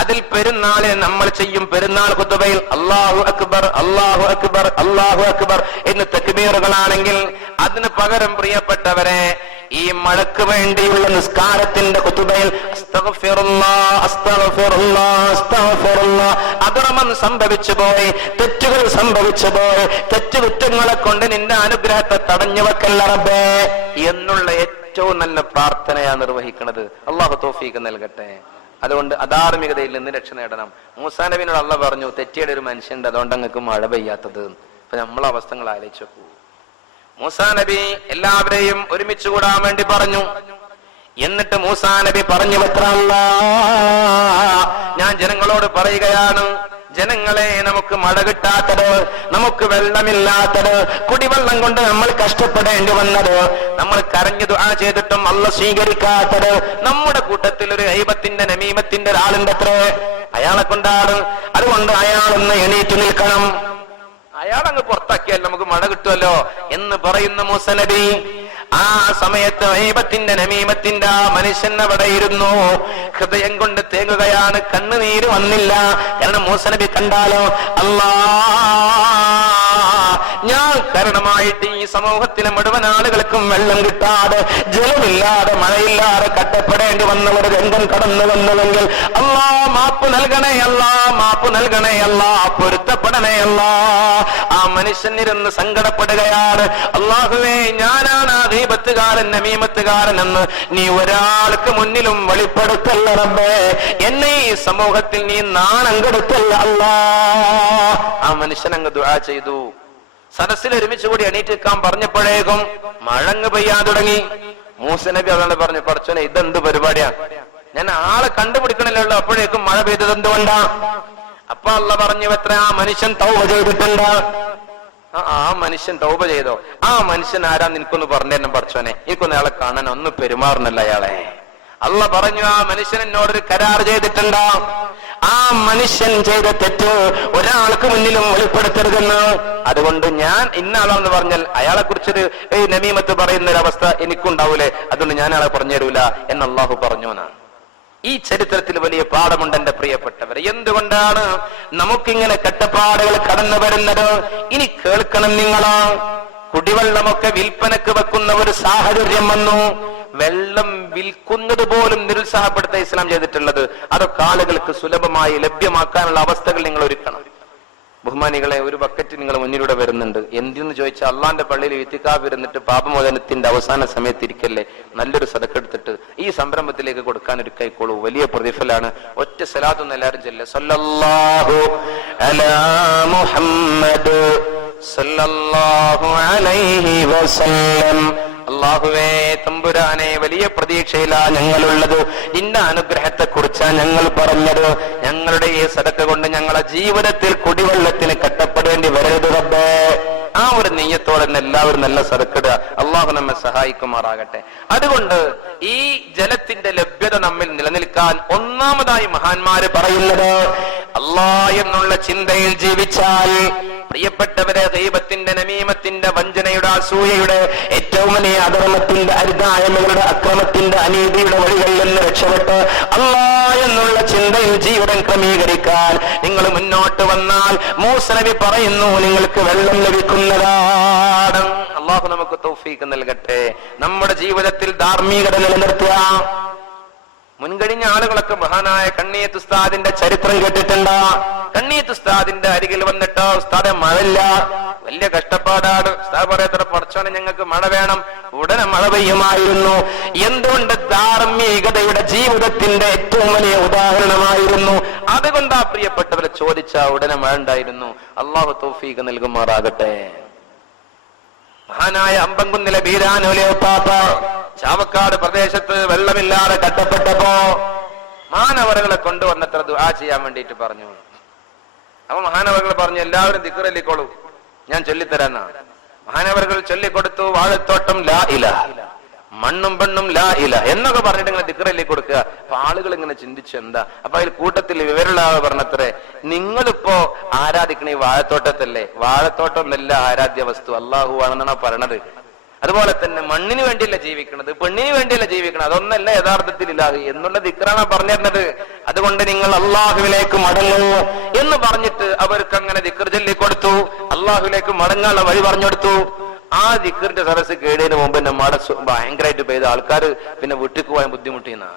അതിൽ പെരുന്നാളിൽ നമ്മൾ ചെയ്യും പെരുന്നാൾ ഖുതുബയിൽ അല്ലാഹു അക്ബർ, അല്ലാഹു അക്ബർ, അല്ലാഹു അക്ബർ എന്ന് തക്ബീറുകളാണെങ്കിൽ അതിന് പകരം പ്രിയപ്പെട്ടവരെ ഈ മഴക്ക് വേണ്ടിയുള്ള നിസ്കാരത്തിന്റെ ഖുതുബയിൽ അസ്തഗ്ഫിറുല്ലാഹ്, അസ്തഗ്ഫിറുല്ലാഹ്, അസ്തഗ്ഫിറുല്ലാഹ്, അധർമ്മം സംഭവിച്ചു പോയി, തെറ്റുകൾ സംഭവിച്ചു പോയി, തെറ്റുകുറ്റങ്ങളെ കൊണ്ട് നിന്റെ അനുഗ്രഹത്തെ തടഞ്ഞു വെക്കല്ല റബ്ബേ എന്നുള്ള ഏറ്റവും നല്ല പ്രാർത്ഥനയാ നിർവഹിക്കുന്നത്. അള്ളാഹു തൗഫീഖ് നൽകട്ടെ. അതുകൊണ്ട് അധാർമികതയിൽ നിന്ന് രക്ഷ നേടണം. മൂസാ നബിയോട് അള്ളാഹ് പറഞ്ഞു, തെറ്റിയുടെ ഒരു മനുഷ്യണ്ട്, അതുകൊണ്ട് അങ്ങക്ക് മഴ പെയ്യാത്തത്. അപ്പൊ നമ്മളെ അവസ്ഥകൾ ആലോചിച്ചു നോക്കൂ. മൂസാ നബി എല്ലാവരെയും ഒരുമിച്ച് കൂടാൻ വേണ്ടി പറഞ്ഞു. എന്നിട്ട് മൂസാ നബി പറഞ്ഞു, ഞാൻ ജനങ്ങളോട് പറയുകയാണ്, ജനങ്ങളെ, നമുക്ക് മഴ കിട്ടാത്തത്, നമുക്ക് വെള്ളമില്ലാത്തത്, കുടിവെള്ളം കൊണ്ട് നമ്മൾ കഷ്ടപ്പെടേണ്ടി വന്നത്, നമ്മൾ കരഞ്ഞു ദുആ ചെയ്തിട്ടും അല്ലാഹ് സ്വീകരിക്കാത്തത്, നമ്മുടെ കൂട്ടത്തിൽ ഒരു ഗൈബത്തിന്റെ, നമീമത്തിന്റെ ഒരാളുണ്ട് അത്രേ, അയാളെ കൊണ്ടാണ്. അതുകൊണ്ട് അയാളൊന്ന് എണീറ്റ് നിൽക്കണം. അയാളങ്ങ് പുറത്താക്കിയാൽ നമുക്ക് മഴ കിട്ടുമല്ലോ എന്ന് പറയുന്ന മൂസാ നബി. ആ സമയത്ത് ഗീബത്തിന്റെ നമീമത്തിന്റെ ആ മനുഷ്യൻ അവിടെ ഇരുന്നു, ഹൃദയം കൊണ്ട് തേങ്ങുകയാണ്, കണ്ണുനീര് വന്നില്ല. കാരണം മൂസ നബി കണ്ടാലോ, അല്ലാ ഞാൻ കാരണമായിട്ട് ഈ സമൂഹത്തിലെ മുഴുവൻ ആളുകൾക്കും വെള്ളം കിട്ടാതെ, ജലമില്ലാതെ, മഴയില്ലാതെ കട്ടപ്പെടേണ്ടി വന്ന ഒരു രംഗം കടന്നു വന്നുവെങ്കിൽ അല്ലാ മാപ്പ് നൽകണേ അല്ലാ, മാപ്പ് നൽകണേ അല്ലാ, പൊരുത്തപ്പെടണേ അല്ലാ. ആ മനുഷ്യനിരുന്ന് സങ്കടപ്പെടുകയാണ്. അല്ലാഹുവേ, ഞാനാണ് ആ ഗീബത്തുകാരൻ നമീമത്തുകാരൻ എന്ന് നീ ഒരാൾക്ക് മുന്നിലും വെളിപ്പെടുത്തല്ല റബ്ബേ, എന്നെ ഈ സമൂഹത്തിൽ നീ നാണം കെടുത്തല്ല അല്ലാ. ആ മനുഷ്യൻ അങ്ങ് ദുആ ചെയ്തു. സദസ്സിൽ ഒരുമിച്ച് കൂടി എണീറ്റ് നിൽക്കാൻ പറഞ്ഞപ്പോഴേക്കും മഴങ്ങ് പെയ്യാൻ തുടങ്ങി. മൂസ നബി അതാണ് പറഞ്ഞു, പടച്ചോനെ ഇതെന്ത് പരിപാടിയാ, ഞാൻ ആളെ കണ്ടുപിടിക്കണല്ലോ, അപ്പോഴേക്കും മഴ പെയ്തത് എന്തുകൊണ്ടാ? അപ്പൊ അള്ളാഹ് പറഞ്ഞു, എത്ര ആ മനുഷ്യൻ തൗബ ചെയ്തിട്ടുണ്ട്. ആ മനുഷ്യൻ തൗബ ചെയ്തോ? ആ മനുഷ്യൻ ആരാ നിനക്കൊന്ന് പറഞ്ഞു തരണം പടച്ചോനെ, എനിക്കൊന്ന് അയാളെ കാണാൻ, ഒന്ന് പെരുമാറണല്ല അയാളെ. അള്ളാഹ് പറഞ്ഞു, ആ മനുഷ്യൻ എന്നോടൊരു കരാർ ചെയ്തിട്ടുണ്ട്, ആ മനുഷ്യൻ ചെയ്ത തെറ്റ് ഒരാൾക്ക് മുന്നിലും വെളിപ്പെടുത്തരുതെന്ന്. അതുകൊണ്ട് ഞാൻ ഇന്ന ആളാണെന്ന് പറഞ്ഞാൽ അയാളെ കുറിച്ചൊരു നമീമത്ത് പറയുന്ന ഒരു അവസ്ഥ എനിക്കുണ്ടാവൂലേ, അതുകൊണ്ട് ഞാൻ അയാളെ പറഞ്ഞു തരൂല എന്ന് അള്ളാഹു പറഞ്ഞു എന്നാണ്. ഈ ചരിത്രത്തിൽ വലിയ പാഠമുണ്ട് എന്റെ പ്രിയപ്പെട്ടവരെ. എന്തുകൊണ്ടാണ് നമുക്കിങ്ങനെ കെട്ടപ്പാടുകൾ കടന്നു വരുന്നത്? ഇനി കേൾക്കണം നിങ്ങളാ. കുടിവെള്ളമൊക്കെ വിൽപ്പനക്ക് വെക്കുന്ന ഒരു സാഹചര്യം വന്നു. വെള്ളം വിൽക്കുന്നത് പോലും നിരുത്സാഹപ്പെടുത്താൻ ഇസ്ലാം ചെയ്തിട്ടുള്ളത്. അതൊക്കെ ആളുകൾക്ക് സുലഭമായി ലഭ്യമാക്കാനുള്ള അവസ്ഥകൾ നിങ്ങൾ ഒരുക്കണം. ബഹുമാനികളെ, ഒരു ബക്കറ്റ് നിങ്ങൾ മുന്നിലൂടെ വരുന്നുണ്ട്, എന്തെന്ന് ചോദിച്ചാൽ അള്ളാന്റെ പള്ളിയിൽ ഇത്തിക്കാഫ് ഇരുന്നിട്ട് പാപമോചനത്തിന്റെ അവസാന സമയത്ത് ഇരിക്കല്ലേ, നല്ലൊരു സദക്കെടുത്തിട്ട് ഈ സംരംഭത്തിലേക്ക് കൊടുക്കാൻ ഒരു കൈക്കോളൂ, വലിയ പ്രതിഫലാണ്. ഒറ്റ സലാത്തൊന്നും എല്ലാവരും ചെല്ലെ, സല്ലല്ലാഹു അലാ മുഹമ്മദ് സല്ലല്ലാഹു അലൈഹി വസല്ലം. അല്ലാഹുവേ തമ്പുരാനെ, വലിയ പ്രതീക്ഷയിലാ ഞങ്ങളുള്ളത്, നിന്റെ അനുഗ്രഹത്തെ കുറിച്ചാ ഞങ്ങൾ പറഞ്ഞത്. ഞങ്ങളുടെ ഈ സദക്ക കൊണ്ട് ഞങ്ങളെ ജീവിതത്തിൽ കുടിവെള്ളത്തിന് കട്ടപ്പെടേണ്ടി വരരുത് റബ്ബേ. ആ ഒരു നെയ്യത്തോടെ എല്ലാവരും നല്ല സദക്കിടുക. അള്ളാഹു നമ്മെ സഹായിക്കുമാറാകട്ടെ. അതുകൊണ്ട് ഈ ജലത്തിന്റെ ലഭ്യത നമ്മിൽ നിലനിൽക്കാൻ ഒന്നാമതായി മഹാന്മാര് പറയുന്നത്, അല്ലാഹ് എന്നുള്ള ചിന്തയിൽ ജീവിച്ചാൽ, പ്രിയപ്പെട്ടവരെ, ഗീബത്തിന്റെ നമീമത്തിന്റെ വഞ്ചനയുടെ അസൂയയുടെ ഏറ്റവും വലിയ അധർമ്മത്തിന്റെ അരുതായ്മകളുടെ അക്രമത്തിന്റെ അനീതിയുടെ വഴികളിൽ നിന്ന് രക്ഷപ്പെട്ട് അല്ലാഹ് എന്നുള്ള ചിന്തയിൽ ജീവിതം ക്രമീകരിക്കാൻ നിങ്ങൾ മുന്നോട്ട് വന്നാൽ മൂസ നബി പറയുന്നു, നിങ്ങൾക്ക് വെള്ളം ലഭിക്കുന്നതാണ്. അല്ലാഹു നമുക്ക് തൗഫീഖ് നൽകട്ടെ. നമ്മുടെ ജീവിതത്തിൽ ധാർമ്മികത നിലനിർത്തുക. മുൻകഴിഞ്ഞ ആളുകളൊക്കെ മഹാനായ കണ്ണിയത്ത് ഉസ്താദിന്റെ ചരിത്രം കേട്ടിട്ടുണ്ടോ? കണ്ണിയത്ത് ഉസ്താദിന്റെ അരികിൽ വന്നിട്ടോ, ഉസ്താദെ മഴയില്ല, വലിയ കഷ്ടപ്പാടാണ്. ഉസ്താദ് പറയത്ര, പടച്ചോനെ ഞങ്ങൾക്ക് മഴ വേണം. ഉടനെ മഴ പെയ്യുമായിരുന്നു. എന്തുകൊണ്ട്? ധാർമ്മികതയുടെ ജീവിതത്തിന്റെ ഏറ്റവും വലിയ ഉദാഹരണമായിരുന്നു. അതുകൊണ്ടാ പ്രിയപ്പെട്ടവരെ ചോദിച്ച ഉടനെ മഴ ഉണ്ടായിരുന്നു. അള്ളാഹു തൗഫീഖ് നൽകുമാറാകട്ടെ. മഹാനായ അമ്പംകുന്നിലെ ബീരാനുലേപ്പാപ്പ ചാവക്കാട് പ്രദേശത്ത് വെള്ളമില്ലാതെ കട്ടപ്പെട്ടപ്പോ മഹാനവറുകളെ കൊണ്ടുവന്നത്ര ദുആ ചെയ്യാൻ വേണ്ടിയിട്ട് പറഞ്ഞു. അപ്പൊ മഹാനവറുകൾ പറഞ്ഞു, എല്ലാവരും ദിക്ർ ചൊല്ലിക്കോളൂ, ഞാൻ ചൊല്ലിത്തരാന്നാ. മഹാനവറുകൾ ചൊല്ലിക്കൊടുത്തു, വാഴത്തോട്ടം ലാ ഇലാഹ, മണ്ണും പെണ്ണും ലാ ഇലാഹ എന്നൊക്കെ പറഞ്ഞിട്ട് ഇങ്ങനെ ദിക്ർ ചൊല്ലി കൊടുക്കുക. അപ്പൊ ആളുകൾ ഇങ്ങനെ ചിന്തിച്ചു, എന്താ? അപ്പൊ അതിൽ കൂട്ടത്തിൽ വിവരമുള്ള ആൾ പറഞ്ഞത്രേ, നിങ്ങളിപ്പോ ആരാധിക്കണ ഈ വാഴത്തോട്ടത്തല്ലേ? വാഴത്തോട്ടം എന്നല്ല ആരാധ്യ വസ്തു, അള്ളാഹു ആണെന്നാണ് പറയണത്. അതുപോലെ തന്നെ മണ്ണിന് വേണ്ടിയല്ല ജീവിക്കണത്, പെണ്ണിന് വേണ്ടിയല്ല ജീവിക്കണം, അതൊന്നല്ല യഥാർത്ഥത്തിൽ ഇലാഹ് എന്നുള്ള ദിക്റാണ് പറഞ്ഞിരുന്നത്. അതുകൊണ്ട് നിങ്ങൾ അള്ളാഹുവിലേക്ക് മടങ്ങൂ എന്ന് പറഞ്ഞിട്ട് അവർക്ക് അങ്ങനെ ദിക്ർ ചൊല്ലിക്കൊടുത്തു. അള്ളാഹുവിലേക്ക് മടങ്ങാനുള്ള വഴി പറഞ്ഞു കൊടുത്തു. ആ ദിക്റിന്റെ സദസ്സ് കേടിയതിനു മുമ്പ് തന്നെ മഴ ഭയങ്കരമായിട്ട് പെയ്ത ആൾക്കാർ പിന്നെ വീട്ടിക്ക് പോകാൻ ബുദ്ധിമുട്ടിയെന്നാ.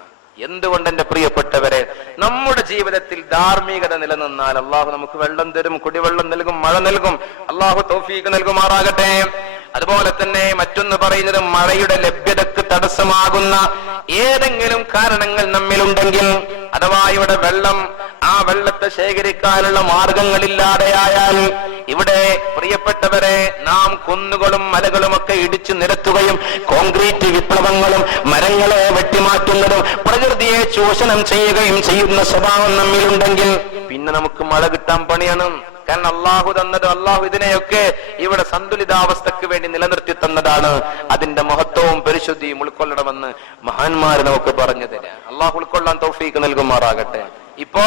എന്തുകൊണ്ട് എന്റെ പ്രിയപ്പെട്ടവരെ, നമ്മുടെ ജീവിതത്തിൽ ധാർമ്മികത നിലനിന്നാൽ അള്ളാഹു നമുക്ക് വെള്ളം തരും, കുടിവെള്ളം നൽകും, മഴ നൽകും. അള്ളാഹു തൗഫീഖ് നൽകുമാറാകട്ടെ. അതുപോലെ തന്നെ മറ്റൊന്ന് പറയുന്നത്, മഴയുടെ ലഭ്യതക്ക് തടസ്സമാകുന്ന ഏതെങ്കിലും കാരണങ്ങൾ നമ്മിലുണ്ടെങ്കിൽ, അഥവാ ഇവിടെ വെള്ളം, ആ വെള്ളത്തെ ശേഖരിക്കാനുള്ള മാർഗങ്ങളില്ലാതെയായാൽ, ഇവിടെ പ്രിയപ്പെട്ടവരെ നാം കുന്നുകളും മലകളും ഒക്കെ ഇടിച്ചു നിരത്തുകയും കോൺക്രീറ്റ് വിപ്ലവങ്ങളും മരങ്ങളെ വെട്ടിമാറ്റുന്നതും പ്രകൃതിയെ ചൂഷണം ചെയ്യുകയും ചെയ്യുന്ന സ്വഭാവം നമ്മിലുണ്ടെങ്കിൽ പിന്നെ നമുക്ക് മഴ കിട്ടാൻ പണിയാണ്. കാരണം അള്ളാഹു തന്നത്, അള്ളാഹു ഇതിനെയൊക്കെ ഇവിടെ സന്തുലിതാവസ്ഥക്ക് വേണ്ടി നിലനിർത്തി തന്നതാണ്. അതിന്റെ മഹത്വവും പരിശുദ്ധിയും ഉൾക്കൊള്ളണമെന്ന് മഹാന്മാര് നമുക്ക് പറഞ്ഞു തരാം. അള്ളാഹു ഉൾക്കൊള്ളാൻ തൗഫീഖ് നൽകുമാറാകട്ടെ. ഇപ്പോ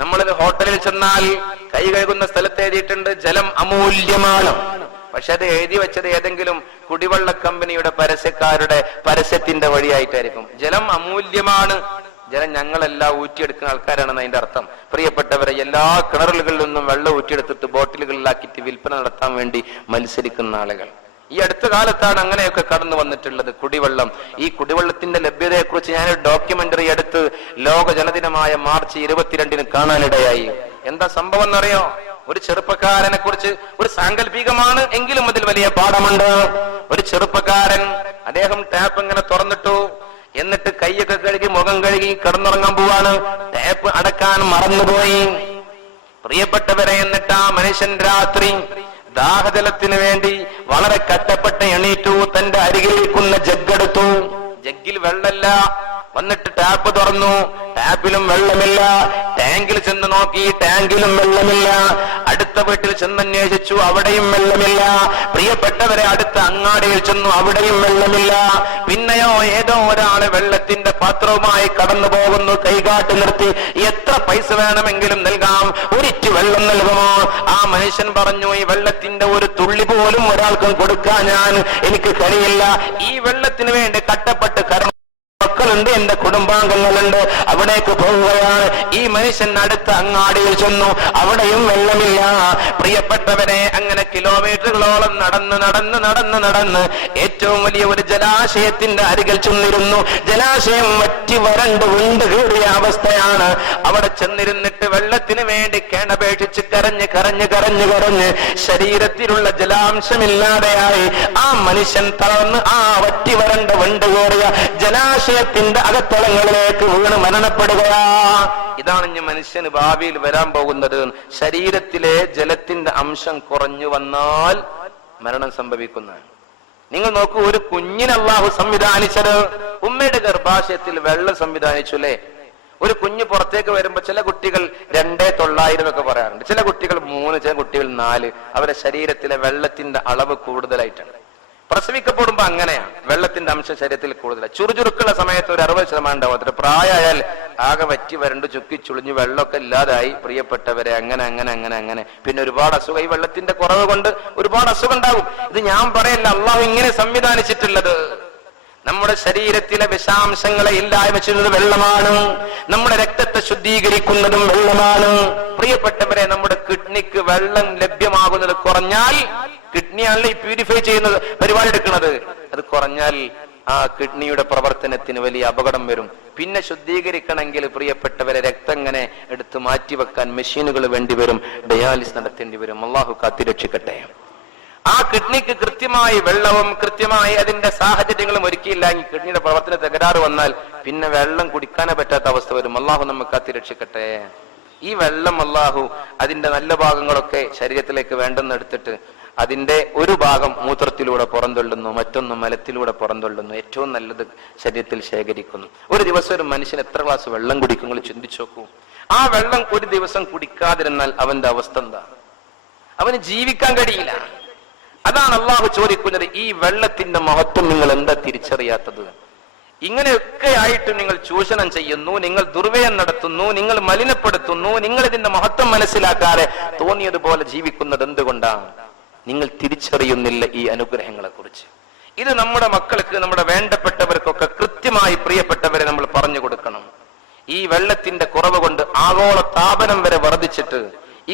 നമ്മളിത് ഹോട്ടലിൽ ചെന്നാൽ കൈ കഴുകുന്ന സ്ഥലത്ത് എഴുതിയിട്ടുണ്ട്, ജലം അമൂല്യമാണ്. പക്ഷെ അത് എഴുതി വെച്ചത് ഏതെങ്കിലും കുടിവെള്ള കമ്പനിയുടെ പരസ്യക്കാരുടെ പരസ്യത്തിന്റെ വഴിയായിട്ടായിരിക്കും. ജലം അമൂല്യമാണ്, ജലം ഞങ്ങളെല്ലാം ഊറ്റിയെടുക്കുന്ന ആൾക്കാരാണെന്ന് അതിന്റെ അർത്ഥം. പ്രിയപ്പെട്ടവരെ, എല്ലാ കിണറുകളിൽ നിന്നും വെള്ളം ഊറ്റിയെടുത്തിട്ട് ബോട്ടിലുകളിലാക്കിയിട്ട് വിൽപ്പന നടത്താൻ വേണ്ടി മത്സരിക്കുന്ന ആളുകൾ. ഈ അടുത്ത കാലത്താണ് അങ്ങനെയൊക്കെ കടന്നു വന്നിട്ടുള്ളത് കുടിവെള്ളം. ഈ കുടിവെള്ളത്തിന്റെ ലഭ്യതയെ കുറിച്ച് ഞാനൊരു ഡോക്യുമെന്ററി എടുത്ത് ലോക ജലദിനമായ മാർച്ച് 22 കാണാനിടയായി. എന്താ സംഭവം എന്നറിയോ? ഒരു ചെറുപ്പക്കാരനെ കുറിച്ച്, ഒരു സാങ്കല്പികമാണ് എങ്കിലും അതിൽ വലിയ പാഠമുണ്ട്. ഒരു ചെറുപ്പക്കാരൻ, അദ്ദേഹം ടാപ്പ് ഇങ്ങനെ തുറന്നിട്ടു, എന്നിട്ട് കൈയൊക്കെ കഴുകി മുഖം കഴുകി കിടന്നുറങ്ങാൻ പോവാണ്. ടാപ്പ് അടക്കാൻ മറന്നുപോയി. പ്രിയപ്പെട്ടവരെ, എന്നിട്ട് ആ മനുഷ്യൻ രാത്രി ദാഹജലത്തിന് വേണ്ടി വളരെ കഷ്ടപ്പെട്ട് എണീറ്റു. തന്റെ അരികിലിരിക്കുന്ന ജഗ്ഗെടുത്തു. ജഗ്ഗിൽ വെള്ളമില്ല. വന്നിട്ട് ടാപ്പ് തുറന്നു, ടാപ്പിലും വെള്ളമില്ല. ടാങ്കിൽ ചെന്ന് നോക്കി, ടാങ്കിലും വെള്ളമില്ല. അടുത്ത വീട്ടിൽ ചെന്നന്വേഷിച്ചു, അവിടെയും വെള്ളമില്ല. പ്രിയപ്പെട്ടവരെ, അടുത്ത അങ്ങാടിയിൽ ചെന്നു, അവിടെയും വെള്ളമില്ല. പിന്നെയോ ഏതോ ഒരാള് വെള്ളത്തിന്റെ പാത്രവുമായി കടന്നു പോകുന്നു. കൈകാട്ടി നിർത്തി, എത്ര പൈസ വേണമെങ്കിലും നൽകാം, ഒരിറ്റ് വെള്ളം നൽകുമോ? ആ മനുഷ്യൻ പറഞ്ഞു, ഈ വെള്ളത്തിന്റെ ഒരു തുള്ളി പോലും ഒരാൾക്കും കൊടുക്കാൻ എനിക്ക് കഴിയില്ല. ഈ വെള്ളത്തിന് വേണ്ടി കട്ടപ്പെട്ട് മക്കളുണ്ട്, എന്റെ കുടുംബാംഗങ്ങളുണ്ട്, അവിടേക്ക് പോവുകയാണ്. ഈ മനുഷ്യൻ അടുത്ത അങ്ങാടിയിൽ ചെന്നു, അവിടെയും വെള്ളമില്ല. പ്രിയപ്പെട്ടവരെ, അങ്ങനെ കിലോമീറ്ററുകളോളം നടന്ന് ഏറ്റവും വലിയ ഒരു ജലാശയത്തിന്റെ അരികിൽ ചെന്നിരുന്നു. ജലാശയം വറ്റി വരണ്ട് വീണ്ട് കീറിയ അവസ്ഥയാണ്. അവിടെ ചെന്നിരുന്നിട്ട് വെള്ളത്തിന് വേണ്ടി കേണപേക്ഷിച്ച് കരഞ്ഞ് ശരീരത്തിലുള്ള ജലാംശമില്ലാതെയായി ആ മനുഷ്യൻ തളർന്ന് ആ വറ്റി വരണ്ട് വീണ്ട് കീറിയ ജലാശയത്തിന്റെ അകത്തളങ്ങളിലേക്ക് വീണ് മരണപ്പെടുകയാ. ഇതാണ് ഇനി മനുഷ്യന് ഭാവിയിൽ വരാൻ പോകുന്നത്. ശരീരത്തിലെ ജലത്തിന്റെ അംശം കുറഞ്ഞു വന്നാൽ മരണം സംഭവിക്കുന്നതാണ്. നിങ്ങൾ നോക്കൂ, ഒരു കുഞ്ഞിന് അല്ലാഹു സംവിധാനിച്ചത്, ഉമ്മയുടെ ഗർഭാശയത്തിൽ വെള്ളം സംവിധാനിച്ചു അല്ലേ? ഒരു കുഞ്ഞ് പുറത്തേക്ക് വരുമ്പോ ചില കുട്ടികൾ 2900 ഒക്കെ പറയാറുണ്ട്, ചില കുട്ടികൾ 3, ചില കുട്ടികൾ 4. അവരുടെ ശരീരത്തിലെ വെള്ളത്തിന്റെ അളവ് കൂടുതലായിട്ടാണ്. പ്രസവിക്കപ്പെടുമ്പോ അങ്ങനെയാണ്, വെള്ളത്തിന്റെ അംശം ശരീരത്തിൽ കൂടുതലാണ്. ചുറുചുറുക്കുള്ള സമയത്ത് ഒരു 60% ഉണ്ടാവും. അത്ര പ്രായമായാൽ ആകെ വറ്റി വരണ്ട് ചുക്കി ചുളിഞ്ഞ് വെള്ളമൊക്കെ ഇല്ലാതായി. പ്രിയപ്പെട്ടവരെ, അങ്ങനെ പിന്നെ ഒരുപാട് അസുഖം, ഈ വെള്ളത്തിന്റെ കുറവ് കൊണ്ട് ഒരുപാട് അസുഖം ഉണ്ടാകും. ഇത് ഞാൻ പറയല്ല, അള്ളാഹു ഇങ്ങനെ സംവിധാനിച്ചിട്ടുള്ളത്. നമ്മുടെ ശരീരത്തിലെ വിഷാംശങ്ങളെ ഇല്ലായ്മ ചെയ്യുന്നത് വെള്ളമാണ്. നമ്മുടെ രക്തത്തെ ശുദ്ധീകരിക്കുന്നതും വെള്ളമാണ്. പ്രിയപ്പെട്ടവരെ, നമ്മുടെ കിഡ്നിക്ക് വെള്ളം ലഭ്യമാകുന്നത് കുറഞ്ഞാൽ, കിഡ്നിയാണല്ലോ ഈ പ്യൂരിഫൈ ചെയ്യുന്നത്, പരിപാടി എടുക്കുന്നത്, അത് കുറഞ്ഞാൽ ആ കിഡ്നിയുടെ പ്രവർത്തനത്തിന് വലിയ അപകടം വരും. പിന്നെ ശുദ്ധീകരിക്കണമെങ്കിൽ പ്രിയപ്പെട്ടവരെ, രക്തം ഇങ്ങനെ എടുത്ത് മാറ്റിവെക്കാൻ മെഷീനുകൾ വേണ്ടി വരും, ഡയാലിസിസ് നടത്തേണ്ടി വരും. അള്ളാഹു കാത്തിരക്ഷിക്കട്ടെ. ആ കിഡ്നിക്ക് കൃത്യമായി വെള്ളവും കൃത്യമായി അതിന്റെ സാഹചര്യങ്ങളും ഒരുക്കിയില്ലെങ്കിൽ കിഡ്നിയുടെ പ്രവർത്തന തകരാറ് വന്നാൽ പിന്നെ വെള്ളം കുടിക്കാനേ പറ്റാത്ത അവസ്ഥ വരും. അള്ളാഹു നമുക്ക് കാത്തിരക്ഷിക്കട്ടെ. ഈ വെള്ളം അള്ളാഹു അതിന്റെ നല്ല ഭാഗങ്ങളൊക്കെ ശരീരത്തിലേക്ക് വേണ്ടെന്നെടുത്തിട്ട് അതിന്റെ ഒരു ഭാഗം മൂത്രത്തിലൂടെ പുറന്തള്ളുന്നു, മറ്റൊന്ന് മലത്തിലൂടെ പുറന്തള്ളുന്നു. ഏറ്റവും നല്ലത് ശരീരത്തിൽ ശേഖരിക്കുന്നു. ഒരു ദിവസം ഒരു മനുഷ്യൻ എത്ര ഗ്ലാസ് വെള്ളം കുടിക്കും നിങ്ങൾ ചിന്തിച്ചു നോക്കൂ. ആ വെള്ളം ഒരു ദിവസം കുടിക്കാതിരുന്നാൽ അവന്റെ അവസ്ഥ എന്താ? അവന് ജീവിക്കാൻ കഴിയില്ല. അതാണ് അള്ളാഹു ചോദിക്കുന്നത്, ഈ വെള്ളത്തിന്റെ മഹത്വം നിങ്ങൾ എന്താ തിരിച്ചറിയാത്തത്? ഇങ്ങനെയൊക്കെ ആയിട്ട് നിങ്ങൾ ചൂഷണം ചെയ്യുന്നു, നിങ്ങൾ ദുർവ്യയം നടത്തുന്നു, നിങ്ങൾ മലിനപ്പെടുത്തുന്നു, നിങ്ങൾ ഇതിന്റെ മഹത്വം മനസ്സിലാക്കാതെ തോന്നിയതുപോലെ ജീവിക്കുന്നത് എന്തുകൊണ്ടാണ്? നിങ്ങൾ തിരിച്ചറിയുന്നില്ല ഈ അനുഗ്രഹങ്ങളെ കുറിച്ച്. ഇത് നമ്മുടെ മക്കൾക്ക്, നമ്മുടെ വേണ്ടപ്പെട്ടവർക്കൊക്കെ കൃത്യമായി പ്രിയപ്പെട്ടവരെ നമ്മൾ പറഞ്ഞു കൊടുക്കണം. ഈ വെള്ളത്തിന്റെ കുറവ് കൊണ്ട് ആഗോള താപനം വരെ വർദ്ധിച്ചിട്ട്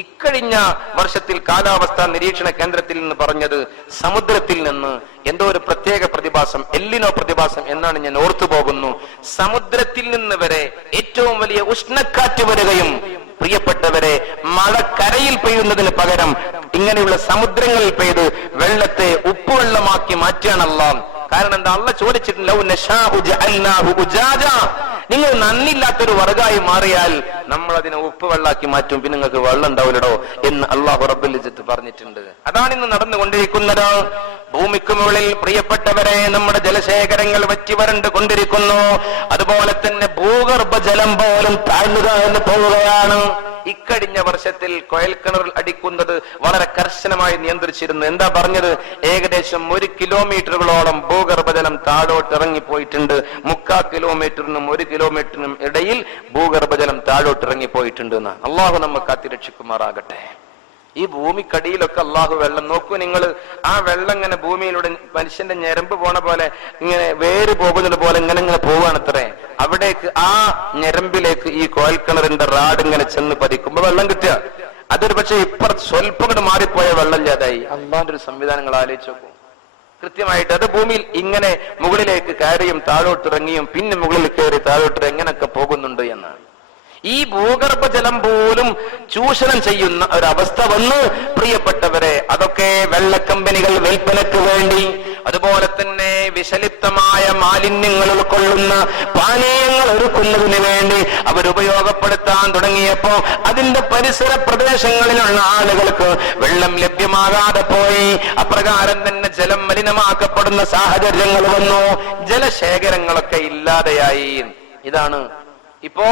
ഇക്കഴിഞ്ഞ വർഷത്തിൽ കാലാവസ്ഥാ നിരീക്ഷണ കേന്ദ്രത്തിൽ നിന്ന് പറഞ്ഞത്, സമുദ്രത്തിൽ നിന്ന് എന്തോ ഒരു പ്രത്യേക പ്രതിഭാസം, എല്ലിനോ പ്രതിഭാസം എന്നാണ് ഞാൻ ഓർത്തുപോകുന്നു, സമുദ്രത്തിൽ നിന്ന് വരെ ഏറ്റവും വലിയ ഉഷ്ണക്കാറ്റ് വരികയും പ്രിയപ്പെട്ടവരെ മഴ കരയിൽ പെയ്യുന്നതിന് പകരം ഇങ്ങനെയുള്ള സമുദ്രങ്ങളിൽ പെയ്ത് വെള്ളത്തെ ഉപ്പുവെള്ളമാക്കി മാറ്റുകയാണ് അല്ലാഹ്. കാരണം എന്താ? അള്ളാഹ് ചോദിച്ചിട്ടുണ്ട്, നിങ്ങൾ നന്ദില്ലാത്തൊരു വർഗായി മാറിയാൽ നമ്മൾ അതിനെ ഉപ്പ് വെള്ളാക്കി മാറ്റും, പിന്നെ നിങ്ങൾക്ക് വെള്ളം ഉണ്ടാവില്ലടോ എന്ന് അള്ളാഹു റബ്ബുൽ ഇസ്സത്ത് പറഞ്ഞിട്ടുണ്ട്. അതാണ് ഇന്ന് നടന്നുകൊണ്ടിരിക്കുന്നത്. ഭൂമിക്ക് മുകളിൽ പ്രിയപ്പെട്ടവരെ നമ്മുടെ ജലശേഖരങ്ങൾ വറ്റി വരണ്ട് കൊണ്ടിരിക്കുന്നു. അതുപോലെ തന്നെ ഭൂഗർഭജലം പോലും താഴ്ന്നു പോവുകയാണ്. ഇക്കഴിഞ്ഞ വർഷത്തിൽ കുഴൽക്കിണറിൽ അടിക്കുന്നത് വളരെ കർശനമായി നിയന്ത്രിച്ചിരുന്നു. എന്താ പറഞ്ഞത്? ഏകദേശം 1 കിലോമീറ്ററുകളോളം ഭൂഗർഭജലം താഴോട്ട് ഇറങ്ങിപ്പോയിട്ടുണ്ട്. 3/4 കിലോമീറ്ററിനും 1 കിലോമീറ്ററിനും ഇടയിൽ ഭൂഗർഭജലം താഴോട്ട് ഇറങ്ങിപ്പോയിട്ടുണ്ട് എന്ന്. അള്ളാഹു നമ്മെ കാത്തിരക്ഷിക്കുമാറാകട്ടെ. ഈ ഭൂമിക്കടിയിലൊക്കെ അള്ളാഹു വെള്ളം നോക്കൂ നിങ്ങൾ. ആ വെള്ളം ഇങ്ങനെ ഭൂമിയിലൂടെ മനുഷ്യന്റെ ഞരമ്പ് പോണ പോലെ ഇങ്ങനെ വേര് പോകുന്നത് പോലെ ഇങ്ങനെ പോവാണ് അത്രേ. അവിടേക്ക് ആ ഞരമ്പിലേക്ക് ഈ കോൽക്കിണറിന്റെ റാഡ് ഇങ്ങനെ ചെന്ന് പതിക്കുമ്പോ വെള്ളം കിട്ടുക. അതൊരു പക്ഷെ സ്വല്പം കൂടെ മാറിപ്പോയ വെള്ളം ഇല്ലാതായി. അള്ളാന്റെ ഒരു സംവിധാനങ്ങൾ ആലോചിച്ച് നോക്കും കൃത്യമായിട്ട്. അത് ഭൂമിയിൽ ഇങ്ങനെ മുകളിലേക്ക് കയറിയും താഴോട്ടിറങ്ങിയും പിന്നെ മുകളിൽ കയറി താഴോട്ട് എങ്ങനെയൊക്കെ പോകുന്നുണ്ട് എന്നാണ്. ഈ ഭൂഗർഭജലം പോലും ചൂഷണം ചെയ്യുന്ന ഒരവസ്ഥ വന്ന് പ്രിയപ്പെട്ടവരെ, അതൊക്കെ വെള്ളക്കമ്പനികൾ വിൽപ്പനക്ക് വേണ്ടി, അതുപോലെ തന്നെ വിഷലിപ്തമായ മാലിന്യങ്ങൾ ഉൾക്കൊള്ളുന്ന പാനീയങ്ങൾ ഒരുക്കുന്നതിന് വേണ്ടി അവരുപയോഗപ്പെടുത്താൻ തുടങ്ങിയപ്പോ അതിന്റെ പരിസര പ്രദേശങ്ങളിലുള്ള ആളുകൾക്ക് വെള്ളം ലഭ്യമാകാതെ പോയി. അപ്രകാരം തന്നെ ജലം മലിനമാക്കപ്പെടുന്ന സാഹചര്യങ്ങൾ വന്നു. ജലശേഖരങ്ങളൊക്കെ ഇല്ലാതെയായി. ഇതാണ് ഇപ്പോ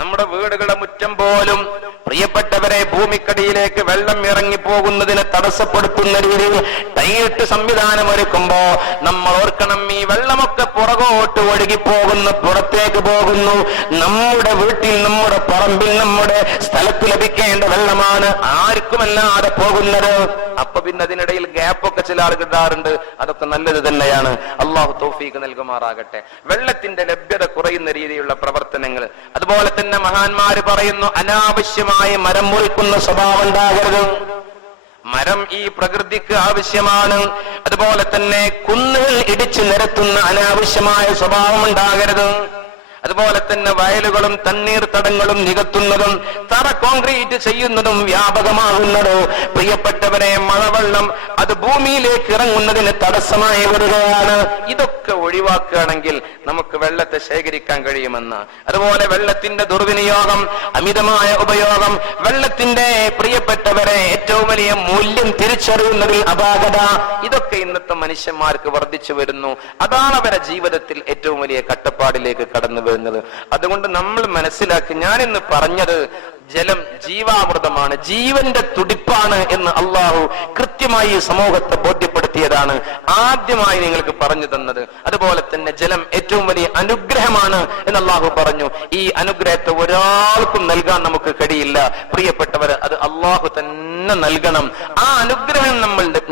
നമ്മുടെ വീടുകളുടെ മുറ്റം പോലും പ്രിയപ്പെട്ടവരെ ഭൂമിക്കടിയിലേക്ക് വെള്ളം ഇറങ്ങിപ്പോകുന്നതിനെ തടസ്സപ്പെടുത്തുന്ന രീതിയിൽ ടൈറ്റ് സംവിധാനം ഒരുക്കുമ്പോ നമ്മൾ ഓർക്കണം, ഈ വെള്ളമൊക്കെ പുറകോട്ട് ഒഴുകിപ്പോകുന്നു, പുറത്തേക്ക് പോകുന്നു. നമ്മുടെ വീട്ടിൽ, നമ്മുടെ പറമ്പിൽ, നമ്മുടെ സ്ഥലത്ത് ലഭിക്കേണ്ട വെള്ളമാണ് ആർക്കുമല്ലാതെ പോകുന്നത്. അപ്പൊ പിന്നെ അതിനിടയിൽ ഗ്യാപ്പൊക്കെ ചില ആൾ കിട്ടാറുണ്ട്. അതൊക്കെ നല്ലത് തന്നെയാണ്. അള്ളാഹു തൗഫീഖ് നൽകുമാറാകട്ടെ. വെള്ളത്തിന്റെ ലഭ്യത കുറയുന്ന രീതിയിലുള്ള പ്രവർത്തനങ്ങൾ. അതുപോലെ തന്നെ മഹാന്മാര് പറയുന്നു, അനാവശ്യമായി മരം മുറിക്കുന്ന സ്വഭാവം ഉണ്ടാകരുത്. മരം ഈ പ്രകൃതിക്ക് ആവശ്യമാണ്. അതുപോലെ തന്നെ കുന്നുകൾ ഇടിച്ചു നിരത്തുന്ന അനാവശ്യമായ സ്വഭാവം ഉണ്ടാകരുത്. അതുപോലെ തന്നെ വയലുകളും തണ്ണീർത്തടങ്ങളും നികത്തുന്നതും തറ കോൺക്രീറ്റ് ചെയ്യുന്നതും വ്യാപകമാകുന്നത് പ്രിയപ്പെട്ടവരെ മഴവെള്ളം അത് ഭൂമിയിലേക്ക് ഇറങ്ങുന്നതിന് തടസ്സമായി വരികയാണ്. ഇതൊക്കെ ഒഴിവാക്കുകയാണെങ്കിൽ നമുക്ക് വെള്ളത്തെ ശേഖരിക്കാൻ കഴിയുമെന്ന്. അതുപോലെ വെള്ളത്തിന്റെ ദുർവിനിയോഗം, അമിതമായ ഉപയോഗം, വെള്ളത്തിന്റെ പ്രിയപ്പെട്ടവരെ ഏറ്റവും വലിയ മൂല്യം തിരിച്ചറിയുന്നതിൽ അപാകത, ഇതൊക്കെ ഇന്നത്തെ മനുഷ്യന്മാർക്ക് വർദ്ധിച്ചു വരുന്നു. അതാണ് അവരുടെ ജീവിതത്തിൽ ഏറ്റവും വലിയ കട്ടപ്പാടിലേക്ക് കടന്നു വരുന്നത്. അതുകൊണ്ട് നമ്മൾ മനസ്സിലാക്കി, ഞാൻ ഇന്ന് പറഞ്ഞത് ജലം ജീവാമൃതമാണ്, ജീവന്റെ തുടിപ്പാണ് എന്ന് അള്ളാഹു കൃത്യമായി സമൂഹത്തെ ബോധ്യപ്പെടുത്തിയതാണ് ആദ്യമായി നിങ്ങൾക്ക് പറഞ്ഞു തന്നത്. അതുപോലെ തന്നെ ജലം ഏറ്റവും വലിയ അനുഗ്രഹമാണ് എന്ന് അള്ളാഹു പറഞ്ഞു. ഈ അനുഗ്രഹത്തെ ഒരാൾക്കും നൽകാൻ നമുക്ക് കഴിയില്ല പ്രിയപ്പെട്ടവർ, അത് അള്ളാഹു തന്നെ നൽകണം. ആ അനുഗ്രഹം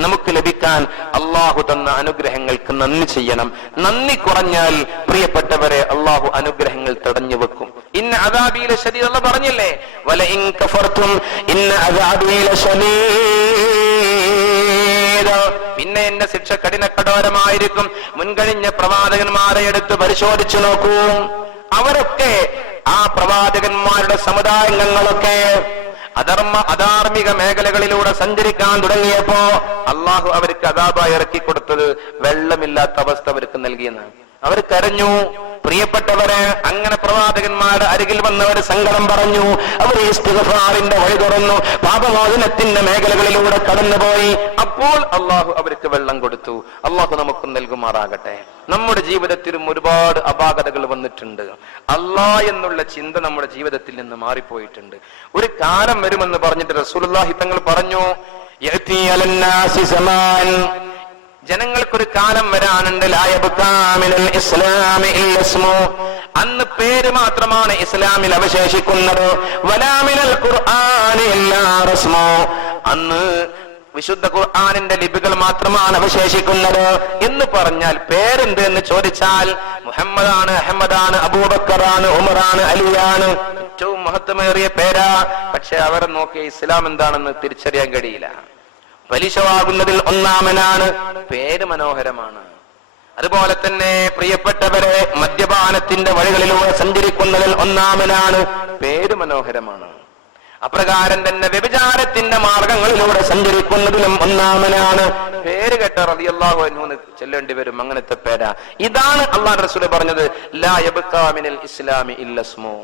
നമുക്ക് ലഭിക്കാൻ അള്ളാഹു തന്ന അനുഗ്രഹങ്ങൾക്ക് നന്ദി ചെയ്യണം. നന്ദി കുറഞ്ഞാൽ പ്രിയപ്പെട്ടവരെ അള്ളാഹു അനുഗ്രഹങ്ങൾ തടഞ്ഞു വെക്കും. ഇന്ന അദാബി ലശദീദ് അല്ലാഹു പറഞ്ഞില്ലേ, വലഇൻ കഫർതും ഇന്ന അദാബി ലശദീദ്, പിന്നെ എന്റെ ശിക്ഷ കഠിനകഠോരമായിരിക്കും. മുൻകഴിഞ്ഞ പ്രവാചകന്മാരെ എടുത്ത് പരിശോധിച്ചു നോക്കൂ. അവരൊക്കെ, ആ പ്രവാചകന്മാരുടെ സമുദായങ്ങളൊക്കെ അധാർമിക മേഖലകളിലൂടെ സഞ്ചരിക്കാൻ തുടങ്ങിയപ്പോ അള്ളാഹു അവർക്ക് അദാബായി ഇറക്കി കൊടുത്തത് വെള്ളമില്ലാത്ത അവസ്ഥ അവർക്ക് നൽകിയെന്നാണ്. അവർ കരഞ്ഞു. പ്രിയപ്പെട്ടവരെ, അങ്ങനെ പ്രവാചകന്മാരുടെ അരികിൽ വന്നവർ സങ്കടം പറഞ്ഞു. അവർ ഇസ്തിഗ്ഫാറിന്റെ വഴി തുറന്നു, പാപമോചനത്തിന്റെ മേഖലകളിലൂടെ കടന്നുപോയി. അപ്പോൾ അള്ളാഹു അവർക്ക് വെള്ളം കൊടുത്തു. അള്ളാഹു നമുക്കും നൽകുമാറാകട്ടെ. നമ്മുടെ ജീവിതത്തിലും ഒരുപാട് അപാകതകൾ വന്നിട്ടുണ്ട്. അള്ളാഹ് എന്നുള്ള ചിന്ത നമ്മുടെ ജീവിതത്തിൽ നിന്ന് മാറിപ്പോയിട്ടുണ്ട്. ഒരു കാലം വരുമെന്ന് പറഞ്ഞിട്ട് റസൂലുള്ളാഹി തങ്ങൾ പറഞ്ഞു, യഅതി അലന്നാസി സമാൻ, ജനങ്ങൾക്കൊരു കാലം വരാനുണ്ട്, അന്ന് പേര് മാത്രമാണ് ഇസ്ലാമിൽ അവശേഷിക്കുന്നത്. അന്ന് വിശുദ്ധ ഖുർആനിന്റെ ലിപികൾ മാത്രമാണ് അവശേഷിക്കുന്നത്. എന്ന് പറഞ്ഞാൽ പേരെന്ത് എന്ന് ചോദിച്ചാൽ മുഹമ്മദാണ്, അഹമ്മദാണ്, അബൂബക്കറാണ്, ഉമറാണ്, അലിയാണ്, ഏറ്റവും മഹത്വമേറിയ പേരാ. പക്ഷെ അവരെ നോക്കി ഇസ്ലാം എന്താണെന്ന് തിരിച്ചറിയാൻ കഴിയില്ല. പലിശ വാങ്ങുന്നതിൽ ഒന്നാമനാണ്, പേര് മനോഹരമാണ്. അതുപോലെ തന്നെ പ്രിയപ്പെട്ടവരെ, മദ്യപാനത്തിന്റെ വഴികളിലൂടെ സഞ്ചരിക്കുന്നതിൽ ഒന്നാമനാണ്, പേര് മനോഹരമാണ്. അപ്രകാരം തന്നെ വ്യഭിചാരത്തിന്റെ മാർഗങ്ങളിലൂടെ സഞ്ചരിക്കുന്നതിലും ഒന്നാമനാണ്, പേര് കേട്ട റളിയല്ലാഹു അൻഹു ചെല്ലേണ്ടി വരും. അങ്ങനത്തെ പേരാ. ഇതാണ് അല്ലാഹു റസൂൽ പറഞ്ഞത്, ലാ യബ്ഖാ മിനൽ ഇസ്ലാമി ഇല്ല ഇസ്മു.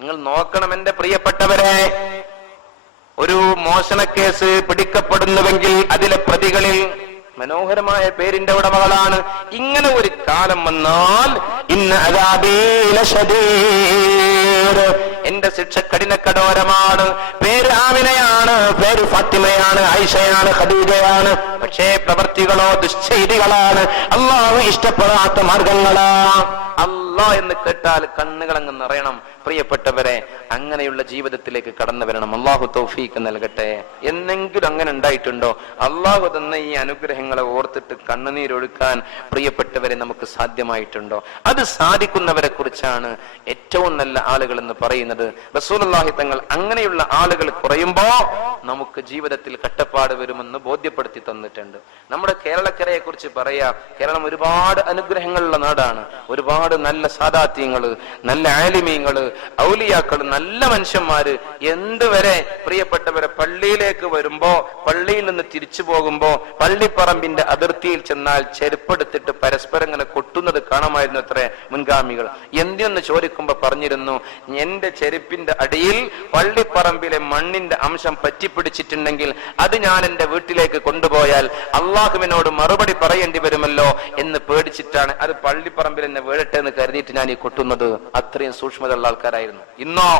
നിങ്ങൾ നോക്കണം എന്റെ പ്രിയപ്പെട്ടവരെ, ഒരു മോഷണക്കേസ് പിടിക്കപ്പെടുന്നുവെങ്കിൽ അതിലെ പ്രതികളിൽ മനോഹരമായ പേരിന്റെ ഉടമകളാണ്. ഇങ്ങനെ ഒരു കാലം വന്നാൽ ഇന്ന അദാബീ ലശദീദ്, എന്റെ ശിക്ഷ കഠിനകഠോരമാണ്. പേര് ആമിനയാണ്, പേര് ഫാത്തിമയാണ്, ആയിഷയാണ്, ഖദീജയാണ്. പക്ഷേ പ്രവൃത്തികളോ ദുശ്ചെയ്തികളാണ്, അല്ലാഹു ഇഷ്ടപ്പെടാത്ത മാർഗങ്ങളാ. അല്ലാഹ് എന്ന് കേട്ടാൽ കണ്ണുകളങ്ങ് നിറയണം പ്രിയപ്പെട്ടവരെ, അങ്ങനെയുള്ള ജീവിതത്തിലേക്ക് കടന്നു വരണം. അള്ളാഹു തൗഫീഖ് നൽകട്ടെ. എന്നെങ്കിലും അങ്ങനെ ഉണ്ടായിട്ടുണ്ടോ? അള്ളാഹു തന്ന ഈ അനുഗ്രഹങ്ങളെ ഓർത്തിട്ട് കണ്ണുനീരൊഴുക്കാൻ പ്രിയപ്പെട്ടവരെ നമുക്ക് സാധ്യമായിട്ടുണ്ടോ? അത് സാധിക്കുന്നവരെ കുറിച്ചാണ് ഏറ്റവും നല്ല ആളുകൾ എന്ന് പറയുന്നത്. റസൂലുള്ളാഹി തങ്ങൾ അങ്ങനെയുള്ള ആളുകൾ കുറയുമ്പോ നമുക്ക് ജീവിതത്തിൽ കഷ്ടപ്പാട് വരുമെന്ന് ബോധ്യപ്പെടുത്തി തന്നിട്ടുണ്ട്. നമ്മുടെ കേരളക്കരയെ കുറിച്ച് പറയാ, കേരളം ഒരുപാട് അനുഗ്രഹങ്ങളുള്ള നാടാണ്. ഒരുപാട് നല്ല സാദാത്യങ്ങള്, നല്ല ആലിമീങ്ങള്, ഔലിയാക്കള്, നല്ല മനുഷ്യന്മാര്. എന്തുവരെ പ്രിയപ്പെട്ടവരെ, പള്ളിയിലേക്ക് വരുമ്പോ, പള്ളിയിൽ നിന്ന് തിരിച്ചു പോകുമ്പോ പള്ളിപ്പറമ്പിന്റെ അതിർത്തിയിൽ ചെന്നാൽ ചെരുപ്പെടുത്തിട്ട് പരസ്പരം ഇങ്ങനെ കൊട്ടുന്നത് കാണാമായിരുന്നു അത്ര മുൻഗാമികൾ. എന്തിനെന്ന് ചോദിക്കുമ്പോ പറഞ്ഞിരുന്നു, എന്റെ ചെരുപ്പിന്റെ അടിയിൽ പള്ളിപ്പറമ്പിലെ മണ്ണിന്റെ അംശം പറ്റിപ്പിടിച്ചിട്ടുണ്ടെങ്കിൽ അത് ഞാൻ എന്റെ വീട്ടിലേക്ക് കൊണ്ടുപോയാൽ അള്ളാഹുവിനോട് മറുപടി പറയേണ്ടി വരുമല്ലോ എന്ന് പേടിച്ചിട്ടാണ് അത് പള്ളിപ്പറമ്പിൽ എന്നെ വീഴട്ടെ എന്ന് കരുതിയിട്ട് ഞാൻ ഈ കൊട്ടുന്നത്. അത്രയും സൂക്ഷ്മതയുള്ള ആൾക്കാരായിരുന്നു. ഇന്നോ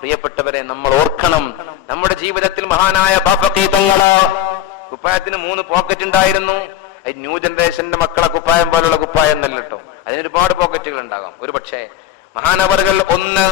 പ്രിയപ്പെട്ടവരെ, നമ്മൾ ഓർക്കണം, നമ്മുടെ ജീവിതത്തിൽ മഹാനായ ബാഫഖി തങ്ങള് കുപ്പായത്തിന് 3 പോക്കറ്റ് ഉണ്ടായിരുന്നു. ന്യൂ ജനറേഷന്റെ മക്കളെ കുപ്പായം പോലുള്ള കുപ്പായം എന്നല്ല കേട്ടോ, അതിന് ഒരുപാട് പോക്കറ്റുകൾ ഉണ്ടാകാം. ഒരു പക്ഷേ മഹാനവറുകൾ ഒന്ന്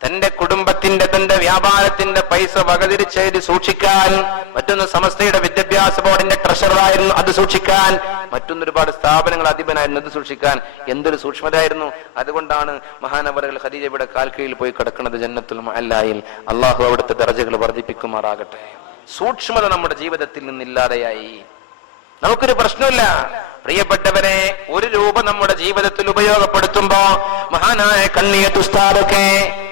തന്റെ കുടുംബത്തിന്റെ, തന്റെ വ്യാപാരത്തിന്റെ പൈസ വകതിരിച്ചെഴുതി സൂക്ഷിക്കാൻ, മറ്റൊന്ന് സമസ്തയുടെ വിദ്യാഭ്യാസ ബോർഡിന്റെ ട്രഷററായിരുന്നു, അത് സൂക്ഷിക്കാൻ, മറ്റൊന്ന് ഒരുപാട് സ്ഥാപനങ്ങൾ അധിപനായിരുന്നു, അത് സൂക്ഷിക്കാൻ. എന്തൊരു സൂക്ഷ്മതയായിരുന്നു! അതുകൊണ്ടാണ് മഹാനവറുകൾ ഖദീജയുടെ കാൽക്കീഴിൽ പോയി കിടക്കുന്നത് ജന്നത്തുൽ മുഅല്ലയിൽ. അള്ളാഹു അവിടുത്തെ ദറജകൾ വർദ്ധിപ്പിക്കുമാറാകട്ടെ. സൂക്ഷ്മത നമ്മുടെ ജീവിതത്തിൽ നിന്നില്ലാതെയായി. നമുക്കൊരു പ്രശ്നമില്ല പ്രിയപ്പെട്ടവരെ, 1 രൂപ നമ്മുടെ ജീവിതത്തിൽ ഉപയോഗപ്പെടുത്തുമ്പോ മഹാനായ കണ്ണിയത്ത് ഉസ്താദൊക്കെ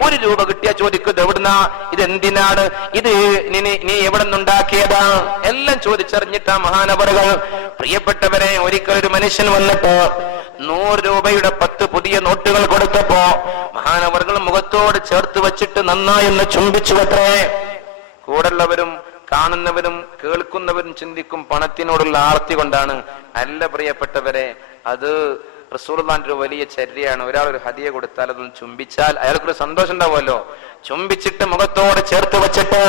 1 രൂപ കിട്ടിയാ ചോദിക്കുന്നത് എവിടുന്നാ, ഇതെന്തിനാണ്, ഇത് നീ എവിടെ നിന്നുണ്ടാക്കിയതാ, എല്ലാം ചോദിച്ചറിഞ്ഞിട്ടാ മഹാനവറുകൾ. പ്രിയപ്പെട്ടവരെ, ഒരിക്കൽ ഒരു മനുഷ്യൻ വന്നിട്ട് 100 രൂപയുടെ 10 പുതിയ നോട്ടുകൾ കൊടുത്തപ്പോ മഹാനവറുകൾ മുഖത്തോട് ചേർത്ത് വെച്ചിട്ട് നന്നായൊന്ന് ചുംബിച്ചുവത്രേ. കൂടെയുള്ളവരും കാണുന്നവരും കേൾക്കുന്നവരും ചിന്തിക്കും പണത്തിനോടുള്ള ആർത്തി കൊണ്ടാണ്. അല്ല പ്രിയപ്പെട്ടവരെ, അത് റസൂലുള്ളാഹിന്റെ ഒരു വലിയ ചര്യയാണ്. ഒരാൾ ഒരു ഹദിയ കൊടുത്താൽ അതൊന്ന് ചുംബിച്ചാൽ അയാൾക്കൊരു സന്തോഷം ഉണ്ടാവുമല്ലോ. ചുംബിച്ചിട്ട് മുഖത്തോട് ചേർത്ത് വെച്ചിട്ട്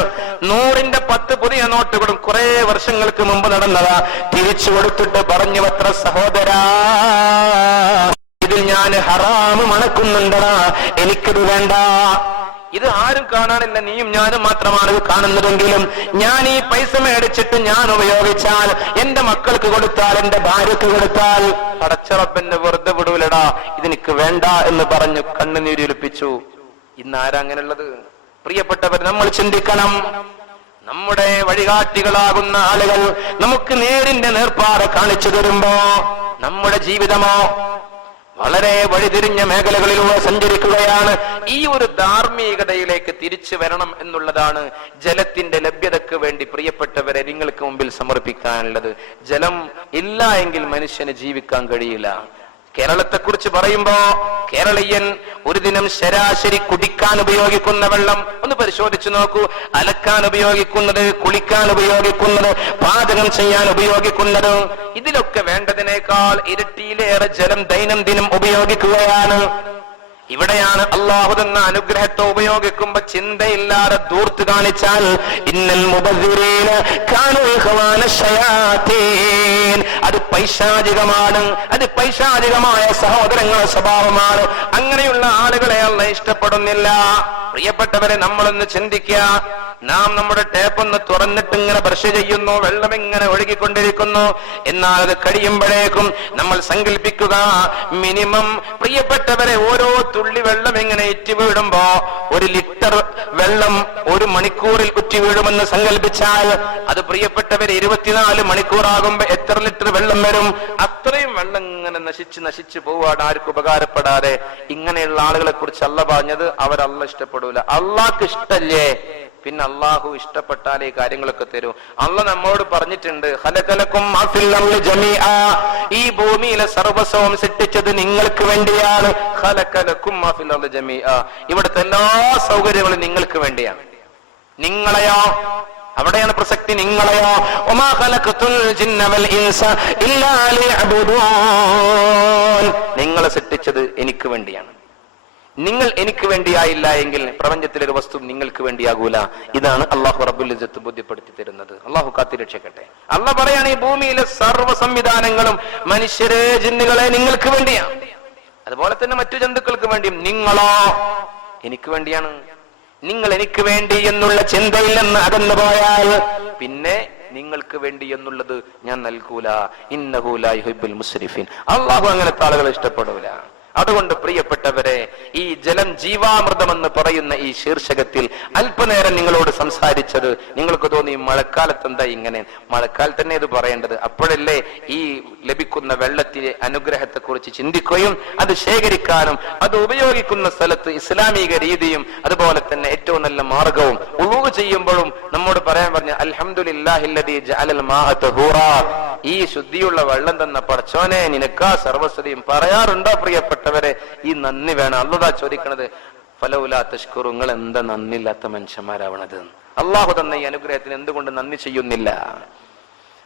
100ന്റെ 10 പുതിയ നോട്ടുകളും കുറെ വർഷങ്ങൾക്ക് മുമ്പ് നടന്നതാ തിരിച്ചു കൊടുത്തിട്ട് പറഞ്ഞു, അത്ര സഹോദരാ, ഇതിൽ ഞാൻ ഹറാമ് മണക്കുന്നുണ്ടടാ, എനിക്കിത് വേണ്ട. ഇത് ആരും കാണാനില്ല, നീയും ഞാനും മാത്രമാണ് ഇത് കാണുന്നതെങ്കിലും ഞാൻ ഈ പൈസ മേടിച്ചിട്ട് ഞാൻ ഉപയോഗിച്ചാൽ, എന്റെ മക്കൾക്ക് കൊടുത്താൽ, എന്റെ ഭാര്യക്ക് കൊടുത്താൽ പടച്ചറബെന്നെ വെറുതെ വിടൂലടാ, ഇതെനിക്ക് വേണ്ട എന്ന് പറഞ്ഞു കണ്ണുനീരൊലിപ്പിച്ചു. ഇന്ന് ആരാ അങ്ങനെയുള്ളത്? പ്രിയപ്പെട്ടവർ, നമ്മൾ ചിന്തിക്കണം. നമ്മുടെ വഴികാട്ടികളാകുന്ന ആളുകൾ നമുക്ക് നേരിന്റെ നേർപ്പാട് കാണിച്ചു തരുമ്പോ നമ്മുടെ ജീവിതമോ വളരെ വഴിതിരിഞ്ഞ മേഖലകളിലൂടെ സഞ്ചരിക്കുകയാണ്. ഈ ഒരു ധാർമ്മികതയിലേക്ക് തിരിച്ചു വരണം എന്നുള്ളതാണ് ജലത്തിന്റെ ലഭ്യതയ്ക്ക് വേണ്ടി പ്രിയപ്പെട്ടവരെ നിങ്ങൾക്ക് മുമ്പിൽ സമർപ്പിക്കാനുള്ളത്. ജലം ഇല്ല എങ്കിൽ മനുഷ്യന് ജീവിക്കാൻ കഴിയില്ല. കേരളത്തെ കുറിച്ച് പറയുമ്പോ കേരളീയൻ ഒരു ദിനം ശരാശരി കുടിക്കാൻ ഉപയോഗിക്കുന്ന വെള്ളം ഒന്ന് പരിശോധിച്ചു നോക്കൂ. അലക്കാൻ ഉപയോഗിക്കുന്നത്, കുളിക്കാൻ ഉപയോഗിക്കുന്നത്, പാചകം ചെയ്യാൻ ഉപയോഗിക്കുന്നത്, ഇതിലൊക്കെ വേണ്ടതിനേക്കാൾ ഇരട്ടിയിലേറെ ജലം ദൈനംദിനം ഉപയോഗിക്കുകയാണ്. ഇവിടെയാണ് അള്ളാഹു തന്ന അനുഗ്രഹത്തെ ഉപയോഗിക്കുമ്പോ ചിന്തയില്ലാതെ ദൂർത്ത് കാണിച്ചാൽ ഇന്നൽ മുബദ്ദിരീന കാനൂ ഇഖ്വാന ശയാതീൻ, അത് പൈശാചികമാണ്, അത് പൈശാചികമായ സഹോദരങ്ങളുടെ സ്വഭാവമാണ്. അങ്ങനെയുള്ള ആളുകളെ അല്ലാഹു ഇഷ്ടപ്പെടുന്നില്ല. പ്രിയപ്പെട്ടവരെ, നമ്മളൊന്ന് ചിന്തിക്കുക. നാം നമ്മുടെ ടാപ്പൊന്ന് തുറന്നിട്ട് ഇങ്ങനെ ബ്രഷ് ചെയ്യുന്നു, വെള്ളം ഇങ്ങനെ ഒഴുകിക്കൊണ്ടിരിക്കുന്നു. എന്നാൽ അത് കഴിയുമ്പോഴേക്കും നമ്മൾ സങ്കല്പിക്കുക, മിനിമം പ്രിയപ്പെട്ടവരെ ഓരോ തുള്ളി വെള്ളം ഇങ്ങനെ ഇറ്റി വീഴുമ്പോ 1 ലിറ്റർ വെള്ളം 1 മണിക്കൂറിൽ ഉറ്റി വീഴുമെന്ന് സങ്കല്പിച്ചാൽ അത് പ്രിയപ്പെട്ടവരെ 24 മണിക്കൂറാകുമ്പോ എത്ര ലിറ്റർ വെള്ളം വരും? അത്രയും വെള്ളം ഇങ്ങനെ നശിച്ച് പോവാണ്, ആർക്കും ഉപകാരപ്പെടാതെ. ഇങ്ങനെയുള്ള ആളുകളെ കുറിച്ച് അല്ലാഹു പറഞ്ഞത് അവരല്ലാഹു ഇഷ്ടപ്പെടൂല. അള്ളാഹ്ക്ക് ഇഷ്ടല്ലേ? പിന്നെ അള്ളാഹു ഇഷ്ടപ്പെട്ടാലേ കാര്യങ്ങളൊക്കെ തരൂ. അള്ളാഹ് നമ്മോട് പറഞ്ഞിട്ടുണ്ട്, ഖലഖലകും മാ ഫിൽ അർളി ജമീഅ, ഈ ഭൂമിയിലെ സർവസ്വവും സൃഷ്ടിച്ചത് നിങ്ങൾക്ക് വേണ്ടിയാണ്. ഖലഖലകും മാ ഫിൽ അർളി ജമീഅ, ഇവിടുത്തെ എല്ലാ സൗകര്യങ്ങളും നിങ്ങൾക്ക് വേണ്ടിയാണ്. നിങ്ങളെയോ, അവിടെയാണ് പ്രസക്തി, നിങ്ങളെയോ. വമാ ഖലഖതുൽ ജിന്ന വൽ ഇൻസ ഇല്ലാ ലിയഅ്ബുദൂൻ, നിങ്ങളെ സൃഷ്ടിച്ചത് എനിക്ക് വേണ്ടിയാണ്. നിങ്ങൾ എനിക്ക് വേണ്ടിയായില്ല എങ്കിൽ പ്രപഞ്ചത്തിലെ ഒരു വസ്തു നിങ്ങൾക്ക് വേണ്ടിയാകൂല. ഇതാണ് അള്ളാഹു റബ്ബുൽ ഇസ്സത്ത് ബോധ്യപ്പെടുത്തി തരുന്നത്. അള്ളാഹു കാത്തിരക്ഷിക്കട്ടെ. അള്ളാഹ് പറയാണ്, ഈ ഭൂമിയിലെ സർവ്വ സംവിധാനങ്ങളും മനുഷ്യരെ ജിന്നുകളെ നിങ്ങൾക്ക് വേണ്ടിയാണ്. അതുപോലെ തന്നെ മറ്റു ജന്തുക്കൾക്ക് വേണ്ടിയും. നിങ്ങളോ എനിക്ക് വേണ്ടിയാണ്. നിങ്ങൾ എനിക്ക് വേണ്ടി എന്നുള്ള ചിന്തയിൽ നിന്ന് അകന്നു പോയാൽ പിന്നെ നിങ്ങൾക്ക് വേണ്ടി എന്നുള്ളത് ഞാൻ നൽകൂല. ഇന്നഹു ലാ യുഹിബ്ബുൽ മുസ്രിഫീൻ. അല്ലാഹു അങ്ങനത്തെ ആളുകളെ ഇഷ്ടപ്പെടൂല. അതുകൊണ്ട് പ്രിയപ്പെട്ടവരെ, ഈ ജലം ജീവാമൃതമെന്ന് പറയുന്ന ഈ ശീർഷകത്തിൽ അല്പനേരം നിങ്ങളോട് സംസാരിച്ചത് നിങ്ങൾക്ക് തോന്നി മഴക്കാലത്ത് എന്താ ഇങ്ങനെ? മഴക്കാലത്ത് തന്നെ ഇത് പറയേണ്ടത്. അപ്പോഴല്ലേ ഈ ലഭിക്കുന്ന വെള്ളത്തിലെ അനുഗ്രഹത്തെ കുറിച്ച് ചിന്തിക്കുകയും അത് ശേഖരിക്കാനും അത് ഉപയോഗിക്കുന്ന സ്ഥലത്ത് ഇസ്ലാമിക രീതിയും അതുപോലെ തന്നെ ഏറ്റവും നല്ല മാർഗവും ഉളൂ ചെയ്യുമ്പോഴും നമ്മോട് പറയാൻ പറഞ്ഞ അൽഹംദുലില്ലാഹില്ലദീ ജഅലൽ മാഅ തഹൂറാ, ഈ ശുദ്ധിയുള്ള വെള്ളം തന്ന പടച്ചോനെ നിനക്കാ സർവസ്വതയും പറയാറുണ്ടോ? പ്രിയപ്പെട്ടവരെ, ഈ നന്ദി വേണം. അല്ലാഹു ചോദിക്കണത് ഫലൗലാ തശ്കുറു, നിങ്ങൾ എന്താ നന്ദിയില്ലാത്ത മനുഷ്യന്മാരാവണത്? അള്ളാഹു തന്ന ഈ അനുഗ്രഹത്തിന് എന്തുകൊണ്ട് നന്ദി ചെയ്യുന്നില്ല?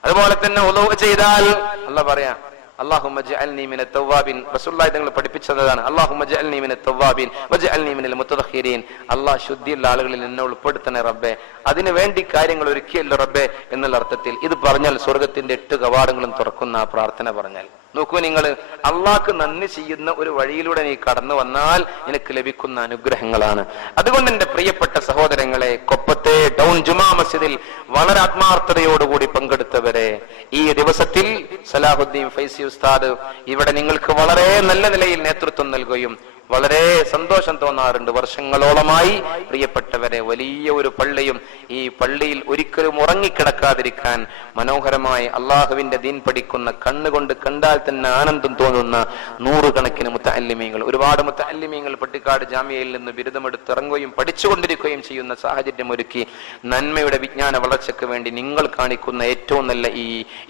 അതുപോലെ തന്നെ ഉളൂ ചെയ്താൽ അല്ലാഹു പറയാ അല്ലാഹുമ്മ ജഅൽനി മിനത് തവ്വാബിൻ. റസൂലുള്ളാഹി തങ്ങൾ പഠിപ്പിച്ചതാണ് അല്ലാഹുമ്മ ജഅൽനി മിനത് തവ്വാബിൻ വജഅൽനി മിനൽ മുതഖിരീൻ. അല്ലാഹ് ശുദ്ധിയുള്ള ആളുകളിൽ എന്നെ ഉൾപ്പെടുത്തണേ റബ്ബേ, അതിനു വേണ്ടി കാര്യങ്ങൾ ഒരുക്കിയല്ലോ റബ്ബേ എന്നുള്ള അർത്ഥത്തിൽ. ഇത് പറഞ്ഞാൽ സ്വർഗത്തിന്റെ 8 കവാടങ്ങളും തുറക്കുന്ന ആ പ്രാർത്ഥന പറഞ്ഞാൽ നോക്കൂ നിങ്ങൾ, അള്ളാഹ്ക്ക് നന്ദി ചെയ്യുന്ന ഒരു വഴിയിലൂടെ നീ കടന്നു വന്നാൽ നിനക്ക് ലഭിക്കുന്ന അനുഗ്രഹങ്ങളാണ്. അതുകൊണ്ട് എന്റെ പ്രിയപ്പെട്ട സഹോദരങ്ങളെ, കൊപ്പത്തെ ടൗൺ ജുമാ മസ്ജിദിൽ വളരെ ആത്മാർത്ഥതയോടുകൂടി പങ്കെടുത്തവരെ, ഈ ദിവസത്തിൽ സലാഹുദ്ദീൻ ഫൈസി ഉസ്താദ് ഇവിടെ നിങ്ങൾക്ക് വളരെ നല്ല നിലയിൽ നേതൃത്വം നൽകുകയും വളരെ സന്തോഷം തോന്നാറുണ്ട്. വർഷങ്ങളോളമായി പ്രിയപ്പെട്ടവരെ, വലിയ ഒരു പള്ളിയും ഈ പള്ളിയിൽ ഒരിക്കലും ഉറങ്ങിക്കിടക്കാതിരിക്കാൻ മനോഹരമായി അള്ളാഹുവിന്റെ ദീൻ പഠിക്കുന്ന, കണ്ണുകൊണ്ട് കണ്ടാൽ തന്നെ ആനന്ദം തോന്നുന്ന 100 കണക്കിന് മുത്തഅല്ലിമീങ്ങൾ, ഒരുപാട് മുത്തഅല്ലിമീങ്ങൾ പട്ടിക്കാട് ജാമിയയിൽ നിന്ന് ബിരുദമെടുത്ത് ഇറങ്ങുകയും പഠിച്ചുകൊണ്ടിരിക്കുകയും ചെയ്യുന്ന സാഹചര്യം ഒരുക്കി നന്മയുടെ വിജ്ഞാന വളർച്ചയ്ക്ക് വേണ്ടി നിങ്ങൾ കാണിക്കുന്ന ഏറ്റവും നല്ല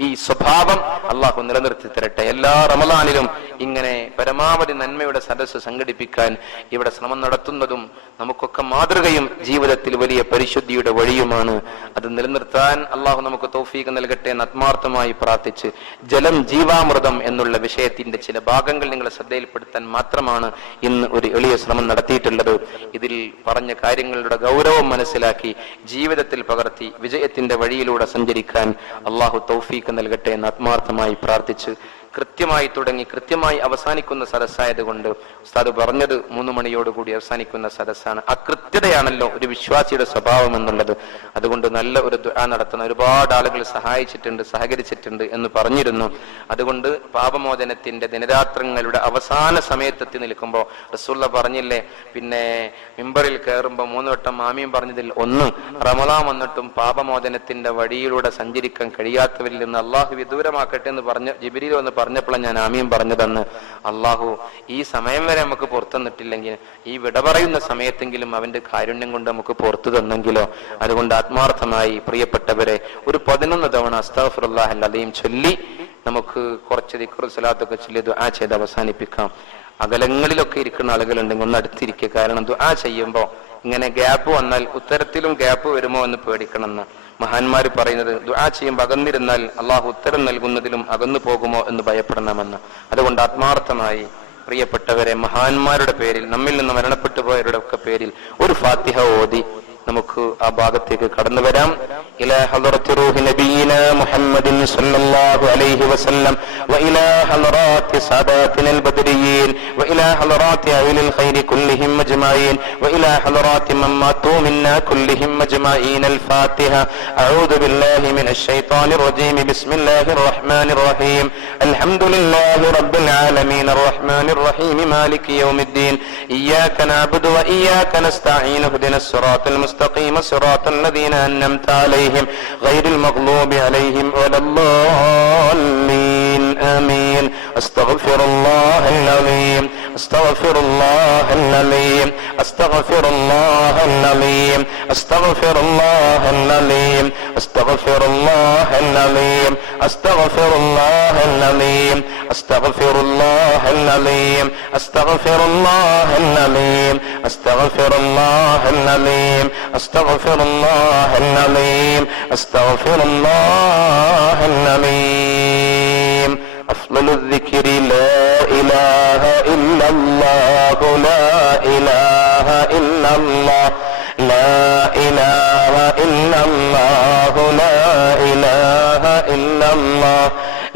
ഈ സ്വഭാവം അള്ളാഹു നിലനിർത്തി തരട്ടെ. എല്ലാ റമളാനിലും ഇങ്ങനെ പരമാവധി നന്മയുടെ സദസ്സ് സംഘടിപ്പിക്കാൻ ഇവിടെ ശ്രമം നടത്തുന്നതും നമുക്കൊക്കെ മാതൃകയും ജീവിതത്തിൽ വലിയ പരിശുദ്ധിയുടെ വഴിയുമാണ്. അത് നിലനിർത്താൻ അള്ളാഹു നമുക്ക് തൗഫീഖ് നൽകട്ടെ എന്ന് ആത്മാർത്ഥമായി പ്രാർത്ഥിച്ച്, ജലം ജീവാമൃതം എന്നുള്ള വിഷയത്തിന്റെ ചില ഭാഗങ്ങൾ നിങ്ങളെ ശ്രദ്ധയിൽപ്പെടുത്താൻ മാത്രമാണ് ഇന്ന് ഒരു എളിയ ശ്രമം നടത്തിയിട്ടുള്ളത്. ഇതിൽ പറഞ്ഞ കാര്യങ്ങളുടെ ഗൗരവം മനസ്സിലാക്കി ജീവിതത്തിൽ പകർത്തി വിജയത്തിന്റെ വഴിയിലൂടെ സഞ്ചരിക്കാൻ അള്ളാഹു തൗഫീഖ് നൽകട്ടെ എന്ന് ആത്മാർത്ഥമായി പ്രാർത്ഥിച്ച്, കൃത്യമായി തുടങ്ങി കൃത്യമായി അവസാനിക്കുന്ന സദസ്സായതുകൊണ്ട് ഉസ്താദ് പറഞ്ഞത് 3 മണിയോടുകൂടി അവസാനിക്കുന്ന സദസ്സാണ്. ആ കൃത്യതയാണല്ലോ ഒരു വിശ്വാസിയുടെ സ്വഭാവം എന്നുള്ളത്. അതുകൊണ്ട് നല്ല ഒരു ദുആ നടത്തുന്ന ഒരുപാട് ആളുകൾ സഹായിച്ചിട്ടുണ്ട്, സഹകരിച്ചിട്ടുണ്ട് എന്ന് പറഞ്ഞിരുന്നു. അതുകൊണ്ട് പാപമോചനത്തിന്റെ ദിനരാത്രങ്ങളുടെ അവസാന സമയത്തെത്തി നിൽക്കുമ്പോൾ റസൂലുള്ളാഹി പറഞ്ഞില്ലേ, പിന്നെ മിമ്പറിൽ കയറുമ്പോൾ 3 വട്ടം ആമീൻ പറഞ്ഞതിൽ ഒന്ന്, റമളാൻ വന്നിട്ടും പാപമോചനത്തിന്റെ വഴിയിലൂടെ സഞ്ചരിക്കാൻ കഴിയാത്തവരിൽ നിന്ന് അള്ളാഹു വിദൂരമാക്കട്ടെ എന്ന് പറഞ്ഞ് ജിബ്രീൽ വന്ന് പറഞ്ഞപ്പോഴാണ് ഞാൻ ആമീൻ പറഞ്ഞതെന്ന്. അള്ളാഹു ഈ സമയം വരെ നമുക്ക് പുറത്തു തന്നിട്ടില്ലെങ്കിൽ ഈ വിട പറയുന്ന സമയത്തെങ്കിലും അവന്റെ കാരുണ്യം കൊണ്ട് നമുക്ക് പുറത്തു തന്നെങ്കിലോ. അതുകൊണ്ട് ആത്മാർത്ഥമായി പ്രിയപ്പെട്ടവരെ, ഒരു 11 തവണ അസ്തഗ്ഫിറുല്ലാഹൽ അലീം ചൊല്ലി നമുക്ക് കുറച്ച് ദിക്റും സ്വലാത്തൊക്കെ ചൊല്ലി ദുആ ചെയ്ത് അവസാനിപ്പിക്കാം. അകലങ്ങളിലൊക്കെ ഇരിക്കുന്ന ആളുകളുണ്ടെങ്കിൽ ഒന്ന് അടുത്തിരിക്കുക. കാരണം ദുആ ചെയ്യുമ്പോൾ ഇങ്ങനെ ഗ്യാപ്പ് വന്നാൽ ഉത്തരത്തിലും ഗ്യാപ്പ് വരുമോ എന്ന് പേടിക്കണമെന്ന് മഹാന്മാര് പറയുന്നത്. ദുആ ചെയ്യുമ്പോൾ അകന്നിരുന്നാൽ അള്ളാഹു ഉത്തരം നൽകുന്നതിലും അകന്നു പോകുമോ എന്ന് ഭയപ്പെടണമെന്ന്. അതുകൊണ്ട് ആത്മാർത്ഥമായി പ്രിയപ്പെട്ടവരെ, മഹാന്മാരുടെ പേരിൽ, നമ്മിൽ നിന്ന് മരണപ്പെട്ടു പോയവരുടെ ഒക്കെ പേരിൽ ഒരു ഫാത്തിഹ ഓതി നമുക്ക് ആ ഭാഗത്തേക്ക് കടന്നു വരാം. ഇലാ ഹളറത്തി റൂഹി നബിയിനാ മുഹമ്മദിൻ സ്വല്ലല്ലാഹു അലൈഹി വസല്ലം വഇലാ ഹളറാത്തി സാദാത്തിനൽ ബദരിയീൻ വഇലാ ഹളറാത്തി അഹ്ലിൽ ഖൈരി കുല്ലിഹിം അജ്മഈൻ വഇലാ ഹളറാത്തി മൻ മാതു മിന്നാ കുല്ലിഹിം അജ്മഈൻ. അൽ ഫാത്തിഹ. അഊദു ബില്ലാഹി മിനശ് ശൈത്വാനിർ റജീം. ബിസ്മില്ലാഹിർ റഹ്മാനിർ റഹീം. അൽഹംദുലില്ലാഹി റബ്ബിൽ ആലമീൻ അർറഹ്മാനിർ റഹീം മാലികി യൗമിദ്ദീൻ. ഇയ്യാക നഅബുദു വഇയ്യാക നസ്തഈൻ. ഇഹ്ദിനസ് സിറാത്തൽ മുസ്തഖീം സിറാത്തൽ ലദീന അൻഅംത അലൈഹിം ഗൈറിൽ മഗ്ലൂബി അലൈഹിം വലദ്ദാല്ലീൻ. ആമീൻ. അസ്തഗ്ഫിറുല്ലാഹൽ അലീം അസ്തഗ്ഫിറുല്ലാഹൽ അലീം അസ്തഗ്ഫിറുല്ലാഹൽ അലീം അസ്തഗ്ഫിറുല്ലാഹൽ അലീം അസ്തഗ്ഫിറുല്ലാഹൽ അലീം അസ്തഗ്ഫിറുല്ലാഹൽ അലീം അസ്തഗ്ഫിറുല്ലാഹൽ അലീം അസ്തഗ്ഫിറുല്ലാഹൽ അലീം അസ്തഗ്ഫിറുല്ലാഹൽ അലീം അസ്തഗ്ഫിറുല്ലാഹൽ അലീം അസ്തഗ്ഫിറുല്ലാഹൽ അലീം. أفضل الذكر لا إله إلا الله لا إله إلا الله لا إله إلا الله لا إله إلا الله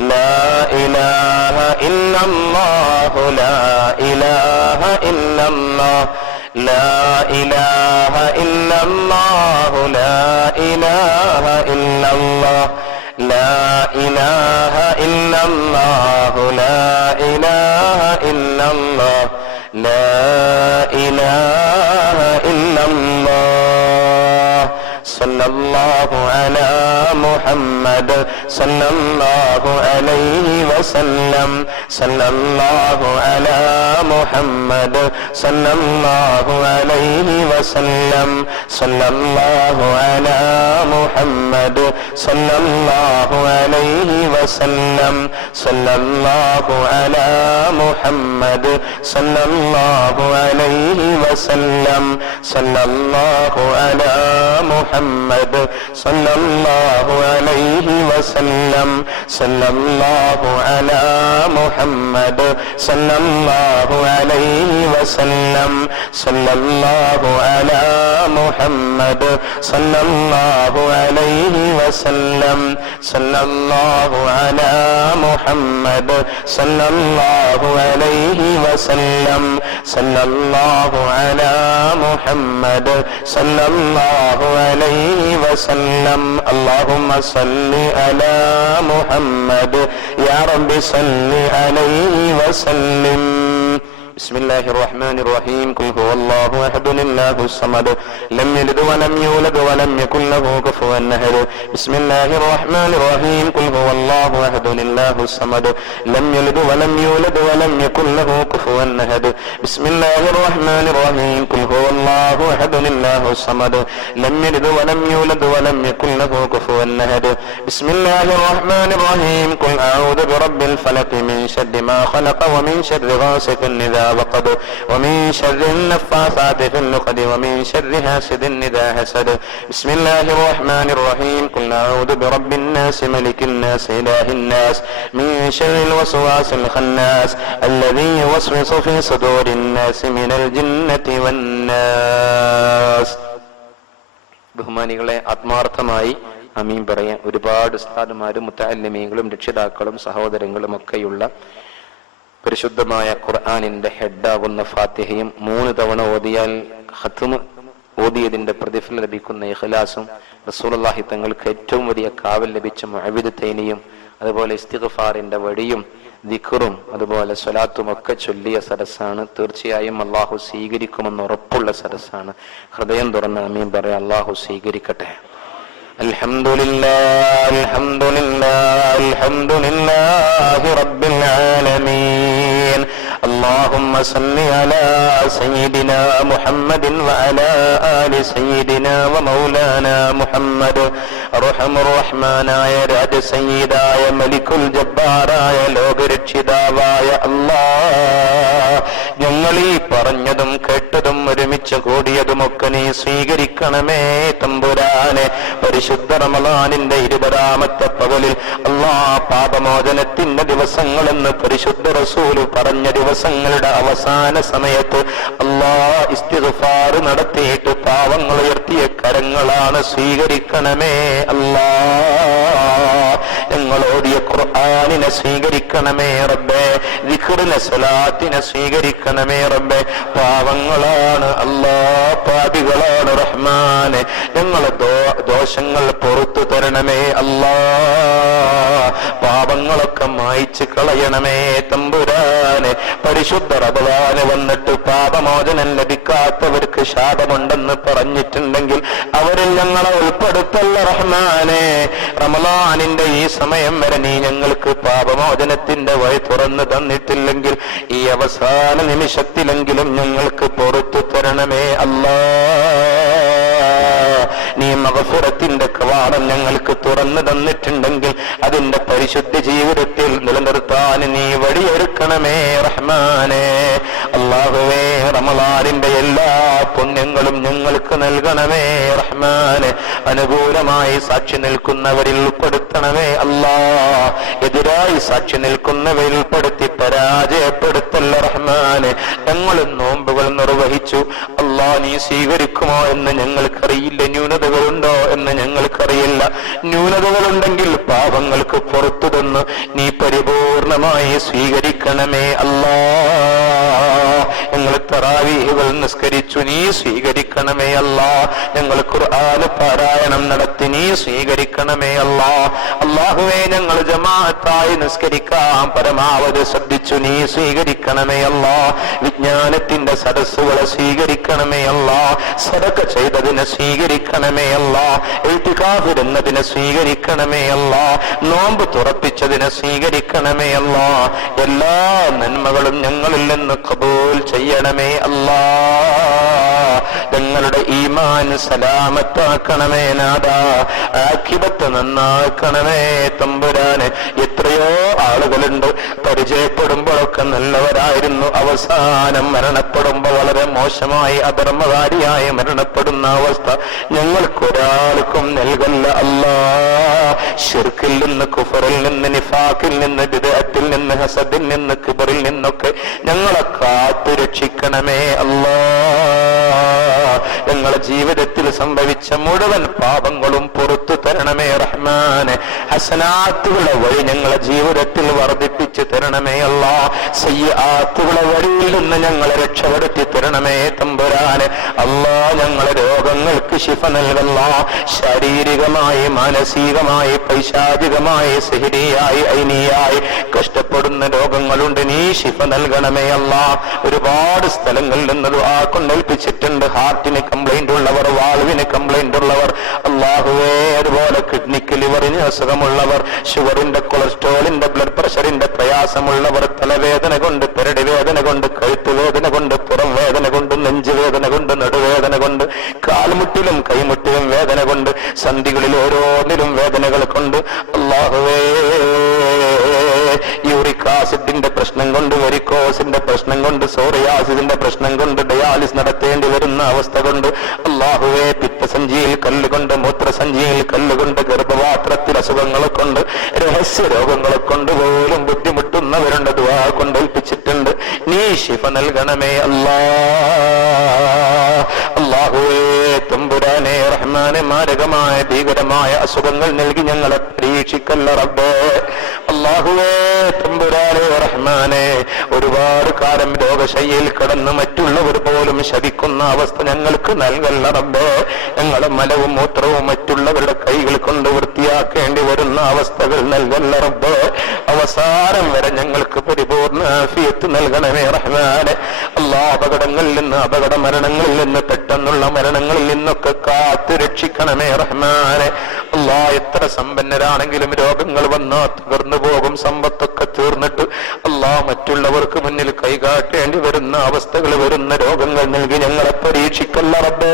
لا إله إلا الله لا إله إلا الله لا إله إلا الله لا إله إلا الله لا إله إلا الله لا إله إلا الله لا إله إلا الله صلى الله على محمد صلى الله عليه وسلم صلى الله على محمد صلى الله عليه وسلم صلى الله على محمد صلى الله عليه وسلم صلى الله على محمد صلى الله عليه وسلم صلى الله على محمد صلى الله عليه وسلم صلى الله على محمد صلى الله عليه وسلم صلى الله على محمد صلى الله عليه وسلم صلى الله على محمد صلى الله عليه وسلم صلى الله على محمد صلى الله عليه وسلم اللهم صل على محمد يا رب صل عليه وسلم بسم الله الرحمن الرحيم قل هو الله احد الله الصمد لم يلد ولم يولد ولم يكن له كفوا احد بسم الله الرحمن الرحيم قل هو الله احد الله الصمد لم يلد ولم يولد ولم يكن له كفوا احد بسم الله الرحمن الرحيم قل هو الله احد الله الصمد لم يلد ولم يولد ولم يكن له كفوا احد بسم الله الرحمن الرحيم قل اعوذ برب الفلق من شر ما خلق ومن شر غاسق اذا وقب ومن شر النفاثات في العقد ومن شر حاسد إذا حسد بسم الله الرحمن الرحيم قل أعوذ برب الناس ملك الناس إله الناس من شر الوسواس الخناس الذي يوسوس في صدور الناس من الجنة والناس ബഹുമാനികളെ ആത്മാർത്ഥമായി ആമീൻ പറയാൻ ഒരുപാട് ഉസ്താദുമാരും മുത്തഅല്ലിമീങ്ങളും രക്ഷിതാക്കളും സഹോദരങ്ങളും ഒക്കെയുള്ള പരിശുദ്ധമായ ഖുർആനിന്റെ ഹെഡാകുന്ന ഫാത്തിഹയും 3 തവണ ഓതിയാൽ ഖത്മ് ഓതിയതിന്റെ പ്രതിഫലം ലഭിക്കുന്ന ഇഖ്ലാസും റസൂലുള്ളാഹി തങ്ങൾക്ക് ഏറ്റവും വലിയ കാവൽ ലഭിച്ച മുഅവ്വിദത്തൈനിയും അതുപോലെ ഇസ്തിഗ്ഫാറിന്റെ വഴിയും ദിക്റും അതുപോലെ സ്വലാത്തും ഒക്കെ ചൊല്ലിയ സദസ്സാണ്. തീർച്ചയായും അള്ളാഹു സ്വീകരിക്കുമെന്ന് ഉറപ്പുള്ള സദസ്സാണ്. ഹൃദയം തുറന്ന് ആമീൻ പറയാം. അള്ളാഹു സ്വീകരിക്കട്ടെ. അൽഹംദുലില്ലാഹ് അൽഹംദുലില്ലാഹ് അൽഹംദുലില്ലാഹി റബ്ബിൽ ആലമീൻ. اللهم صل على سيدنا محمد وعلى آل سيدنا ومولانا محمد أرحم الرحمن يا رب سيدا يا ملك الجبار يا ലോകരക്ഷിതാവായ അല്ലാഹ്, ഞങ്ങൾ ഈ പറഞ്ഞതും കേട്ടതും ഒരുമിച്ച് കൂടിയതുമൊക്കെ നീ സ്വീകരിക്കണമേ തമ്പുരാനെ. പരിശുദ്ധ റമളാനിന്റെ 20ാമത്തെ പകലിൽ അല്ലാഹ് പാപമോചനത്തിന്റെ ദിവസങ്ങളെന്ന് പരിശുദ്ധ റസൂല് പറഞ്ഞ ദിവസങ്ങളുടെ അവസാന സമയത്ത് അല്ലാഹ് ഇസ്തിഗ്ഫാർ നടത്തിയിട്ട് പാവങ്ങൾ ഉയർത്തിയ കരങ്ങളാണ്. സ്വീകരിക്കണമേ അല്ലാഹ്. ഞങ്ങൾ ഓതിയ ഖുർആനിനെ സ്വീകരിക്കണമേ റബ്ബേ. ദിക്റിനെ സ്വലാത്തിനെ സ്വീകരിക്കണമേ റബ്ബേ. പാവങ്ങളാണ് അല്ലാഹ്, പാപികളാണ് റഹ്മാനെ. ഞങ്ങളെ ദോഷങ്ങൾ പുറത്തു തരണമേ അല്ലാഹ്. പാപങ്ങളൊക്കെ മായ്ച്ചു കളയണമേ തമ്പുരാനെ. പരിശുദ്ധ റമളാന് വന്നിട്ട് പാപമോചനം ലഭിക്കാത്തവർക്ക് ശാപമുണ്ടെന്ന് പറഞ്ഞിട്ടുണ്ടെങ്കിൽ അവരിൽ ഞങ്ങളെ ഉൾപ്പെടുത്തല്ല റഹ്മാനെ. റമളാനിന്റെ ഈ സമയം വരെ നീ ഞങ്ങൾക്ക് പാപമോചനത്തിന്റെ വഴി തുറന്നു തന്നിട്ടില്ലെങ്കിൽ ഈ അവസാന നിമിഷത്തിലെങ്കിലും ഞങ്ങൾക്ക് പുറത്തു തരണമേ അല്ലാഹ്. നീ മഗ്ഫിറത്തിന്റെ കവാടം ഞങ്ങൾക്ക് തുറന്നു തന്നിട്ടുണ്ടെങ്കിൽ അതിന്റെ പരിശുദ്ധ ജീവിതത്തിൽ നിലനിർത്താൻ നീ വഴിയൊരുക്കണമേ റഹ്മാനെ. അല്ലാഹുവേ, റമളാനിന്റെ എല്ലാ പുണ്യങ്ങളും ഞങ്ങൾക്ക് നൽകണമേ റഹ്മാനെ. അനുകൂലമായി സാക്ഷി നിൽക്കുന്നവരിൽ ഉൾപ്പെടുത്തണമേ അല്ലാഹ്. എതിരായി സാക്ഷി നിൽക്കുന്നവരിൽ ഉൾപ്പെടുത്തി പരാജയപ്പെടുത്തല്ല റഹ്മാനെ. ഞങ്ങൾ നോമ്പുകൾ നിർവഹിച്ചു അല്ലാ നീ സ്വീകരിക്കുമോ എന്ന് ഞങ്ങൾക്കറിയില്ല, ന്യൂനതകളുണ്ടോ എന്ന് ഞങ്ങൾക്കറിയില്ല. ന്യൂനതകളുണ്ടെങ്കിൽ പാപങ്ങൾക്ക് പുറത്തു തന്ന് നീ പരിപൂർണമായി സ്വീകരിക്കണമേ അല്ലാ. ഞങ്ങൾ തറാവീഹുകൾ നിസ്കരിച്ചു, നീ സ്വീകരിക്കണമേ അല്ലാ. ഞങ്ങൾ ഖുർആൻ പാരായണം നടത്തി, നീ സ്വീകരിക്കണമേ അല്ലാ. അല്ലാഹുവേ ഞങ്ങൾ ജമാഅത്തായി നിസ്കരിക്കാൻ പരമാവധി ശ്രദ്ധിച്ചു, നീ സ്വീകരിക്കണമേ അല്ലാ. വിജ്ഞാനത്തിന്റെ സദസ്സുകളെ സ്വീകരിക്കണമേ അല്ലാ. സദഖ ചെയ്തതിനെ സ്വീകരിക്കണമേ അല്ലാ. ഇഅ്തികാഫ് എന്നതിനെ സ്വീകരിക്കണമേ അല്ലാ. നോമ്പ് തുറപ്പിച്ചതിനെ സ്വീകരിക്കണമേ അല്ലാ. എല്ലാ നന്മകളും ഞങ്ങളിൽ നിന്ന് ഖബൂൽ ചെയ്യണമേ അല്ലാ. ഞങ്ങളുടെ ഈമാൻ സലാമത്താക്കണമേ നാദാ. ആഖിബത്ത് നന്നാക്കണമേ തമ്പുരാനെ. എത്രയോ ആളുകളുണ്ട് പരിചയപ്പെടുമ്പോഴൊക്കെ നല്ലവരായിരുന്നു, അവസാനം മരണപ്പെടുമ്പോൾ വളരെ മോശമായി അധർമ്മകാരിയായി മരണപ്പെടുന്ന അവസ്ഥ ഞങ്ങൾക്കൊരാൾക്കും നൽകല്ല അല്ലാ. ശിർക്കിൽ നിന്ന്, കുഫറിൽ നിന്ന്, നിഫാഖിൽ നിന്ന്, ബിദ്അത്തിൽ നിന്ന്, ഹസദിൽ നിന്ന്, കിബറിൽ നിന്നൊക്കെ ഞങ്ങളെ കാത്തു രക്ഷിക്കണമേ അല്ലാ. ഞങ്ങളുടെ ജീവിതത്തിൽ സംഭവിച്ച മുഴുവൻ പാപങ്ങളും പുറത്തു തരണമേ റഹ്മാനെ. ഹസനാത്തുകളെ വഴി ഞങ്ങളെ ജീവിതത്തിൽ വർദ്ധിപ്പിച്ചു തരണമേ അല്ലാ. സയ്യിആത്തുകളെ വഴിയിൽ നിന്ന് ഞങ്ങളെ രക്ഷപ്പെടുത്തി തരണമേ തമ്പുരാനെ. അല്ലാ ഞങ്ങളെ രോഗങ്ങൾക്ക് ശിഫ നൽകല്ല. ശാരീരികമായി, മാനസികമായി, പൈശാചികമായി, സിഹ്രിയായി, ഐനിയായി കഷ്ടപ്പെടുന്ന രോഗങ്ങളുണ്ട്, നീ ശിഫ നൽകണമേ അല്ലാ. ഒരുപാട് സ്ഥലങ്ങളിൽ നിന്ന് ദുആ കൊണ്ടേൽപ്പിച്ചിട്ടുണ്ട്. ഹാർട്ടിന് കംപ്ലൈന്റ് ഉള്ളവർ, വാൾവിന് കംപ്ലൈന്റ് ഉള്ളവർ, അല്ലാഹുവേ അതുപോലെ കിഡ്നിക്ക്, ലിവറിന് അസുഖമുള്ളവർ, ഷുഗറിന്റെ, കൊളസ്ട്രോളിന്റെ, ബ്ലഡ് പ്രഷറിന്റെ പ്രയാസമുള്ളവർ, തലവേദന കൊണ്ട്, പെരടി വേദന കൊണ്ട്, കഴുത്ത് വേദന കൊണ്ട്, പുറം വേദന കൊണ്ട്, നെഞ്ചുവേദന കൊണ്ട്, നടുവേദന കൊണ്ട്, കാൽമുട്ടിലും കൈമുട്ടിലും വേദന കൊണ്ട്, സന്ധികളിൽ ഓരോന്നിലും വേദനകൾ കൊണ്ട്, അല്ലാഹുവേ യൂറിക് ആസിഡിന്റെ പ്രശ്നം കൊണ്ട്, വെരിക്കോസിന്റെ പ്രശ്നം കൊണ്ട്, സോറിയാസിന്റെ പ്രശ്നം കൊണ്ട്, ഡയാലിസ് നടത്തേണ്ടി വരുന്ന അവസ്ഥ കൊണ്ട്, അല്ലാഹുവേ പിത്തസഞ്ചിയിൽ കല്ലുകൊണ്ട്, മൂത്രസഞ്ചിയിൽ കല്ലുകൊണ്ട്, ഗർഭപാത്രത്തിൽ അസുഖങ്ങളെ കൊണ്ട്, രഹസ്യ രോഗങ്ങളെ കൊണ്ട് പോലും ബുദ്ധിമുട്ടുന്നവരുണ്ട്, ദുആ കൊണ്ടേൽപ്പിച്ചിട്ടുണ്ട്. നീ ശിഫ നൽകണമേ അല്ലാ. അല്ലാഹുവേ തമ്പുരാനെ റഹ്മാനെ, മാരകമായ ഭീകരമായ അസുഖങ്ങൾ നൽകി ഞങ്ങളെ പരീക്ഷിക്കല്ല റബ്ബേ. അല്ലാഹുവേ തമ്പുരാനെ റഹ്മാനെ, ഒരുപാട് കാലം രോഗശയ്യയിൽ കിടന്ന് മറ്റുള്ളവർ പോലും ശപിക്കുന്ന അവസ്ഥ ഞങ്ങൾക്ക് നൽകല്ല റബ്ബേ. ഞങ്ങളെ മലവും മൂത്രവും മറ്റുള്ളവരുടെ കൈകൾ കൊണ്ട് വൃത്തിയാക്കേണ്ടി വരുന്ന അവസ്ഥകൾ നൽകല്ല റബ്ബേ. അവസാനം വരെ ഞങ്ങൾക്ക് പരിപൂർണ ആഫിയത്ത് നൽകണമേ റഹ്മാനെ. അല്ലാ അപകടങ്ങളിൽ നിന്ന്, അപകട മരണങ്ങളിൽ നിന്ന്, പെട്ടെന്നുള്ള മരണങ്ങളിൽ നിന്നൊക്കെ കാത്തു രക്ഷിക്കണമേ റഹ്മാനെ. അല്ലാ എത്ര സമ്പന്നരാണെങ്കിലും രോഗങ്ങൾ വന്നാൽ തകർന്നു പോകും. സമ്പത്തൊക്കെ തീർന്നിട്ട് അല്ലാ മറ്റുള്ളവർക്ക് മുന്നിൽ കൈകാട്ടേണ്ടി വരുന്ന അവസ്ഥകൾ, വരുന്ന രോഗങ്ങൾ നൽകി ഞങ്ങളെ പരീക്ഷിക്കല്ല റബ്ബേ.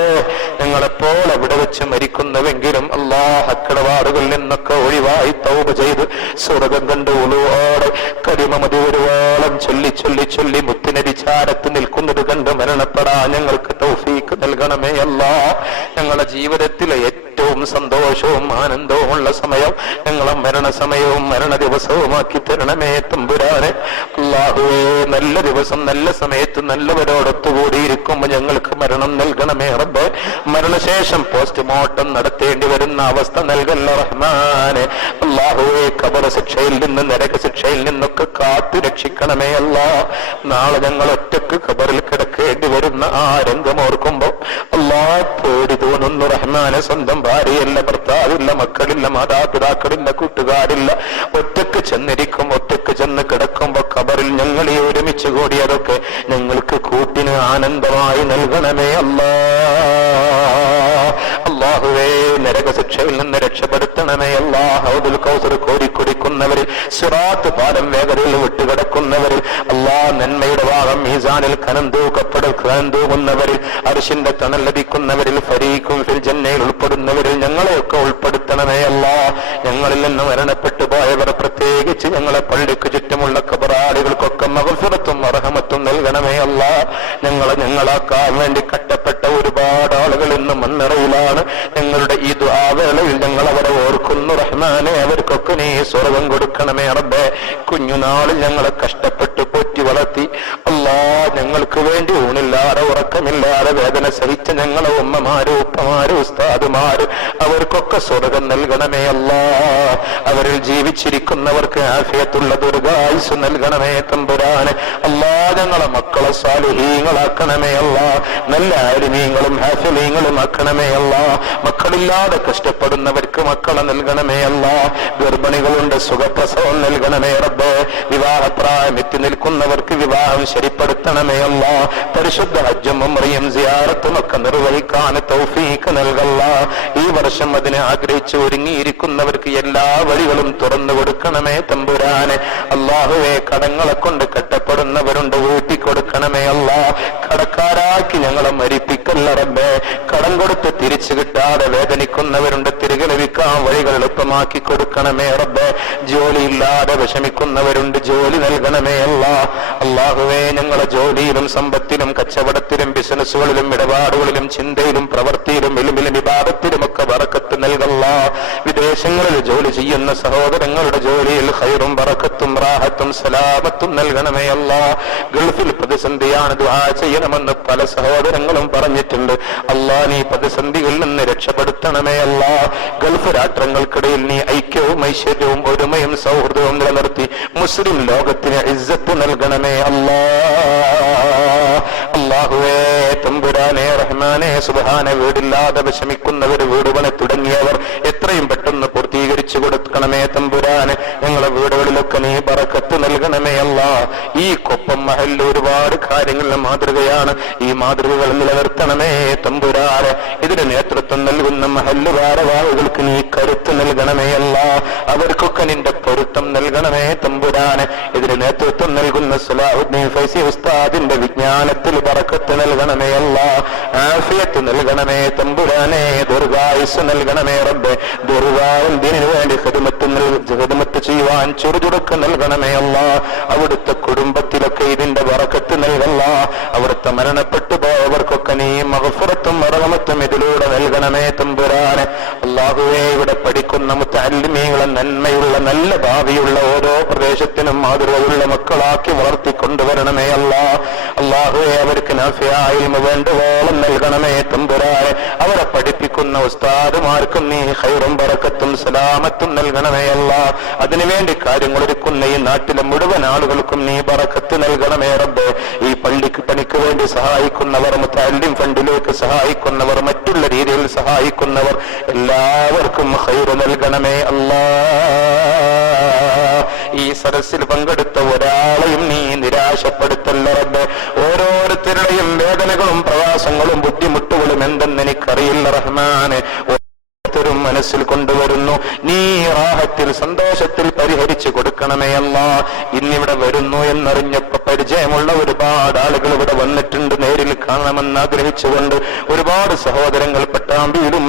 ഞങ്ങളെപ്പോൾ അവിടെ വെച്ച് മരിക്കുന്നുവെങ്കിലും അല്ലാ ഹക്കടപാടുകളിൽ നിന്നൊക്കെ ഒഴിവായി തൗബ ചെയ്ത് സ്വർഗം കണ്ട് ഉളുവോടെ കരിമമതി ഒരുവോളം ചൊല്ലി ചൊല്ലി ചൊല്ലി മുത്തിനരിച്ചാരത്ത് നിൽക്കുന്നത് കണ്ട് മരണപ്പെടാൻ ഞങ്ങൾക്ക് തൗഫീക്ക് നൽകണമേ അല്ലാ. ഞങ്ങളുടെ ജീവിതത്തിലെ ഏറ്റവും സന്തോഷവും ആനന്ദവും ഉള്ള സമയം ഞങ്ങളെ മരണസമയവും മരണ ദിവസവുമാക്കി തരണമേ തമ്പുരാനെ. അല്ലാഹുവേ നല്ല ദിവസം, നല്ല സമയത്ത് നല്ലവരോടൊത്തുകൂടിയിരിക്കുമ്പോൾ ഞങ്ങൾക്ക് മരണം നൽകണമേ റബ്ബേ. മരണശേഷം പോസ്റ്റ്മോർട്ടം നടത്തേണ്ടി വരുന്ന അവസ്ഥ നൽകല്ല റഹ്മാനെ. അല്ലാഹുവേ ഖബർ ശിക്ഷയിൽ നിന്ന്, നരക ശിക്ഷയിൽ നിന്നൊക്കെ കാത്തു രക്ഷിക്കണമേ അല്ലാ. നാളെ ഞങ്ങൾ ഒറ്റക്ക് ഖബറിൽ കിടക്കേണ്ടി വരുന്ന ആ രംഗം ഓർക്കുമ്പോ അല്ലാ പേടി തോന്നുന്നു റഹ്മാനെ. സ്വന്തം ഭാര്യയില്ല, ഭർത്താവില്ല, മക്കളില്ല, മാതാപിതാക്കളില്ല, കൂട്ടുകാരില്ല, ഒറ്റക്ക് ചെന്നിരിക്കും. ഒറ്റക്ക് ചെന്ന് കിടക്കുമ്പോ ഖബറിൽ ഞങ്ങൾ ഈ ഒരുമിച്ച് കൂടിയതൊക്കെ ഞങ്ങൾക്ക് കൂട്ടിന് ആനന്ദമായി നൽകണമേ അല്ലാ. അല്ലാഹുവേ നരകശിക്ഷയിൽ നിന്ന് രക്ഷപ്പെടുത്തണമേ അല്ലാ. ഹൗദുൽ കൗസർ കോരിക്കുടിക്കുന്നവരിൽ, സിറാത്ത് പാലം വേഗതയിൽ വിട്ടുകിടക്കുന്നവരിൽ അല്ലാ, നന്മയുടെ ഭാഗം മീസാനിൽ കനം തൂങ്ങുന്നവരിൽ, അർശിന്റെ തണൽ ലഭിക്കുന്നവരിൽ, ഫരീഖും ഫിൽ ജന്നയിൽ ഉൾപ്പെടുന്നവരിൽ ഞങ്ങളെയൊക്കെ ഉൾപ്പെടുത്തണമേ അല്ലാ. ഞങ്ങളിൽ നിന്ന് മരണപ്പെട്ടു പോയവർ, പ്രത്യേകിച്ച് ഞങ്ങളെ പള്ളിക്ക് ചുറ്റുമുള്ള ഖബറാളികൾക്കൊക്കെ മഗ്ഫിറത്തും റഹ്മത്തും നൽകണമേ അല്ലാ. ഞങ്ങളാക്കാൻ വേണ്ടി കട്ടപ്പെട്ട ഒരുപാട് ആളുകൾ ഇന്ന് മണ്ണറയിലാണ്. ഞങ്ങളുടെ ഈ ദുആവേളയിൽ ഞങ്ങൾ അവരെ ഓർക്കുന്നു റഹ്മാനെ. അവർക്കൊക്കെ നീ സ്വർഗം കൊടുക്കണമേ റബ്ബേ. കുഞ്ഞുനാളിൽ ഞങ്ങളെ കഷ്ടപ്പെട്ട് പോറ്റി വളർത്തി അല്ലാ, ഞങ്ങൾ ഞങ്ങൾക്ക് വേണ്ടി ഊണില്ലാതെ ഉറക്കമില്ലാതെ വേദന സഹിച്ച ഞങ്ങളെ ഉമ്മമാരും ഉപ്പമാരും ഉസ്താദുമാരും അവർക്കൊക്കെ സ്വർഗം നൽകണമേ അല്ലാ. അവരിൽ ജീവിച്ചിരിക്കുന്നവർക്ക് ആഫിയത്തുള്ള ദീർഘായുസ്സ് നൽകണമേ തമ്പുരാനെ. അല്ലാ, ഞങ്ങളെ മക്കളെ സാലിഹീങ്ങളാക്കണമേ അല്ലാ. നല്ല ആലിമീങ്ങളും ഹാഫിലീങ്ങളും ആക്കണമേ അല്ലാ. മക്കളില്ലാതെ കഷ്ടപ്പെടുന്നവർക്ക് മക്കളെ നൽകണമേ അല്ലാ. ഗർഭിണികളുണ്ട്, സുഖപ്രസവം നൽകണമേ റബ്ബേ. വിവാഹപ്രായം എത്തി നിൽക്കുന്നവർക്ക് വിവാഹം ശരിപ്പെടുത്തണമേ അല്ലാ. പരിശുദ്ധ ഹജ്ജും ഉംറയും സിയാറത്തും ഒക്കെ നിർവഹിക്കാൻ തൗഫീഖ് നൽകല്ല. ഈ വർഷം അതിനെ ആഗ്രഹിച്ച് ഒരുങ്ങിയിരിക്കുന്നവർക്ക് എല്ലാ വഴികളും തുറന്നു കൊടുക്കണമേ തമ്പുരാനെ. അല്ലാഹുവേ, കടങ്ങളെ കൊണ്ട് കെട്ടപ്പെടുന്നവരുണ്ട്, വീട്ടിക്കൊടുക്കണമേ അല്ലാ. കടക്കാരാക്കി ഞങ്ങളെ മരിപ്പിക്കല്ല റബ്ബേ. കടം കൊടുത്ത് തിരിച്ചു കിട്ടാതെ വേദനിക്കുന്നവരുണ്ട്, തിരികെ ലഭിക്കാൻ വഴികൾ എളുപ്പമാക്കി കൊടുക്കണമേ റബ്ബേ. ജോലിയില്ലാതെ വിഷമിക്കുന്നവരുണ്ട്, ജോലി നൽകണമേ അല്ലാ. അല്ലാഹുവേ, ഞങ്ങളെ ജോലിയിലും സമ്പത്തിലും കച്ചവടത്തിലും ബിസിനസ്സുകളിലും ഇടപാടുകളിലും ചിന്തയിലും പ്രവൃത്തിയിലും ഇൽമിലും വിവാദത്തിലും ഒക്കെ ബറക്കത്ത് നൽകല്ല. വിദേശങ്ങളിൽ ജോലി ചെയ്യുന്ന സഹോദരങ്ങളുടെ ജോലിയിൽ ഖൈറും ബറക്കത്തും റാഹത്തും സലാമത്തും നൽകണമേ അല്ലാ. ഗൾഫിൽ പ്രതിസന്ധിയാണ്, ദുആ ചെയ്യണമെന്ന് പല സഹോദരങ്ങളും പറഞ്ഞിട്ടുണ്ട്. അല്ലാ, നീ പ്രതിസന്ധികളിൽ നിന്ന് രക്ഷപ്പെടുത്തണമേ അല്ലാ. ഗൾഫ് രാഷ്ട്രങ്ങൾക്കിടയിൽ നീ ഐക്യവും ഐശ്വര്യവും ഒരുമയും സൗഹൃദവും നിലനിർത്തി മുസ്ലിം ലോകത്തിന് ഇസ്സത്ത് നൽകണമേ അല്ലാ. അല്ലാഹുവേ തമ്പുരാനെ റഹ്മാനെ സുബ്ഹാനെ, വീടില്ലാതെ വിഷമിക്കുന്നവർ, വീട് പണി തുടങ്ങിയവർ എത്രയും പെട്ടെന്ന് പൂർത്തീകരിച്ചു കൊടുക്കണമേ തമ്പുരാനെ. ഞങ്ങളെ വീടുകളിലൊക്കെ നീ ബറക്കത്ത് നൽകണമേ അല്ലാ. ഈ കൊപ്പം മഹലിൽ ഒരുപാട് കാര്യങ്ങളുടെ മാതൃകയാണ്. ഈ മാതൃകകൾ നിലനിർത്തണമേ തമ്പുരാനെ. ഇതിന് നേതൃത്വം നൽകുന്ന മഹല്ല് ഭാരവാഹികൾക്ക് നീ കരുത്ത് നൽകണമേ അല്ലാ. അവർക്കൊക്കെ നിന്റെ പൊരുത്തം നൽകണമേ തമ്പുരാനെ. ഇതിന് നേതൃത്വം നൽകുന്ന സലാഹുദ്ദീൻ ഫൈസി ഉസ്താദിന്റെ വിജ്ഞാനത്തിൽ ബറക്കത്ത് നൽകണമേ അല്ലാ. ആഫിയത്ത് നൽകണമേ തമ്പുരാനെ. ദീർഘായുസ്സ് നൽകണമേ റബ്ബേ. ദീർഘായുസ്സും ദീനിനു വേണ്ടി ഖിദ്മത്ത് ചെയ്യുവാൻ ചുറുചുറുക്ക് നൽകണമേ അല്ലാ. അവിടുത്തെ കുടുംബത്തിലൊക്കെ ഇതിന്റെ ബറക്കത്ത് നൽകല്ല. അവിടുത്തെ മരണപ്പെട്ടു പോയവർക്കൊക്കെ നീ മഗ്ഫിറത്തും റഹ്മത്തും ഇതിലൂടെ നൽകണമേ തമ്പുരാനെ. അല്ലാഹുവേ, ഇവിടെ പഠിക്കുന്ന മുത്തഅല്ലിമീങ്ങളെ നന്മയുള്ള നല്ല ഭാവിയുള്ള ഓരോ പ്രദേശത്തിനും മാതൃകയുള്ള മക്കളാക്കി വളർത്തിക്കൊണ്ടുവരണമേ അല്ലാ. അല്ലാഹുവേ, അവർക്ക് നാഫിയായ ഇൽമ് വേണ്ടുവോളം നൽകണമേ തമ്പുരാനെ. അവരെ പഠിപ്പിക്കുന്ന ഉസ്താദുമാർക്കും നീ ഖൈറും ബറക്കത്തും സലാമത്തും നൽകണമേ അല്ലാ. അതിനുവേണ്ടി കാര്യങ്ങൾ ഒരുക്കുന്ന ഈ നാട്ടിലെ മുഴുവൻ ആളുകൾക്കും നീ ബറക്കത്ത് നൽകണമേ റബ്ബേ. ഈ പണിക്ക് വേണ്ടി സഹായിക്കുന്നവർ, മുത്തഅല്ലിം ഫണ്ടിലേക്ക് സഹായിക്കുന്നവർ, മറ്റുള്ള രീതിയിൽ സഹായിക്കുന്നവർ എല്ലാവർക്കും ഖൈർ നൽകണമേ അല്ലാ. ഈ സദസ്സിൽ പങ്കെടുത്ത ഒരാളെയും നീ നിരാശപ്പെടുത്തല്ല റബ്ബേ. ഓരോരുത്തരുടെയും വേദനകളും പ്രയാസങ്ങളും ബുദ്ധിമുട്ടുകളും എന്തെന്ന് എനിക്കറിയില്ല റഹ്മാനെ. ഓരോരുത്തരും മനസ്സിൽ കൊണ്ടുവരുന്നു. നീ റാഹത്തിൽ സന്തോഷത്തിൽ പരിഹരിച്ചു കൊടുക്കണമേ അല്ലാ. ഇന്നിവിടെ വരുന്നു എന്നറിഞ്ഞപ്പോ പരിചയമുള്ള ഒരുപാട് ആളുകൾ ഇവിടെ വന്നിട്ടുണ്ട്. നേരിൽ കാണണമെന്ന് ആഗ്രഹിച്ചുകൊണ്ട് ഒരുപാട് സഹോദരങ്ങൾ പട്ടാമ്പിയിലും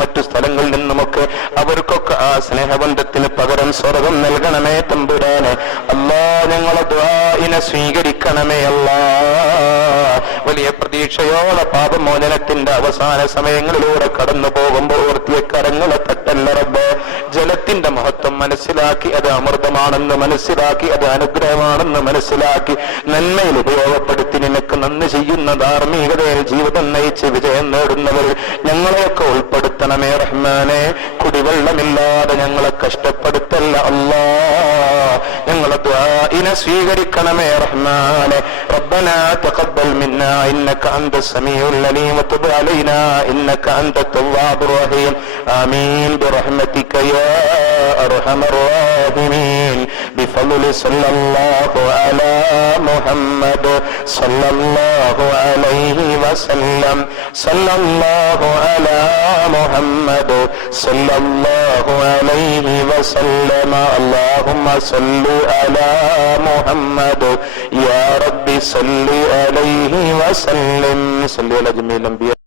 മറ്റു സ്ഥലങ്ങളിൽ നിന്നുമൊക്കെ അവർക്കൊക്കെ ആ സ്നേഹബന്ധത്തിന് പകരം സ്വർഗം നൽകണമേ തമ്പുരാനെ. അല്ലാ, ഞങ്ങളെ ദുആഇനെ സ്വീകരിക്കണമേ അല്ലാ. വലിയ പ്രതീക്ഷയോടെ പാപമോചനത്തിന്റെ അവസാന സമയങ്ങളിലൂടെ കടന്നു പോകുമ്പോൾ ഓർത്തിയ കരങ്ങളെ തട്ടല്ല റബ്ബേ. ജലത്തിന്റെ മഹത്വം മനസ്സിലാക്കി, അത് അമൃതമാണെന്ന് മനസ്സിലാക്കി, അത് അനുഗ്രഹമാണെന്ന് മനസ്സിലാക്കി നന്മയിൽ ഉപയോഗപ്പെടുത്തി നിനക്ക് നന്ദി ചെയ്യുന്ന ധാർമ്മികതയിൽ ജീവിതം നയിച്ച് വിജയം നേടുന്നവർ ഞങ്ങളെയൊക്കെ ഉൾപ്പെടുത്തണമേ റഹ്മാനെ. കുടിവെള്ളമില്ലാതെ ഞങ്ങളെ കഷ്ടപ്പെടുത്തല്ല അല്ലാ. ഞങ്ങളെ ദുആഇനെ സ്വീകരിക്കണമേ റഹ്മാനെ. ربنا تقبل منا إنك أنت السميع العليم وتب علينا إنك أنت التواب الرحيم. آمين برحمتك يا أرحم الراحمين. بفضل صلى الله على محمد صلى الله عليه وسلم. صلى الله على محمد صلى الله عليه وسلم. اللهم صل على محمد يا رب صل عليه وسلم. صل على جميع الأنبياء.